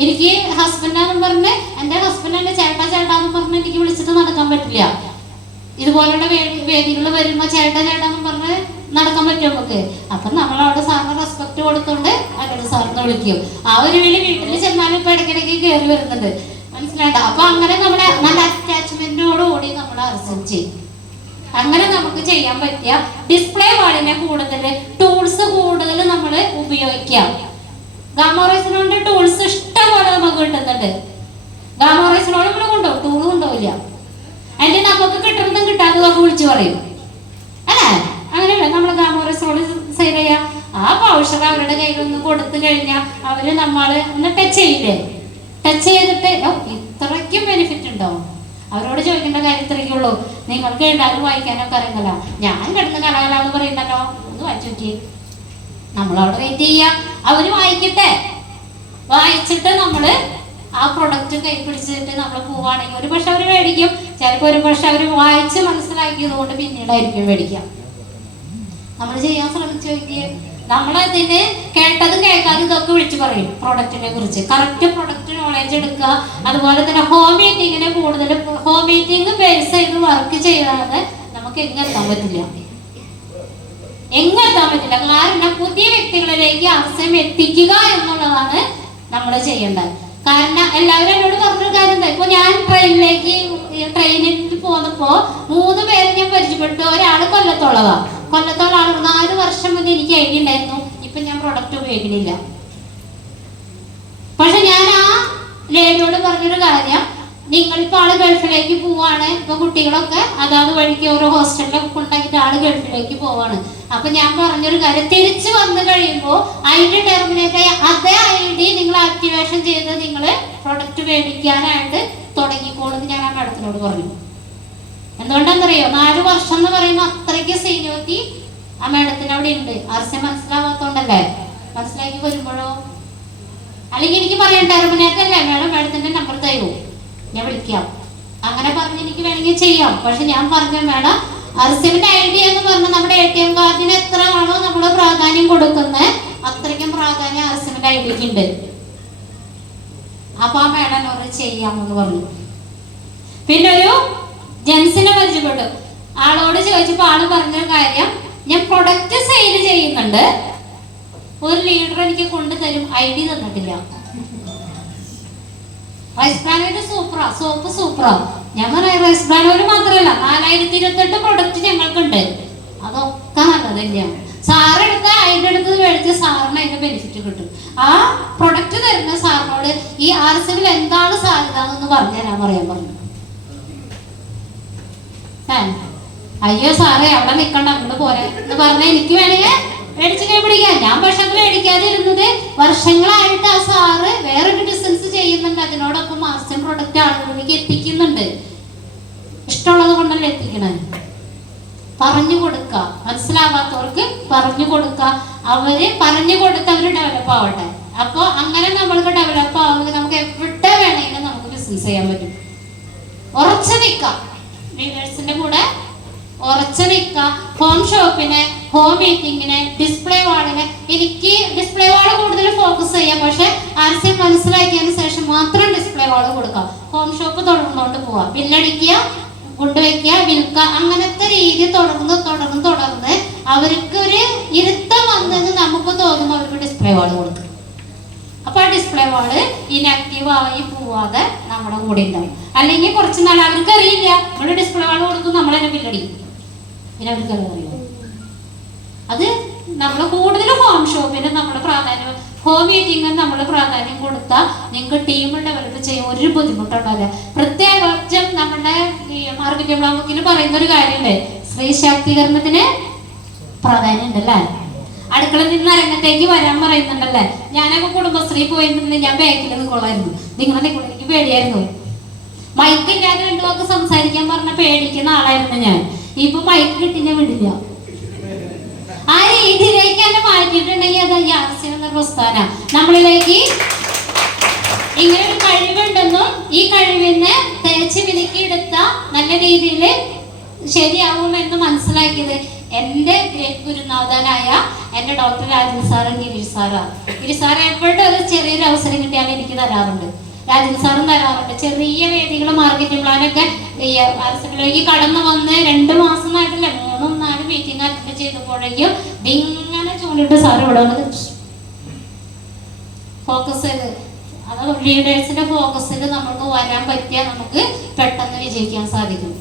എനിക്ക് ഹസ്ബൻഡാന്ന് പറഞ്ഞ്, എന്റെ ഹസ്ബൻഡ് എന്റെ ചേട്ടാന്ന് പറഞ്ഞ് എനിക്ക് വിളിച്ചിട്ട് നടക്കാൻ പറ്റില്ല. ഇതുപോലുള്ള വേദികൾ വരുമ്പോ ചേട്ടാന്ന് പറഞ്ഞ് നടക്കാൻ പറ്റും നമുക്ക്. അപ്പൊ നമ്മളവിടെ സാറിന് റെസ്പെക്ട് കൊടുത്തോണ്ട് അവരുടെ സാറിന് വിളിക്കും. ആ ഒരു വീട്ടിൽ ചെന്നാലും ഇപ്പൊ ഇടയ്ക്കിടയ്ക്ക് കയറി വരുന്നുണ്ട്, മനസ്സിലായിട്ടോ? അപ്പൊ അങ്ങനെ നമ്മുടെ നല്ല അറ്റാച്ച്മെന്റോടുകൂടി നമ്മൾ അർസൻ ചെയ്യും. അങ്ങനെ നമുക്ക് ചെയ്യാൻ പറ്റിയ ഡിസ്പ്ലേ വാളിനെ കൂടുതൽ, ടൂൾസ് കൂടുതൽ നമ്മൾ ഉപയോഗിക്കാം. ഗാമോറൈസിനോണ്ട് ടൂൾസ് ഇഷ്ടം പോലെ നമുക്ക് കിട്ടുന്നുണ്ട്. ഗാമോറൈസിനോട് നമ്മൾ കൊണ്ടുപോകും, ടൂൾ കൊണ്ടുപോയില്ല. അതിന്റെ നമുക്ക് കിട്ടുന്നതും വേണ്ടതൊക്കെ വിളിച്ചു പറയും അല്ലേ? അങ്ങനെയല്ല നമ്മൾ ഗാമോറസോള് സെയിൽ ചെയ്യാം. ആ പൗഷർ അവരുടെ കയ്യിലൊന്ന് കൊടുത്തു കഴിഞ്ഞാൽ അവര് നമ്മള് ഒന്ന് ടച്ച് ചെയ്യില്ലേ? ടച്ച് ചെയ്തിട്ട് ഇത്രയ്ക്കും ബെനിഫിറ്റ് ഉണ്ടോ? അവരോട് ചോദിക്കേണ്ട കാര്യം ഇത്രയ്ക്കുള്ളൂ. നിങ്ങൾക്ക് എഴുതാനും വായിക്കാനൊക്കെ അറിയുന്നല്ലോ, ഞാൻ കിടന്ന് കലകലാന്ന് പറയുന്നല്ലോ, ഒന്ന് വായിച്ചു നോക്കി. നമ്മളവിടെ വെയിറ്റ് ചെയ്യാം, അവര് വായിക്കട്ടെ. വായിച്ചിട്ട് നമ്മള് ആ പ്രൊഡക്റ്റ് കൈ പിടിച്ചിട്ട് നമ്മൾ പോവാണെങ്കിൽ ഒരു പക്ഷെ അവർ മേടിക്കും, ചിലപ്പോൾ ഒരു പക്ഷെ അവർ വായിച്ച് മനസ്സിലാക്കിയത് കൊണ്ട് പിന്നീടായിരിക്കും മേടിക്കാം. നമ്മൾ ചെയ്യാൻ ശ്രമിച്ചു നോക്കിയേ. നമ്മളതിന് കേട്ടത് കേൾക്കാതെ ഇതൊക്കെ വിളിച്ചു പറയും പ്രൊഡക്റ്റിനെ കുറിച്ച്. കറക്റ്റ് പ്രൊഡക്റ്റ് നോളേജ് എടുക്കുക. അതുപോലെ തന്നെ ഹോം മീറ്റിങ്ങിനെ കൂടുതൽ ഹോം മീറ്റിംഗ് ബേസ് ചെയ്ത് വർക്ക് ചെയ്യാതെ നമുക്ക് എങ്ങെത്താൻ പറ്റില്ല. കാരണം പുതിയ വ്യക്തികളിലേക്ക് ആശയം എത്തിക്കുക എന്നുള്ളതാണ് നമ്മൾ ചെയ്യേണ്ടത്. കാരണം എല്ലാവരും എന്നോട് പറഞ്ഞൊരു കാര്യം എന്താ, ഇപ്പൊ ഞാൻ ട്രെയിനിൽ പോന്നപ്പോ 3 പേരെ ഞാൻ പരിചയപ്പെട്ടു. ഒരാള് കൊല്ലത്തുള്ള ആള് 4 വർഷം മുന്നേ എനിക്ക് ഐഡിയ ഉണ്ടായിരുന്നു. ഇപ്പൊ ഞാൻ പ്രൊഡക്റ്റ് ഉപയോഗിക്കുന്നില്ല. പക്ഷെ ഞാൻ ആ ലേഡിയോട് പറഞ്ഞൊരു കാര്യം, നിങ്ങളിപ്പോ ആള് ഗൾഫിലേക്ക് പോവാണ്, ഇപ്പൊ കുട്ടികളൊക്കെ അതാത് വഴിക്ക് ഓരോ ഹോസ്റ്റലിലൊക്കെ ഉണ്ടാക്കിയിട്ട് ആള് ഗൾഫിലേക്ക് പോവാണ്. അപ്പൊ ഞാൻ പറഞ്ഞൊരു കാര്യം, തിരിച്ചു വന്നു കഴിയുമ്പോൾ ഐഡി ടെർമിനേറ്റ് അതേ ഐഡി നിങ്ങൾ ആക്ടിവേഷൻ ചെയ്ത് നിങ്ങൾ പ്രൊഡക്റ്റ് മേടിക്കാനായിട്ട് തുടങ്ങിക്കോളെന്ന് ഞാൻ ആ മാഡത്തിനോട് പറഞ്ഞു. എന്തുകൊണ്ടാണെന്നറിയോ? 4 വർഷം എന്ന് പറയുമ്പോൾ അത്രയ്ക്ക് സീനിയോറിറ്റി ആ മാഡത്തിന് അവിടെ ഉണ്ട്. ആർസ്യം മനസ്സിലാവാത്തോണ്ടല്ലേ? മനസ്സിലാക്കി വരുമ്പോഴോ? അല്ലെങ്കിൽ എനിക്ക് പറയാൻ ടെർമിനേറ്റ് അല്ലേ മാഡത്തിന്റെ നമ്പർ തരൂ, ഞാൻ വിളിക്കാം. അങ്ങനെ പറഞ്ഞ് എനിക്ക് വേണമെങ്കിൽ ചെയ്യാം. പക്ഷെ ഞാൻ പറഞ്ഞ മാഡം, ആർസ്യമിന്റെ ഐഡിയ എന്ന് പറഞ്ഞാൽ നമ്മുടെ ATM കാർഡിന് എത്രയാണോ നമ്മൾ പ്രാധാന്യം കൊടുക്കുന്നത് അത്രയ്ക്കും പ്രാധാന്യം ആർസ്യമിന്റെ ഐഡിയക്ക് ഉണ്ട്. അപ്പൊ ആ മാഡം എന്നോട് ചെയ്യാമെന്ന് പറഞ്ഞു. പിന്നെ ഒരു ജെൻസിനെ പരിചയപ്പെട്ടു. ആളോട് ചോദിച്ചപ്പോൾ ആള് പറഞ്ഞൊരു കാര്യം, ഞാൻ പ്രൊഡക്റ്റ് സെയിൽ ചെയ്യുന്നുണ്ട്, ഒരു ലീഡർ എനിക്ക് കൊണ്ടുതരും, ഐഡി തന്നിട്ടില്ല. റൈസ് ബ്രാൻഡ് സൂപ്പറാ, സോപ്പ് സൂപ്പറാ. ഞാൻ പറയാം റൈസ് ബ്രാൻഡ് മാത്രമല്ല 4028 പ്രൊഡക്റ്റ് ഞങ്ങൾക്കുണ്ട്, അതൊക്കെ നല്ലത് തന്നെയാണ്. സാറെടുത്ത ഐഡി എടുത്തത് മേടിച്ച് സാറിന് അതിന്റെ ബെനിഫിറ്റ് കിട്ടും. ആ പ്രൊഡക്റ്റ് തരുന്ന സാറിനോട് ഈ ആർസിൽ എന്താണ് സാധ്യത എന്നൊന്ന് പറഞ്ഞുതരാൻ പറഞ്ഞു. അയ്യോ സാറേ അവിടെ നിൽക്കണ്ട, അങ്ങോട്ട് പോരാ എന്ന് പറഞ്ഞാൽ എനിക്ക് വേണമെങ്കിൽ മേടിച്ച് കൈ പിടിക്കാം. ഞാൻ പക്ഷെ മേടിക്കാതെ ഇരുന്നത് വർഷങ്ങളായിട്ട് ആ സാറ് വേറൊരു ബിസിനസ് ചെയ്യുന്നുണ്ട്, അതിനോടൊപ്പം ആർസ്യം പ്രൊഡക്റ്റ് ആളുകളിലേക്ക് എത്തിക്കുന്നുണ്ട്. ഇഷ്ടമുള്ളത് കൊണ്ടല്ലേ എത്തിക്കണേ? പറഞ്ഞു കൊടുക്ക, മനസ്സിലാവാത്തവർക്ക് പറഞ്ഞു കൊടുക്ക, അവര് പറഞ്ഞു കൊടുത്ത് അവര് ഡെവലപ്പ് ആവട്ടെ. അപ്പൊ അങ്ങനെ നമ്മൾക്ക് ഡെവലപ്പ് ആവുന്നത് നമുക്ക് എവിടെ വേണമെങ്കിലും നമുക്ക് ബിസിനസ് ചെയ്യാൻ പറ്റും. ഉറച്ചു നിൽക്കാം, ലീഡേഴ്സിന്റെ കൂടെ ഉറച്ചു നിൽക്കാം. ഹോം ഷോപ്പിന്, ഹോം മീറ്റിങ്ങിന്, ഡിസ്പ്ലേ വാളിന്, എനിക്ക് ഡിസ്പ്ലേ വാള് കൂടുതൽ ഫോക്കസ് ചെയ്യാം. പക്ഷെ ആർസ്യം മനസ്സിലാക്കിയതിന് ശേഷം മാത്രം ഡിസ്പ്ലേ വാള് കൊടുക്കാം. ഹോം ഷോപ്പ് തുടർന്നുകൊണ്ട് പോവാം, ബില്ലടിക്കുക, കൊണ്ടുവയ്ക്കുക, വിൽക്കുക, അങ്ങനത്തെ രീതി തുടർന്ന് അവർക്ക് ഒരു ഇരുത്തം വന്നെന്ന് നമുക്ക് തോന്നുമ്പോൾ അവർക്ക് ഡിസ്പ്ലേ വാള് കൊടുക്കും. അപ്പൊ ആ ഡിസ്പ്ലേ വാള് ഇനാക്റ്റീവ് ആയി പോവാതെ നമ്മുടെ കൂടെ ഉണ്ടാവും. അല്ലെങ്കിൽ കുറച്ച് നാൾ അവർക്ക് അറിയില്ല, നമ്മുടെ ഡിസ്പ്ലേ വാള് കൊടുക്കും, നമ്മളതിനെ ബില്ലടിക്കും, പിന്നെ അവർക്ക് അറിയാം. അത് നമ്മൾ കൂടുതൽ ഹോം ഷോപ്പിന് നമ്മൾ പ്രാധാന്യം, ഹോം മീറ്റിംഗിന് നമ്മൾ പ്രാധാന്യം കൊടുത്താൽ നിങ്ങൾക്ക് ടീം ഡെവലപ്പ് ചെയ്യാൻ ഒരു ബുദ്ധിമുട്ടുണ്ടാവില്ല. പ്രത്യേകിച്ചും നമ്മുടെ ഈ മാർക്കറ്റിംഗ് ബ്ലോഗിൽ പറയുന്ന ഒരു കാര്യമില്ലേ, സ്ത്രീ ശാക്തീകരണത്തിന് പ്രാധാന്യം ഉണ്ടല്ലേ. അടുക്കളയിൽ നിന്ന് അരങ്ങത്തേക്ക് വരാൻ പറയുന്നുണ്ടല്ലേ. ഞാനൊക്കെ കുടുംബശ്രീ പോയിരുന്നില്ല, ഞാൻ ബാക്കിൽ നിൽക്കൊള്ളായിരുന്നു, എനിക്ക് പേടിയായിരുന്നു. മൈക്കില്ലാതെ 2 വാക്ക് സംസാരിക്കാൻ പറഞ്ഞ പേടിക്കുന്ന ആളായിരുന്നു ഞാൻ. ഇപ്പൊ മൈക്ക് കിട്ടി ഞാൻ വിടില്ല. ആ രീതിയിലേക്ക് തന്നെ മാറ്റിയിട്ടുണ്ടെങ്കിൽ അത് ഈ ആർസ്യം എന്ന പ്രസ്ഥാനം നമ്മളിലേക്ക് ഇങ്ങനെ ഒരു കഴിവുണ്ടെന്നും ഈ കഴിവിനെ തേച്ച് മിനുക്കിയെടുത്ത നല്ല രീതിയിൽ ശരിയാവുമെന്ന് മനസ്സിലാക്കിയത് എൻ്റെ ഗുരുനാഥനായ എൻ്റെ ഡോക്ടർ രാജൻ സാറും ഗിരീഷ് സാറാണ്. ഗിരീഷ് സാർ എപ്പോഴും ഒരു ചെറിയൊരു അവസരം കിട്ടിയാൽ എനിക്ക് തരാറുണ്ട്, രാജൻ സാറും തരാറുണ്ട്. ചെറിയ വേദികൾ, മാർക്കറ്റിംഗ് പ്ലാനൊക്കെ ഈ ആർസിലേക്ക് കടന്നു വന്ന് 2 മാസമായിട്ടില്ല 3-4 മീറ്റിംഗ് അറ്റൻഡ് ചെയ്തപ്പോഴേക്കും ഇങ്ങനെ ചൂണ്ടിട്ട് സാർ ഇവിടെ വന്നത് ഫോക്കസ് ചെയ്ത്, അത് ലീഡേഴ്സിന്റെ ഫോക്കസിൽ നമുക്ക് വരാൻ പറ്റിയാൽ നമുക്ക് പെട്ടെന്ന് വിജയിക്കാൻ സാധിക്കും.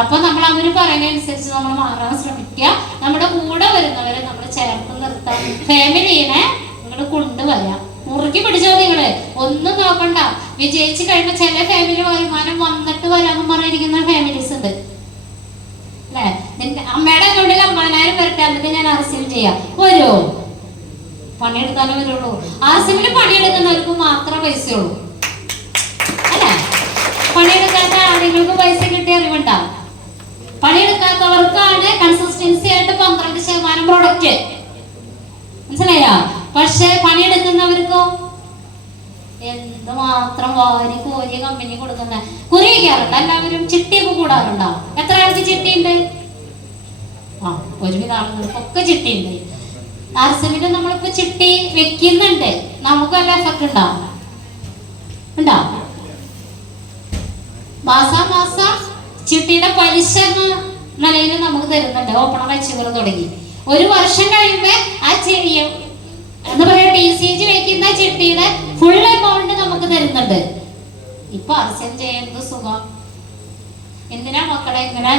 അപ്പൊ നമ്മൾ അവര് പറയുന്നതനുസരിച്ച് നമ്മൾ മാറാൻ ശ്രമിക്കുക. നമ്മുടെ കൂടെ വരുന്നവരെ നമ്മൾ ചേർത്ത് നിർത്താൻ, ഫാമിലിനെ നിങ്ങൾ കൊണ്ടുവരാം, മുറുക്കി പിടിച്ചോ. നിങ്ങള് ഒന്നും നോക്കണ്ട, വിജയിച്ചു കഴിഞ്ഞ ചില ഫാമിലി വരുമാനം വന്നിട്ട് വരാമെന്ന് പറഞ്ഞിരിക്കുന്ന ഫാമിലീസ് ഉണ്ട്. അമ്മയുടെ അക്കൗണ്ടിൽ 50,000 വരട്ടെ, എന്നിട്ട് ഞാൻ RCM ചെയ്യാം. വരുമോ? പണിയെടുത്താലേ വരുള്ളൂ. RCMൽ പണിയെടുക്കുന്നവർക്ക് മാത്രമേ പൈസയുള്ളൂ അല്ലേ? പണിയെടുക്കാത്ത ആളുകൾക്ക് പൈസ കിട്ടിയ അറിവുണ്ടാവും. പണിയെടുക്കാത്തവർക്കാണ് കൺസിസ്റ്റൻസി ആയിട്ട് 12% പ്രൊഡക്റ്റ്, മനസ്സിലായോ? പക്ഷെ പണിയെടുക്കുന്നവർക്കോ എന്തുമാത്രം വാരി കോരി കമ്പനി കൊടുക്കുന്ന കുറി വയ്ക്കാറുണ്ട്. എല്ലാവരും ചിട്ടിയൊക്കെ കൂടാറുണ്ടോ? എത്ര ആൾക്ക് ചിട്ടിയുണ്ട്? ഒരുവിധ ആളുകൾക്കൊക്കെ ചിട്ടിയുണ്ട്. RCMൽ നമ്മളിപ്പോ ചിട്ടി വെക്കുന്നുണ്ട്, നമുക്ക് വല്ല എഫക്ട് ഉണ്ടാവും? മാസം ചിട്ടിയുടെ പലിശ നിലയിൽ നമുക്ക് തരുന്നുണ്ട്. ഓപ്പണർ അച്ചീവർ തുടങ്ങി 1 വർഷം കഴിയുമ്പോ ആ എന്താ പറയാ TCG വെക്കുന്ന ചിട്ടിയുടെ ഫുൾ എമൗണ്ട് നമുക്ക് തരുന്നുണ്ട്. ഇപ്പൊ RCM ചെയ്യുന്നത് സുഖം. എന്തിനാ മക്കളെ ഇങ്ങനെ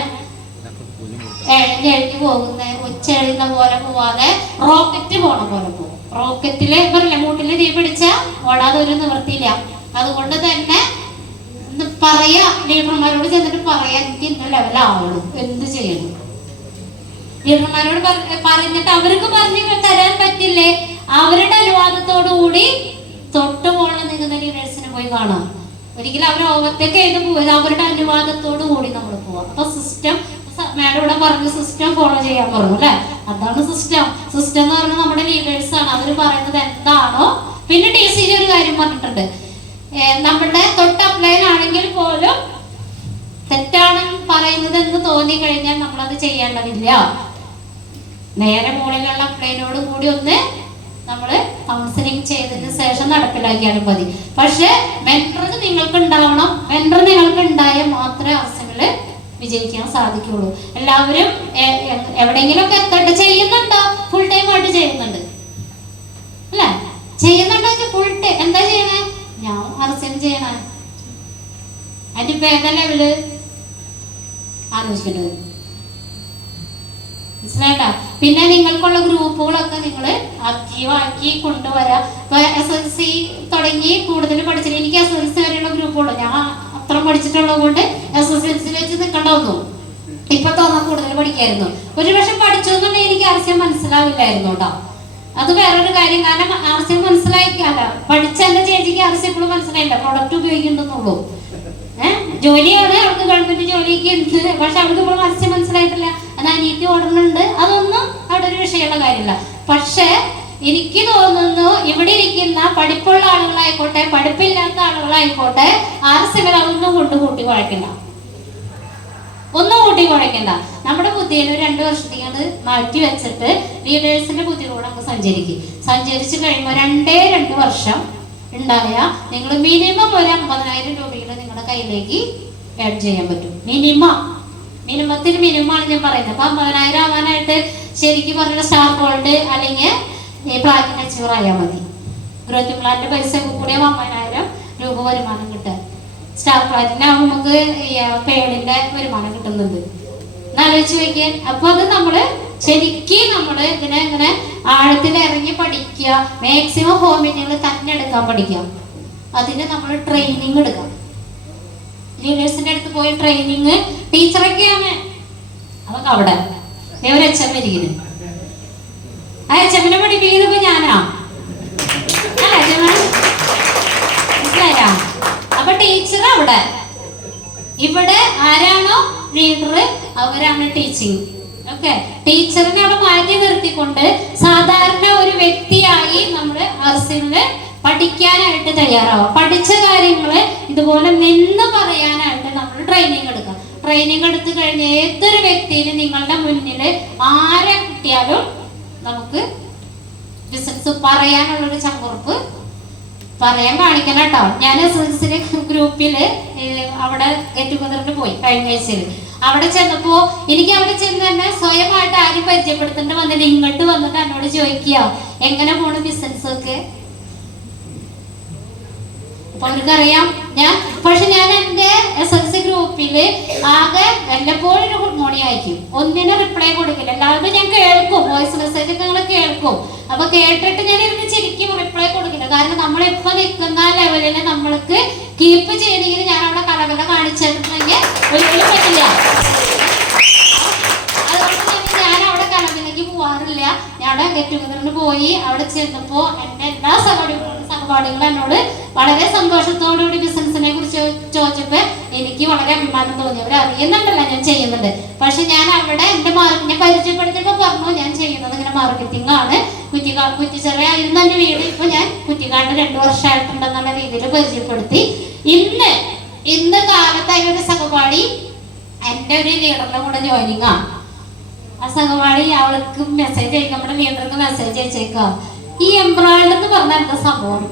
എഴുതി പോകുന്നത്? ഉച്ച എഴുതുന്ന പോലെ പോവാതെ റോക്കറ്റ് പോണ പോലെ പോകും. റോക്കറ്റില് പറയില്ല, മൂട്ടില് തീ പിടിച്ച ഓടാതെ ഒരു നിവൃത്തിയില്ല. അതുകൊണ്ട് തന്നെ പറയാ, ലീഡർമാരോട് ചെന്നിട്ട് പറയാ, എനിക്ക് ഇന്ന ലെവലാവണം, എന്ത് ചെയ്യണം? ലീഡർമാരോട് പറഞ്ഞിട്ട് അവർക്ക് പറഞ്ഞു തരാൻ പറ്റില്ലേ? അവരുടെ അനുവാദത്തോടു കൂടി തൊട്ടുപോണ നിൽക്കുന്ന ലീഡേഴ്സിനെ പോയി കാണാം. ഒരിക്കലും അവർ ഓവർടേക്ക് ചെയ്ത് പോയത് അവരുടെ അനുവാദത്തോടു കൂടി നമ്മൾ പോവാം. അപ്പൊ സിസ്റ്റം, മാഡം ഇവിടെ പറഞ്ഞു സിസ്റ്റം ഫോളോ ചെയ്യാൻ പറഞ്ഞു അല്ലെ? അതാണ് സിസ്റ്റം. സിസ്റ്റം എന്ന് പറഞ്ഞാൽ നമ്മുടെ ലീഡേഴ്സ് ആണ്. അവർ പറയുന്നത് എന്താണോ. പിന്നെ TCG ഒരു കാര്യം പറഞ്ഞിട്ടുണ്ട്, നമ്മുടെ തൊട്ട് അപ്ലൈൻ ആണെങ്കിൽ പോലും തെറ്റാണ് പറയുന്നത് എന്ന് തോന്നി കഴിഞ്ഞാൽ നമ്മളത് ചെയ്യേണ്ടതില്ല. നേരെ മുകളിലുള്ള അപ്ലൈനോട് കൂടി ഒന്ന് നമ്മൾ കൗൺസിലിംഗ് ചെയ്തതിന് ശേഷം നടപ്പിലാക്കിയാലും മതി. പക്ഷെ മെന്റർ നിങ്ങൾക്ക് ഉണ്ടാവണം. മെന്റർ നിങ്ങൾക്ക് ഉണ്ടായാൽ മാത്രമേ RCMൽ വിജയിക്കാൻ സാധിക്കുള്ളൂ. എല്ലാവരും എവിടെയെങ്കിലും ഒക്കെ എത്തട്ടെ. ചെയ്യുന്നുണ്ടോ? ഫുൾ ടൈം ആയിട്ട് ചെയ്യുന്നുണ്ട് അല്ലെ? ചെയ്യുന്നുണ്ടോ? ഫുൾ ടൈം എന്താ ചെയ്യണേ? ഞാൻ RCM ചെയ്യണ. അതിന്റെ ഇപ്പൊ ഏതാ ലെവല് ആലോചിക്കേണ്ടി വരും. മനസ്സിലായിട്ടാ? പിന്നെ നിങ്ങൾക്കുള്ള ഗ്രൂപ്പുകളൊക്കെ നിങ്ങൾ ആക്റ്റീവാക്കി കൊണ്ടുവരാം. ഇപ്പൊ SSLC തുടങ്ങി കൂടുതൽ പഠിച്ചിട്ട് എനിക്ക് SSLC വരെയുള്ള ഗ്രൂപ്പുള്ളൂ. ഞാൻ അത്ര പഠിച്ചിട്ടുള്ളത് കൊണ്ട് SSLC വെച്ച് നിൽക്കണ്ടോന്നു ഇപ്പൊ തോന്നാൻ കൂടുതൽ പഠിക്കായിരുന്നു. ഒരു പക്ഷെ പഠിച്ചോന്നുണ്ടെങ്കിൽ എനിക്ക് RCM മനസ്സിലാവില്ലായിരുന്നു കേട്ടോ. അത് വേറൊരു കാര്യം. കാരണം RCM മനസ്സിലാക്കിയല്ല പഠിച്ച എന്റെ ചേച്ചിക്ക് RCM ഇപ്പോഴും മനസ്സിലായില്ല. പ്രൊഡക്റ്റ് ഉപയോഗിക്കുന്നുള്ളൂ. ജോലിയാണ് അവർക്ക്, ഗവൺമെന്റ് ജോലിക്ക് ഉണ്ട്. പക്ഷെ അവർക്ക് ഇപ്പോൾ RCM മനസ്സിലായിട്ടില്ല. അത് അനിയത്തി ഓർഡറുണ്ട്. അതൊന്നും അവിടെ ഒരു വിഷയമുള്ള കാര്യമില്ല. പക്ഷെ എനിക്ക് തോന്നുന്നു ഇവിടെ ഇരിക്കുന്ന പഠിപ്പുള്ള ആളുകളായിക്കോട്ടെ പഠിപ്പില്ലാത്ത ആളുകളായിക്കോട്ടെ RCM അതൊന്നും കൂട്ടി കുഴക്കില്ല. ഒന്നും കൂട്ടി കുഴക്കണ്ട. നമ്മുടെ ബുദ്ധിയിൽ 2 വർഷത്തേക്ക് മാറ്റി വെച്ചിട്ട് ലീഡേഴ്സിന്റെ ബുദ്ധിയിലൂടെ നമുക്ക് സഞ്ചരിച്ചു കഴിയുമ്പോൾ 2 വർഷം ഉണ്ടായ നിങ്ങൾ മിനിമം ഒരു 50,000 രൂപയുടെ നിങ്ങളുടെ കയ്യിലേക്ക് ആഡ് ചെയ്യാൻ പറ്റും. മിനിമത്തിന് മിനിമമാണ് ഞാൻ പറയുന്നത്. അപ്പൊ 50,000 ആവാനായിട്ട് ശരിക്കും പറഞ്ഞ സ്റ്റാർ ഗോൾഡ് അല്ലെങ്കിൽ പ്ലാറ്റിനം അച്ചീവർ ആയാൽ മതി. ഗ്രോത്ത് പ്ലാന്റെ പൈസ കൂടി 50,000 രൂപ വരുമാനം കിട്ടുക. സ്റ്റാർ പ്ലാറ്റിനം ആകുമ്പോൾ നമുക്ക് പേടിന്റെ വരുമാനം കിട്ടുന്നുണ്ട്. എന്നാലോചിച്ച് വയ്ക്കാൻ. അപ്പൊ അത് നമ്മള് ശരിക്കും നമ്മള് ഇങ്ങനെ ആഴത്തിൽ ഇറങ്ങി പഠിക്കുക. മാക്സിമം ഹോമിനികൾ തന്നെ എടുക്കാൻ പഠിക്കുക. അതിന് നമ്മൾ ട്രെയിനിങ് എടുക്കാം. ലീഡേഴ്സിന്റെ അടുത്ത് പോയി ട്രെയിനിങ് ടീച്ചറൊക്കെയാണ്. അതൊക്കെ അവിടെ ഒരു HM ഇരിക്കുന്നു. ആ HMനെ പഠിപ്പിക്കുന്നത് ഞാനാ. മനസ്സിലായാ? അപ്പൊ ടീച്ചർ അവിടെ, ഇവിടെ ആരാണോ ലീഡർ അവരാണ് ടീച്ചിങ്. ഓക്കെ, ടീച്ചറിനെ അവിടെ മാറ്റി നിർത്തിക്കൊണ്ട് സാധാരണ ഒരു വ്യക്തിയായി നമ്മൾ RCMൽ പഠിക്കാനായിട്ട് തയ്യാറാവാം. പഠിച്ച കാര്യങ്ങള് ഇതുപോലെ നിന്ന് പറയാനായിട്ട് നമ്മൾ ട്രെയിനിങ് എടുക്കാം. ട്രെയിനിങ് എടുത്തു കഴിഞ്ഞ ഏതൊരു വ്യക്തിയിലും നിങ്ങളുടെ മുന്നിൽ ആരെ കിട്ടിയാലും നമുക്ക് ബിസിനസ് പറയാനുള്ളൊരു ചങ്കുറപ്പ് പറയാൻ കാണിക്കണം കേട്ടോ. ഞാൻ SSLC ഗ്രൂപ്പില് അവിടെ ഗെറ്റ് ടുഗദറിന് പോയി കഴിഞ്ഞ ആഴ്ചയിൽ. അവിടെ ചെന്നപ്പോ എനിക്ക് അവിടെ ചെന്ന് തന്നെ സ്വയമായിട്ട് ആരും പരിചയപ്പെടുത്തേണ്ടി വന്നില്ല. ഇങ്ങോട്ട് വന്നിട്ട് എന്നോട് ചോദിക്കുക എങ്ങനെ പോണു ബിസിനസ് ഒക്കെ. അപ്പൊ അവർക്കറിയാം പക്ഷെ ഞാൻ എന്റെ SSLC ഗ്രൂപ്പില് ആകെ വല്ലപ്പോഴും ഒരു ഗുഡ് മോർണിംഗ് അയക്കും. ഒന്നിനും റിപ്ലൈ കൊടുക്കില്ല. എല്ലാവരും ഞാൻ കേൾക്കും, വോയിസ് മെസ്സേജ് ഒക്കെ ഞങ്ങൾ കേൾക്കും. അപ്പൊ കേട്ടിട്ട് ഞാൻ ഇരുന്ന് ശരിക്കും റിപ്ലൈ കൊടുക്കില്ല. കാരണം നമ്മളിപ്പോ നിൽക്കുന്ന ലെവലില് നമ്മൾക്ക് കീപ്പ് ചെയ്യണമെങ്കിൽ ഞാൻ അവിടെ കലകല കാണിച്ചിട്ടുണ്ടെങ്കിൽ ഒരിക്കലും പറ്റില്ല. അതുകൊണ്ട് അവിടെ ഗെറ്റ് ടുഗദറിന് പോയി. അവിടെ ചെന്നപ്പോ എന്റെ എല്ലാ സഹപാഠികളും എന്നോട് വളരെ സന്തോഷത്തോടുകൂടി ബിസിനസിനെ കുറിച്ച് ചോദിച്ചപ്പോ എനിക്ക് വളരെ അഭിമാനം തോന്നി. അവർ അറിയുന്നുണ്ടല്ലോ ഞാൻ ചെയ്യുന്നുണ്ട്. പക്ഷെ ഞാൻ അവിടെ എന്റെ മാർക്കിനെ പരിചയപ്പെടുത്തിയപ്പോ പറഞ്ഞു ഞാൻ ചെയ്യുന്നത് ഇങ്ങനെ മാർക്കറ്റിംഗ് ആണ്. കുറ്റിച്ചിറയായിരുന്നു എന്റെ വീട്. ഇപ്പൊ ഞാൻ കുറ്റിക്കാണ്ട് 2 വർഷമായിട്ടുണ്ടെന്നുള്ള രീതിയിൽ പരിചയപ്പെടുത്തി. ഇന്ന് കാലത്ത് അതിനൊരു സഹപാഠി എന്റെ ഒരു ലീഡറിന്റെ കൂടെ ജോയിനിങ് ആണ്. ആ സഹപാഠി അവൾക്ക് മെസ്സേജ് അയക്കാം, നമ്മുടെ ലീഡർക്ക് മെസ്സേജ് അയച്ചേക്കാം, ഈ എംബ്രോയിഡറി എന്ന് പറഞ്ഞ എന്താ സംഭവം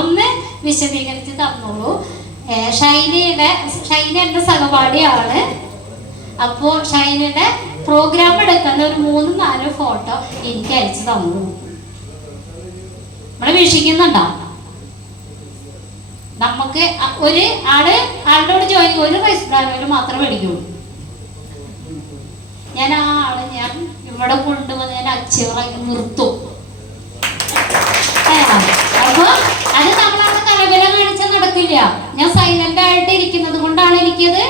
ഒന്ന് വിശദീകരിച്ച് തന്നോളൂ. ഷൈന എന്റെ സഹപാഠിയാണ്. അപ്പോ ഷൈനയുടെ പ്രോഗ്രാം എടുക്കുന്ന ഒരു 3-4 ഫോട്ടോ എനിക്ക് അയച്ചു തന്നു. നമ്മളെ വീക്ഷിക്കുന്നുണ്ടോ? നമുക്ക് ഒരു ആളുടെ ജോയിനിങ് ഒരു റൈസ് ബ്രാൻഡിൽ മാത്രമേ മേടിക്കുള്ളൂ. ഞാൻ ആ ആള് ഞാൻ ഇവിടെ കൊണ്ടുവന്ന് ഞാൻ അച്ചീവറാക്കി നിർത്തും. അപ്പൊ അത് നമ്മളവിടെ കലബല കാണിച്ചാൽ നടക്കില്ല. ഞാൻ സൈലന്റ് ആയിട്ട് ഇരിക്കുന്നത് കൊണ്ടാണ് എനിക്കത്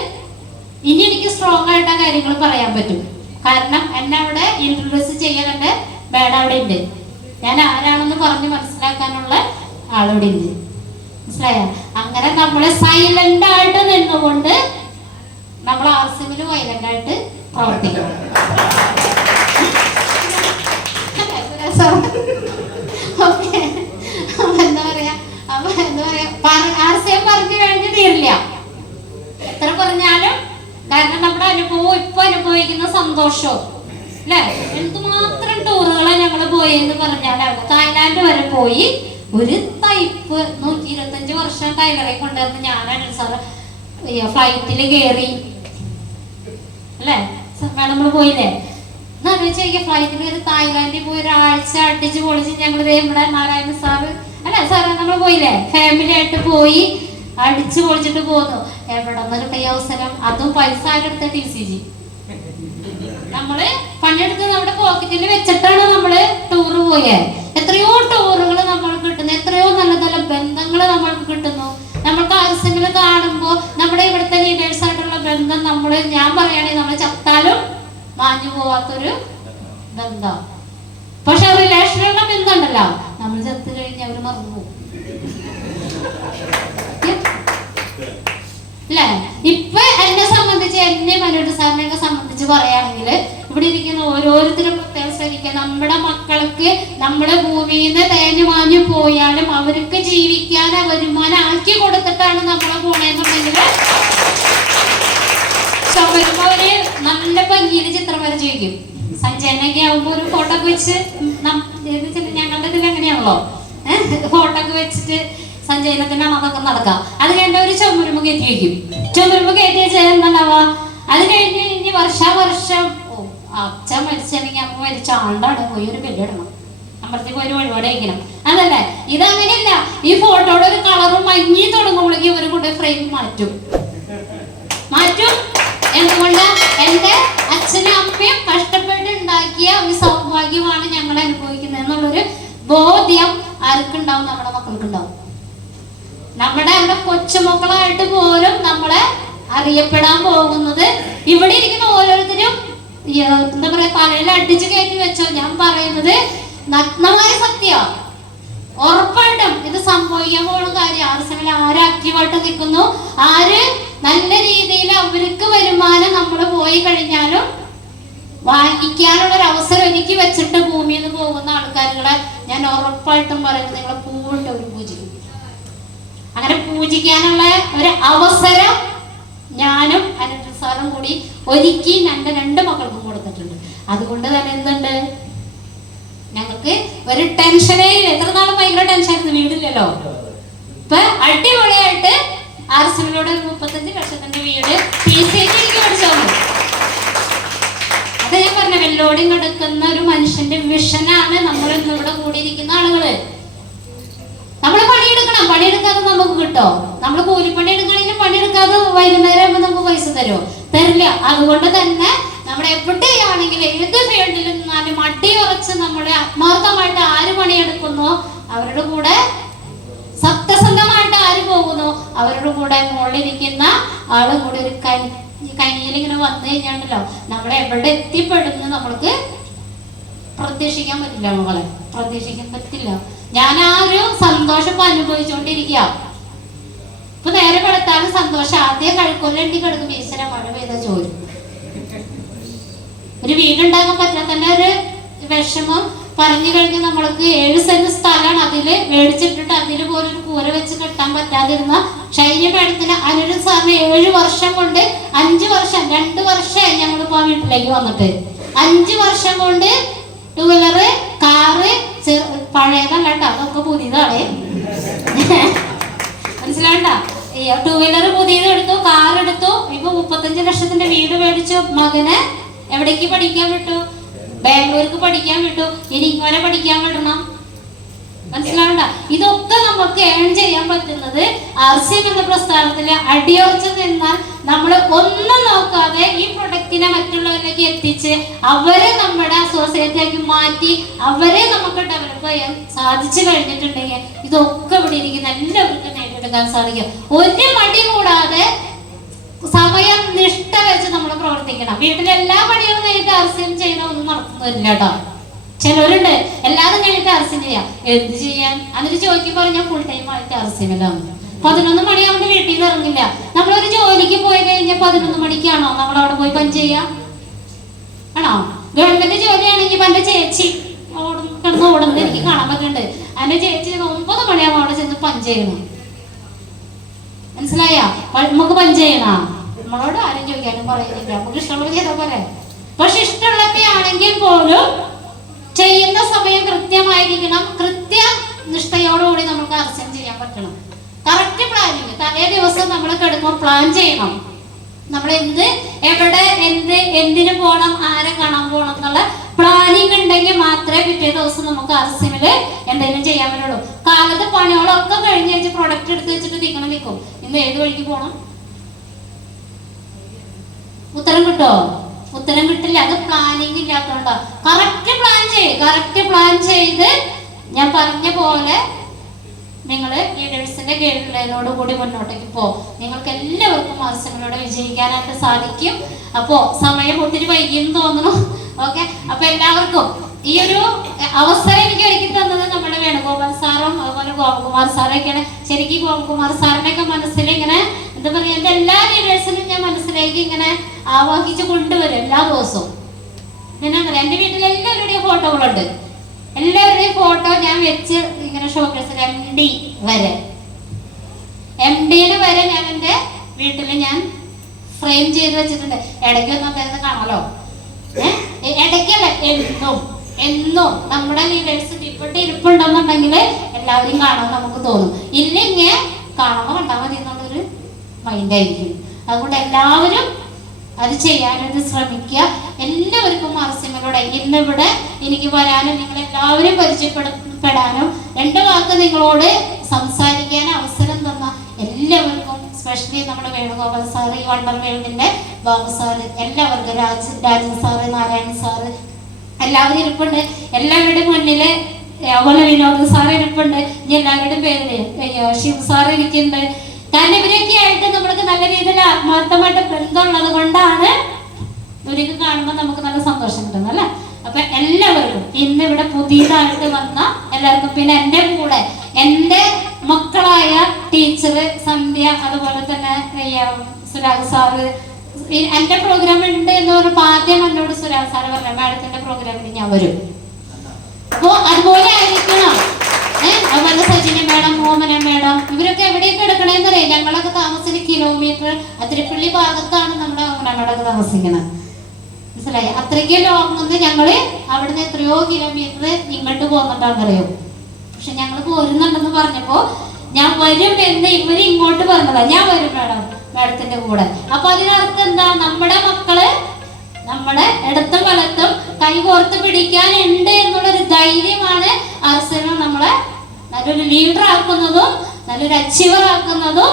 ഇനി എനിക്ക് സ്ട്രോങ് ആയിട്ട് ആ കാര്യങ്ങൾ പറയാൻ പറ്റും. കാരണം എന്നെ അവിടെ ഇൻട്രൊഡ്യൂസ് ചെയ്യാൻ എന്റെ ബേഡ് അവിടെ ഉണ്ട്. ഞാൻ ആരാണെന്ന് പറഞ്ഞ് മനസ്സിലാക്കാനുള്ള ആളവിടെ ഉണ്ട്. മനസ്സിലായ? അങ്ങനെ നമ്മള് സൈലന്റ് ആയിട്ട് നിന്നുകൊണ്ട് നമ്മൾ ആർസിമില് വൈലന്റ് ആയിട്ട് പ്രവർത്തിക്കണം. എന്താ പറയാ ആർസിഎം പറഞ്ഞു കഴിഞ്ഞ് തീരില്ല എത്ര പറഞ്ഞാലും. കാരണം നമ്മുടെ അനുഭവം ഇപ്പൊ അനുഭവിക്കുന്ന സന്തോഷവും അല്ലെ. എന്തുമാത്രം ടൂറുകളെ ഞങ്ങള് പോയെന്ന് പറഞ്ഞാലാണ്. തായ്ലാന്റ് വരെ പോയി. ഒരു തയ്പ്പ് 125 വർഷം ടൈലറെ കൊണ്ടുവന്ന് ഞാനാണ് സാറ് ഫ്ലൈറ്റില് കയറി അല്ലെ. നമ്മള് പോയില്ലേ എന്നാലോചിച്ച ഫ്ലൈറ്റിൽ കയറി തായ്ലാന്റിൽ പോയി ഒരാഴ്ച അടിച്ച് പൊളിച്ച് ഞങ്ങൾ നമ്മുടെ നാരായണ സാറ് അല്ലെ സാറ് നമ്മൾ പോയില്ലേ ഫാമിലി ആയിട്ട് പോയി അടിച്ചു പൊളിച്ചിട്ട് പോന്നു. എവിടെ നിന്ന് കിട്ടിയ അവസരം? അതും പൈസ ആരെടുത്ത TCG നമ്മള് പണിയെടുത്ത് നമ്മുടെ പോക്കറ്റിൽ വെച്ചിട്ടാണ് നമ്മള് ടൂറ് പോയേ. എത്രയോ ടൂറുകൾ നമ്മൾക്ക് കിട്ടുന്നു, എത്രയോ നല്ല നല്ല ബന്ധങ്ങൾ നമ്മൾക്ക് കിട്ടുന്നു. നമ്മൾക്ക് ആർസിമില് കാണുമ്പോ നമ്മുടെ ഇവിടുത്തെ ലീഡേഴ്സ് ആയിട്ടുള്ള ബന്ധം ഞാൻ പറയുകയാണെങ്കിൽ നമ്മൾ ചത്താലും മാഞ്ഞു പോവാത്തൊരു ബന്ധം. പക്ഷെ റിലേഷനുള്ള ബന്ധമുണ്ടല്ലോ, നമ്മൾ ചത്ത് കഴിഞ്ഞ് അവര് മറന്നു പോകും അല്ലേ. ഇപ്പൊ എന്നെ സംബന്ധിച്ച്, എന്നെ മനോജ് സാറിനെ സംബന്ധിച്ച് പറയുകയാണെങ്കിൽ ഇവിടെ ഇരിക്കുന്ന ഓരോരുത്തരും പ്രത്യേകം ശ്രദ്ധിക്കുക. നമ്മുടെ മക്കൾക്ക് നമ്മുടെ ഭൂമിയിൽ നിന്ന് തേഞ്ഞു മാഞ്ഞു പോയാലും അവർക്ക് ജീവിക്കാൻ വരുമാനം ആക്കി കൊടുത്തിട്ടാണ് നമ്മളെ പോണേന്നുണ്ടെങ്കിൽ വരുമ്പോ അവര് നല്ല ഭംഗിയിൽ ചിത്രം വരച്ച് വയ്ക്കും. സഞ്ജയനൊക്കെ ആവുമ്പോ ഒരു ഫോട്ടോ ഒക്കെ വെച്ച് ഞങ്ങളുടെ ഇതിൽ എങ്ങനെയാണല്ലോ ഫോട്ടോ ഒക്കെ വെച്ചിട്ട് സഞ്ജയനത്തിനാണ് അതൊക്കെ നടക്കാം. അത് കഴിഞ്ഞ ഒരു ചുമരുമ്പ് കയറ്റി വയ്ക്കും. ചുമരുമ്പ് കയറ്റി വെച്ചാൽ എന്താണ്ടാവാ? അത് കഴിഞ്ഞ് ഇനി വർഷം അച്ഛൻ മരിച്ചെങ്കിൽ അമ്മ മരിച്ച ആണ്ടാണ് പോയി ഒരു ബെല്ലിടണം, അമ്പലത്തിൽ പോയി ഒരു വഴിപാട് കഴിക്കണം. അതല്ലേ? ഇതങ്ങനെയല്ല. ഈ ഫോട്ടോയുടെ ഒരു കളറും മങ്ങി തുടങ്ങുമ്പോഴേക്കും ഇവര് കൊണ്ട് ഫ്രെയിം മാറ്റും. എന്തുകൊണ്ട്? എന്റെ അച്ഛനും അമ്മയും കഷ്ടപ്പെട്ട് ഉണ്ടാക്കിയ ഒരു സൗഭാഗ്യമാണ് ഞങ്ങൾ അനുഭവിക്കുന്നത് എന്നുള്ളൊരു ബോധ്യം ആർക്കുണ്ടാവും? നമ്മുടെ മക്കൾക്കുണ്ടാവും. നമ്മുടെ അവിടെ കൊച്ചുമക്കളായിട്ട് പോലും നമ്മളെ അറിയപ്പെടാൻ പോകുന്നത് ഇവിടെ ഇരിക്കുന്ന ഓരോരുത്തരും എന്താ പറയാ തലയിൽ അടിച്ചു കയറ്റി വെച്ചോ. ഞാൻ പറയുന്നത് നഗ്നമായ സത്യമാണ്. ഉറപ്പായിട്ടും ഇത് സംഭവിക്കാൻ പോകുന്ന കാര്യം. ആർസിമിൽ ആര് ആക്റ്റീവായിട്ട് നിൽക്കുന്നു, ആര് നല്ല രീതിയിൽ അവർക്ക് വരുമാനം നമ്മൾ പോയി കഴിഞ്ഞാലും വാങ്ങിക്കാനുള്ള ഒരു അവസരം എനിക്ക് വെച്ചിട്ട് ഭൂമിയിൽ നിന്ന് പോകുന്ന ആൾക്കാരുകളെ ഞാൻ ഉറപ്പായിട്ടും പറയുന്നത് നിങ്ങളെ പൂവിട്ട് ഒരു പൂജിക്കും. അങ്ങനെ പൂജിക്കാനുള്ള ഒരു അവസരം ഞാനും അനിൽ സാറും കൂടി ഒരുക്കി എൻ്റെ 2 മക്കൾക്കും കൊടുത്തിട്ടുണ്ട്. അതുകൊണ്ട് തന്നെ എന്തുണ്ട്, ഞങ്ങൾക്ക് ഒരു ടെൻഷനേ ഇല്ല. എത്ര നാളും ഭയങ്കര ടെൻഷനായിരുന്നു, വീടില്ലല്ലോ. ഇപ്പൊ അടിപൊളിയായിട്ട് ആർസിമിലൂടെ 35 ലക്ഷത്തിന്റെ വീട് എനിക്ക് പഠിച്ചു. അത് ഞാൻ പറഞ്ഞ വെല്ലോടിങ് എടുക്കുന്ന ഒരു മനുഷ്യന്റെ വിഷനാണ് നമ്മൾ ഇന്നിവിടെ കൂടിയിരിക്കുന്ന ആളുകള്. നമ്മൾ പണിയെടുക്കണം. പണിയെടുക്കാതെ നമുക്ക് കിട്ടോ? നമ്മൾ കൂലിപ്പണി എടുക്കണമെങ്കിൽ പണിയെടുക്കാതെ വൈകുന്നേരം ആകുമ്പോൾ നമുക്ക് പൈസ തരില്ല. അതുകൊണ്ട് തന്നെ നമ്മൾ എവിടെയാണെങ്കിലും ഏത് ഫീൽഡിൽ നിന്നാലും അടിയുറച്ച് നമ്മളെ ആത്മാർത്ഥമായിട്ട് ആര് പണിയെടുക്കുന്നോ അവരുടെ കൂടെ, സത്യസന്ധമായിട്ട് ആര് പോകുന്നു അവരുടെ കൂടെ മുകളിലിരിക്കുന്ന ആളും കൂടി ഒരു കൈയിൽ ഇങ്ങനെ വന്നു കഴിഞ്ഞാണ്ടല്ലോ നമ്മൾ എവിടെ എത്തിപ്പെടുന്നു നമ്മൾക്ക് പ്രതീക്ഷിക്കാൻ പറ്റില്ല മകളെ, പ്രതീക്ഷിക്കാൻ പറ്റില്ല. ഞാൻ ആ ഒരു സന്തോഷം ഇപ്പൊ അനുഭവിച്ചുകൊണ്ടിരിക്കുക. ഇപ്പൊ നേരെ പെടുത്താനും സന്തോഷം. ആദ്യം കഴുക്കൊല്ലണ്ടി കിടക്കും, ഈശ്വര മഴ പെയ്ത ചോരും. ഒരു വീടുണ്ടാക്കാൻ പറ്റാത്തന്നെ ഒരു വിഷമം. പറഞ്ഞു കഴിഞ്ഞ് നമ്മൾക്ക് 7 സെന്റ് സ്ഥലമാണ്, അതില് മേടിച്ചിട്ടിട്ട് അതിൽ പോലും ഒരു കൂര വെച്ച് കെട്ടാൻ പറ്റാതിരുന്ന ഷൈനി മേഡത്തിന് അനുരു സാറിന് 7 വർഷം കൊണ്ട് 5 വർഷം 2 വർഷമായി ഞങ്ങളിപ്പോ വീട്ടിലേക്ക് വന്നിട്ട് 5 വർഷം കൊണ്ട് 2 വീലർ കാറ് പഴയതല്ല കേട്ടോ, അതൊക്കെ പുതിയതാണ്. മനസ്സിലാണ്ട? 2 വീലർ പുതിയത് എടുത്തു, കാർ എടുത്തു. ഇപ്പൊ 35 ലക്ഷത്തിന്റെ വീട് മേടിച്ചു. മകനെ എവിടേക്ക് പഠിക്കാൻ വിട്ടു? ബാംഗ്ലൂർക്ക് പഠിക്കാൻ വിട്ടു. ഇനി ഇങ്ങനെ പഠിക്കാൻ വിടണം. മനസ്സിലാവണ്ട? ഇതൊക്കെ നമുക്ക് ഏൺ ചെയ്യാൻ പറ്റുന്നത് RCM എന്ന പ്രസ്ഥാനത്തില് അടിയുറച്ച് നിന്നാൽ നമ്മൾ ഒന്നും നോക്കാതെ ഈ പ്രൊഡക്റ്റിനെ മറ്റുള്ളവരിലേക്ക് എത്തിച്ച് അവരെ നമ്മുടെ അസോസിയേറ്റാക്കി മാറ്റി അവരെ നമുക്ക് ഡെവലപ്പ് ചെയ്യാൻ സാധിച്ചു കഴിഞ്ഞിട്ടുണ്ടെങ്കിൽ ഇതൊക്കെ ഇവിടെ ഇരിക്കുന്ന എല്ലാവർക്കും നേടിയെടുക്കാൻ സാധിക്കും. ഒരു മടി കൂടാതെ സമയം നിഷ്ഠ വെച്ച് നമ്മൾ പ്രവർത്തിക്കണം. വീട്ടിലെല്ലാ പണികളും കഴിഞ്ഞിട്ട് RCM ചെയ്യുന്ന ഒന്നും നടത്തുന്നില്ല കേട്ടോ. ചിലവരുണ്ട് എല്ലാതും കഴിഞ്ഞിട്ട് RCM ചെയ്യാം. എന്ത് ചെയ്യാൻ? എന്നിട്ട് ചോദിക്കുമ്പോൾ ഞാൻ ഫുൾ ടൈം ആയിട്ട് RCMലാണ്. 11 മണിയാവുമ്പോൾ വീട്ടിൽ നിന്ന് ഇറങ്ങില്ല. നമ്മളൊരു ജോലിക്ക് പോയി കഴിഞ്ഞാൽ 11 മണിക്കാണോ നമ്മളവിടെ പോയി പഞ്ച് ചെയ്യാം? ആണോ? ഗവൺമെന്റ് ജോലിയാണെങ്കിൽ എന്റെ ചേച്ചി കിടന്ന് ഓടുന്നത് എനിക്ക് കാണാൻ പറ്റുന്നുണ്ട്. എന്റെ ചേച്ചി 9 മണിയാവുമ്പോൾ അവിടെ ചെന്ന് പഞ്ച് ചെയ്യണം. മനസ്സിലായ? നമുക്ക് പഞ്ച് ചെയ്യണ നമ്മളോട് ആരും ചോദിക്കാനും പറയുന്നില്ല. നമുക്ക് ഇഷ്ടമുള്ള ചെയ്താൽ പോലെ. പക്ഷെ ഇഷ്ടമുള്ളൊക്കെ ആണെങ്കിൽ പോലും ചെയ്യുന്ന സമയം കൃത്യമായിരിക്കണം. കൃത്യനിഷ്ഠയോടുകൂടി നമുക്ക് RCM ചെയ്യാൻ പറ്റണം. Correct planning. തലേ ദിവസം നമ്മൾ കിടക്കുമ്പോൾ പ്ലാൻ ചെയ്യണം. നമ്മൾ എന്ത്, എവിടെ, എന്തിനു പോകണം, ആരെ കാണാൻ പോകണം എന്നുള്ള പ്ലാനിങ് ഉണ്ടെങ്കിൽ മാത്രമേ പിറ്റേ ദിവസം നമുക്ക് RCMല് എന്തെങ്കിലും ചെയ്യാൻ പറ്റുള്ളൂ. കാലത്ത് പണികളൊക്കെ കഴിഞ്ഞ് വെച്ച് പ്രൊഡക്റ്റ് എടുത്ത് വെച്ചിട്ട് നിൽക്കും. ഇന്ന് ഏത് വഴിക്ക് പോകണം? ഉത്തരം കിട്ടോ? ഉത്തരം കിട്ടില്ല. അത് പ്ലാനിങ് ഇല്ലാത്തതുകൊണ്ടാ. കറക്റ്റ് പ്ലാൻ ചെയ്ത് ഞാൻ പറഞ്ഞ പോലെ നിങ്ങൾ ലീഡേഴ്സിന്റെ ഗൈഡ്ലൈനോട് കൂടി മുന്നോട്ടേക്ക് പോ. നിങ്ങൾക്ക് എല്ലാവർക്കും RCMലൂടെ വിജയിക്കാനായിട്ട് സാധിക്കും. അപ്പോ സമയം ഒത്തിരി വൈകിയെന്ന് തോന്നുന്നു. ഓക്കെ, അപ്പൊ എല്ലാവർക്കും ഈ ഒരു അവസരം എനിക്ക് ഒരുക്കി തന്നത് നമ്മുടെ വേണുഗോപാൽ സാറും അതുപോലെ ഗോപകുമാർ സാറൊക്കെയാണ്. ശരിക്കും ഗോപകുമാർ സാറിന്റെ ഒക്കെ മനസ്സിൽ ഇങ്ങനെ എന്താ പറയാ, എന്റെ എല്ലാ ലീഡേഴ്സിനും ഞാൻ മനസ്സിലേക്ക് ഇങ്ങനെ ആവാഹിച്ച് കൊണ്ടുവരും എല്ലാ ദിവസവും. ഞാൻ എന്റെ വീട്ടിൽ എല്ലാവരുടെയും ഫോട്ടോകളുണ്ട്. എല്ലാവരുടെയും ഫോട്ടോ ഞാൻ വെച്ച് ഇങ്ങനെ ഷോക്കേസിൽ MD വരെ ഞാൻ എന്റെ വീട്ടിൽ ഞാൻ ഫ്രെയിം ചെയ്ത് വെച്ചിട്ടുണ്ട്. ഇടയ്ക്കൊന്നും അദ്ദേഹത്തെ കാണാലോ. ഇടയ്ക്കല്ല, എന്നും നമ്മുടെ ലീഡേഴ്സ് ഇവിടെ ഇരിപ്പുണ്ടെന്നുണ്ടെങ്കിൽ എല്ലാവരും കാണാൻ നമുക്ക് തോന്നും. ഇല്ലെങ്കിൽ കാണുമ്പോൾ കണ്ടാൽ മതി എന്നുള്ളൊരു മൈൻഡായിരിക്കും. അതുകൊണ്ട് എല്ലാവരും അത് ചെയ്യാനായിട്ട് ശ്രമിക്കുക. എല്ലാവർക്കും RCMലൂടെ ഇന്നിവിടെ എനിക്ക് വരാനും നിങ്ങളെല്ലാവരും പരിചയപ്പെടാനും 2 വാക്ക് നിങ്ങളോട് സംസാരിക്കാൻ അവസരം തന്ന എല്ലാവർക്കും, സ്പെഷ്യലി നമ്മുടെ വേണുഗോപാൽ സാറ്, ഈ വണ്ടർ വേൾഡിന്റെ ബാബു സാറ്, എല്ലാവർക്കും രാജൻ സാറ്, നാരായണൻ സാറ് എല്ലാവരും ഇരിപ്പുണ്ട്. എല്ലാവരുടെയും മുന്നില് അതുപോലെ വിനോദ് സാറ് ഇരിപ്പുണ്ട്. ഇനി എല്ലാവരുടെയും പേര് ശിവ് സാറ് ഇരിക്കുന്നുണ്ട്. കാരണം ഇവരൊക്കെ ആയിട്ട് നമ്മൾക്ക് നല്ല രീതിയിൽ ആത്മാർത്ഥമായിട്ട് ബന്ധമുള്ളത് കൊണ്ടാണ് ഇവരൊക്കെ കാണുമ്പോൾ നമുക്ക് നല്ല സന്തോഷം കിട്ടുന്നത് അല്ലേ. അപ്പൊ എല്ലാവർക്കും ഇന്ന് ഇവിടെ പുതിയതായിട്ട് വന്ന എല്ലാവർക്കും, പിന്നെ എൻ്റെ കൂടെ എൻ്റെ മക്കളായ ടീച്ചർ സന്ധ്യ, അതുപോലെ തന്നെ സുരാഗ് സാറ്, എന്റെ പ്രോഗ്രാം ഉണ്ട് എന്ന് പറഞ്ഞപ്പോൾ ആദ്യം എന്നോട് സുരാഗ് സാറ് പറഞ്ഞു മാഡത്തിന്റെ പ്രോഗ്രാമിന് ഞാൻ വരും. അപ്പോ അതുപോലെ ആയിരിക്കണം. അതുപോലെ സജിന മേഡം, ഓമന മേഡം, ഇവരൊക്കെ എവിടെയൊക്കെ എടുക്കണേന്ന് അറിയാം. ഞങ്ങളൊക്കെ താമസിക്കുന്ന കിലോമീറ്റർ അതിരപ്പള്ളി ഭാഗത്താണ് നമ്മുടെ ഓമന മേഡമൊക്കെ താമസിക്കുന്നത്. മനസ്സിലായി? അത്രയ്ക്ക് ലോങ് നിന്ന് ഞങ്ങള് അവിടുന്ന് എത്രയോ കിലോമീറ്റർ ഇങ്ങോട്ട് പോകുന്നുണ്ടാണെന്നറിയോ. പക്ഷെ ഞങ്ങൾ പോരുന്നുണ്ടെന്ന് പറഞ്ഞപ്പോ ഞാൻ വരും എന്ന് ഇവര് ഇങ്ങോട്ട് പറഞ്ഞതാ. ഞാൻ വരും മാഡത്തിന്റെ കൂടെ. അപ്പൊ അതിനർത്ഥം എന്താ? നമ്മുടെ മക്കള് നമ്മുടെ ഇടത്തും വലത്തും കൈകോർത്ത് പിടിക്കാനുണ്ട് എന്നുള്ളൊരു ധൈര്യമാണ് RCM നമ്മളെ നല്ലൊരു ലീഡർ ആക്കുന്നതും നല്ലൊരു അച്ചീവർ ആക്കുന്നതും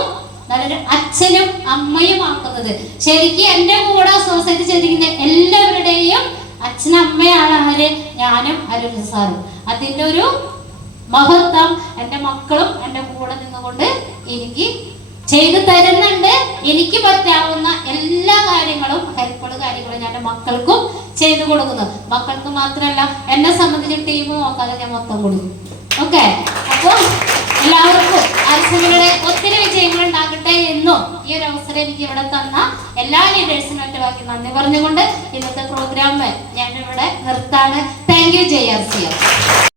നല്ലൊരു അച്ഛനും അമ്മയും ആക്കുന്നത്. ശരിക്കും എൻ്റെ കൂടെ അസോസിയേറ്റ് ചെയ്തിരിക്കുന്ന എല്ലാവരുടെയും അച്ഛനും അമ്മയാണ് ആര്? ഞാനും അരുൺ സാറും. അതിൻ്റെ ഒരു മഹത്വം എൻ്റെ മക്കളും എൻ്റെ കൂടെ നിന്നുകൊണ്ട് എനിക്ക് ചെയ്തു തരുന്നുണ്ട്. എനിക്ക് പറ്റാവുന്ന എല്ലാ കാര്യങ്ങളും ഹെൽപ്ഫുൾ കാര്യങ്ങളും ഞാൻ മക്കൾക്കും ചെയ്തു കൊടുക്കുന്നു. മക്കൾക്ക് മാത്രമല്ല, എന്നെ സംബന്ധിച്ച് ടീം നോക്കാതെ ഞാൻ മൊത്തം കൊടുക്കും. ഓക്കെ, അപ്പോൾ എല്ലാവർക്കും ആർസിബിയുടെ ഒത്തിരി വിജയങ്ങൾ ഉണ്ടാകട്ടെ എന്നും ഈ ഒരു അവസരം എനിക്ക് ഇവിടെ തന്ന എല്ലാ ലീഡേഴ്സിനും ബാക്കി നന്ദി പറഞ്ഞുകൊണ്ട് ഇന്നത്തെ പ്രോഗ്രാം ഞാൻ ഇവിടെ നിർത്താണ്. Thank you JRCF.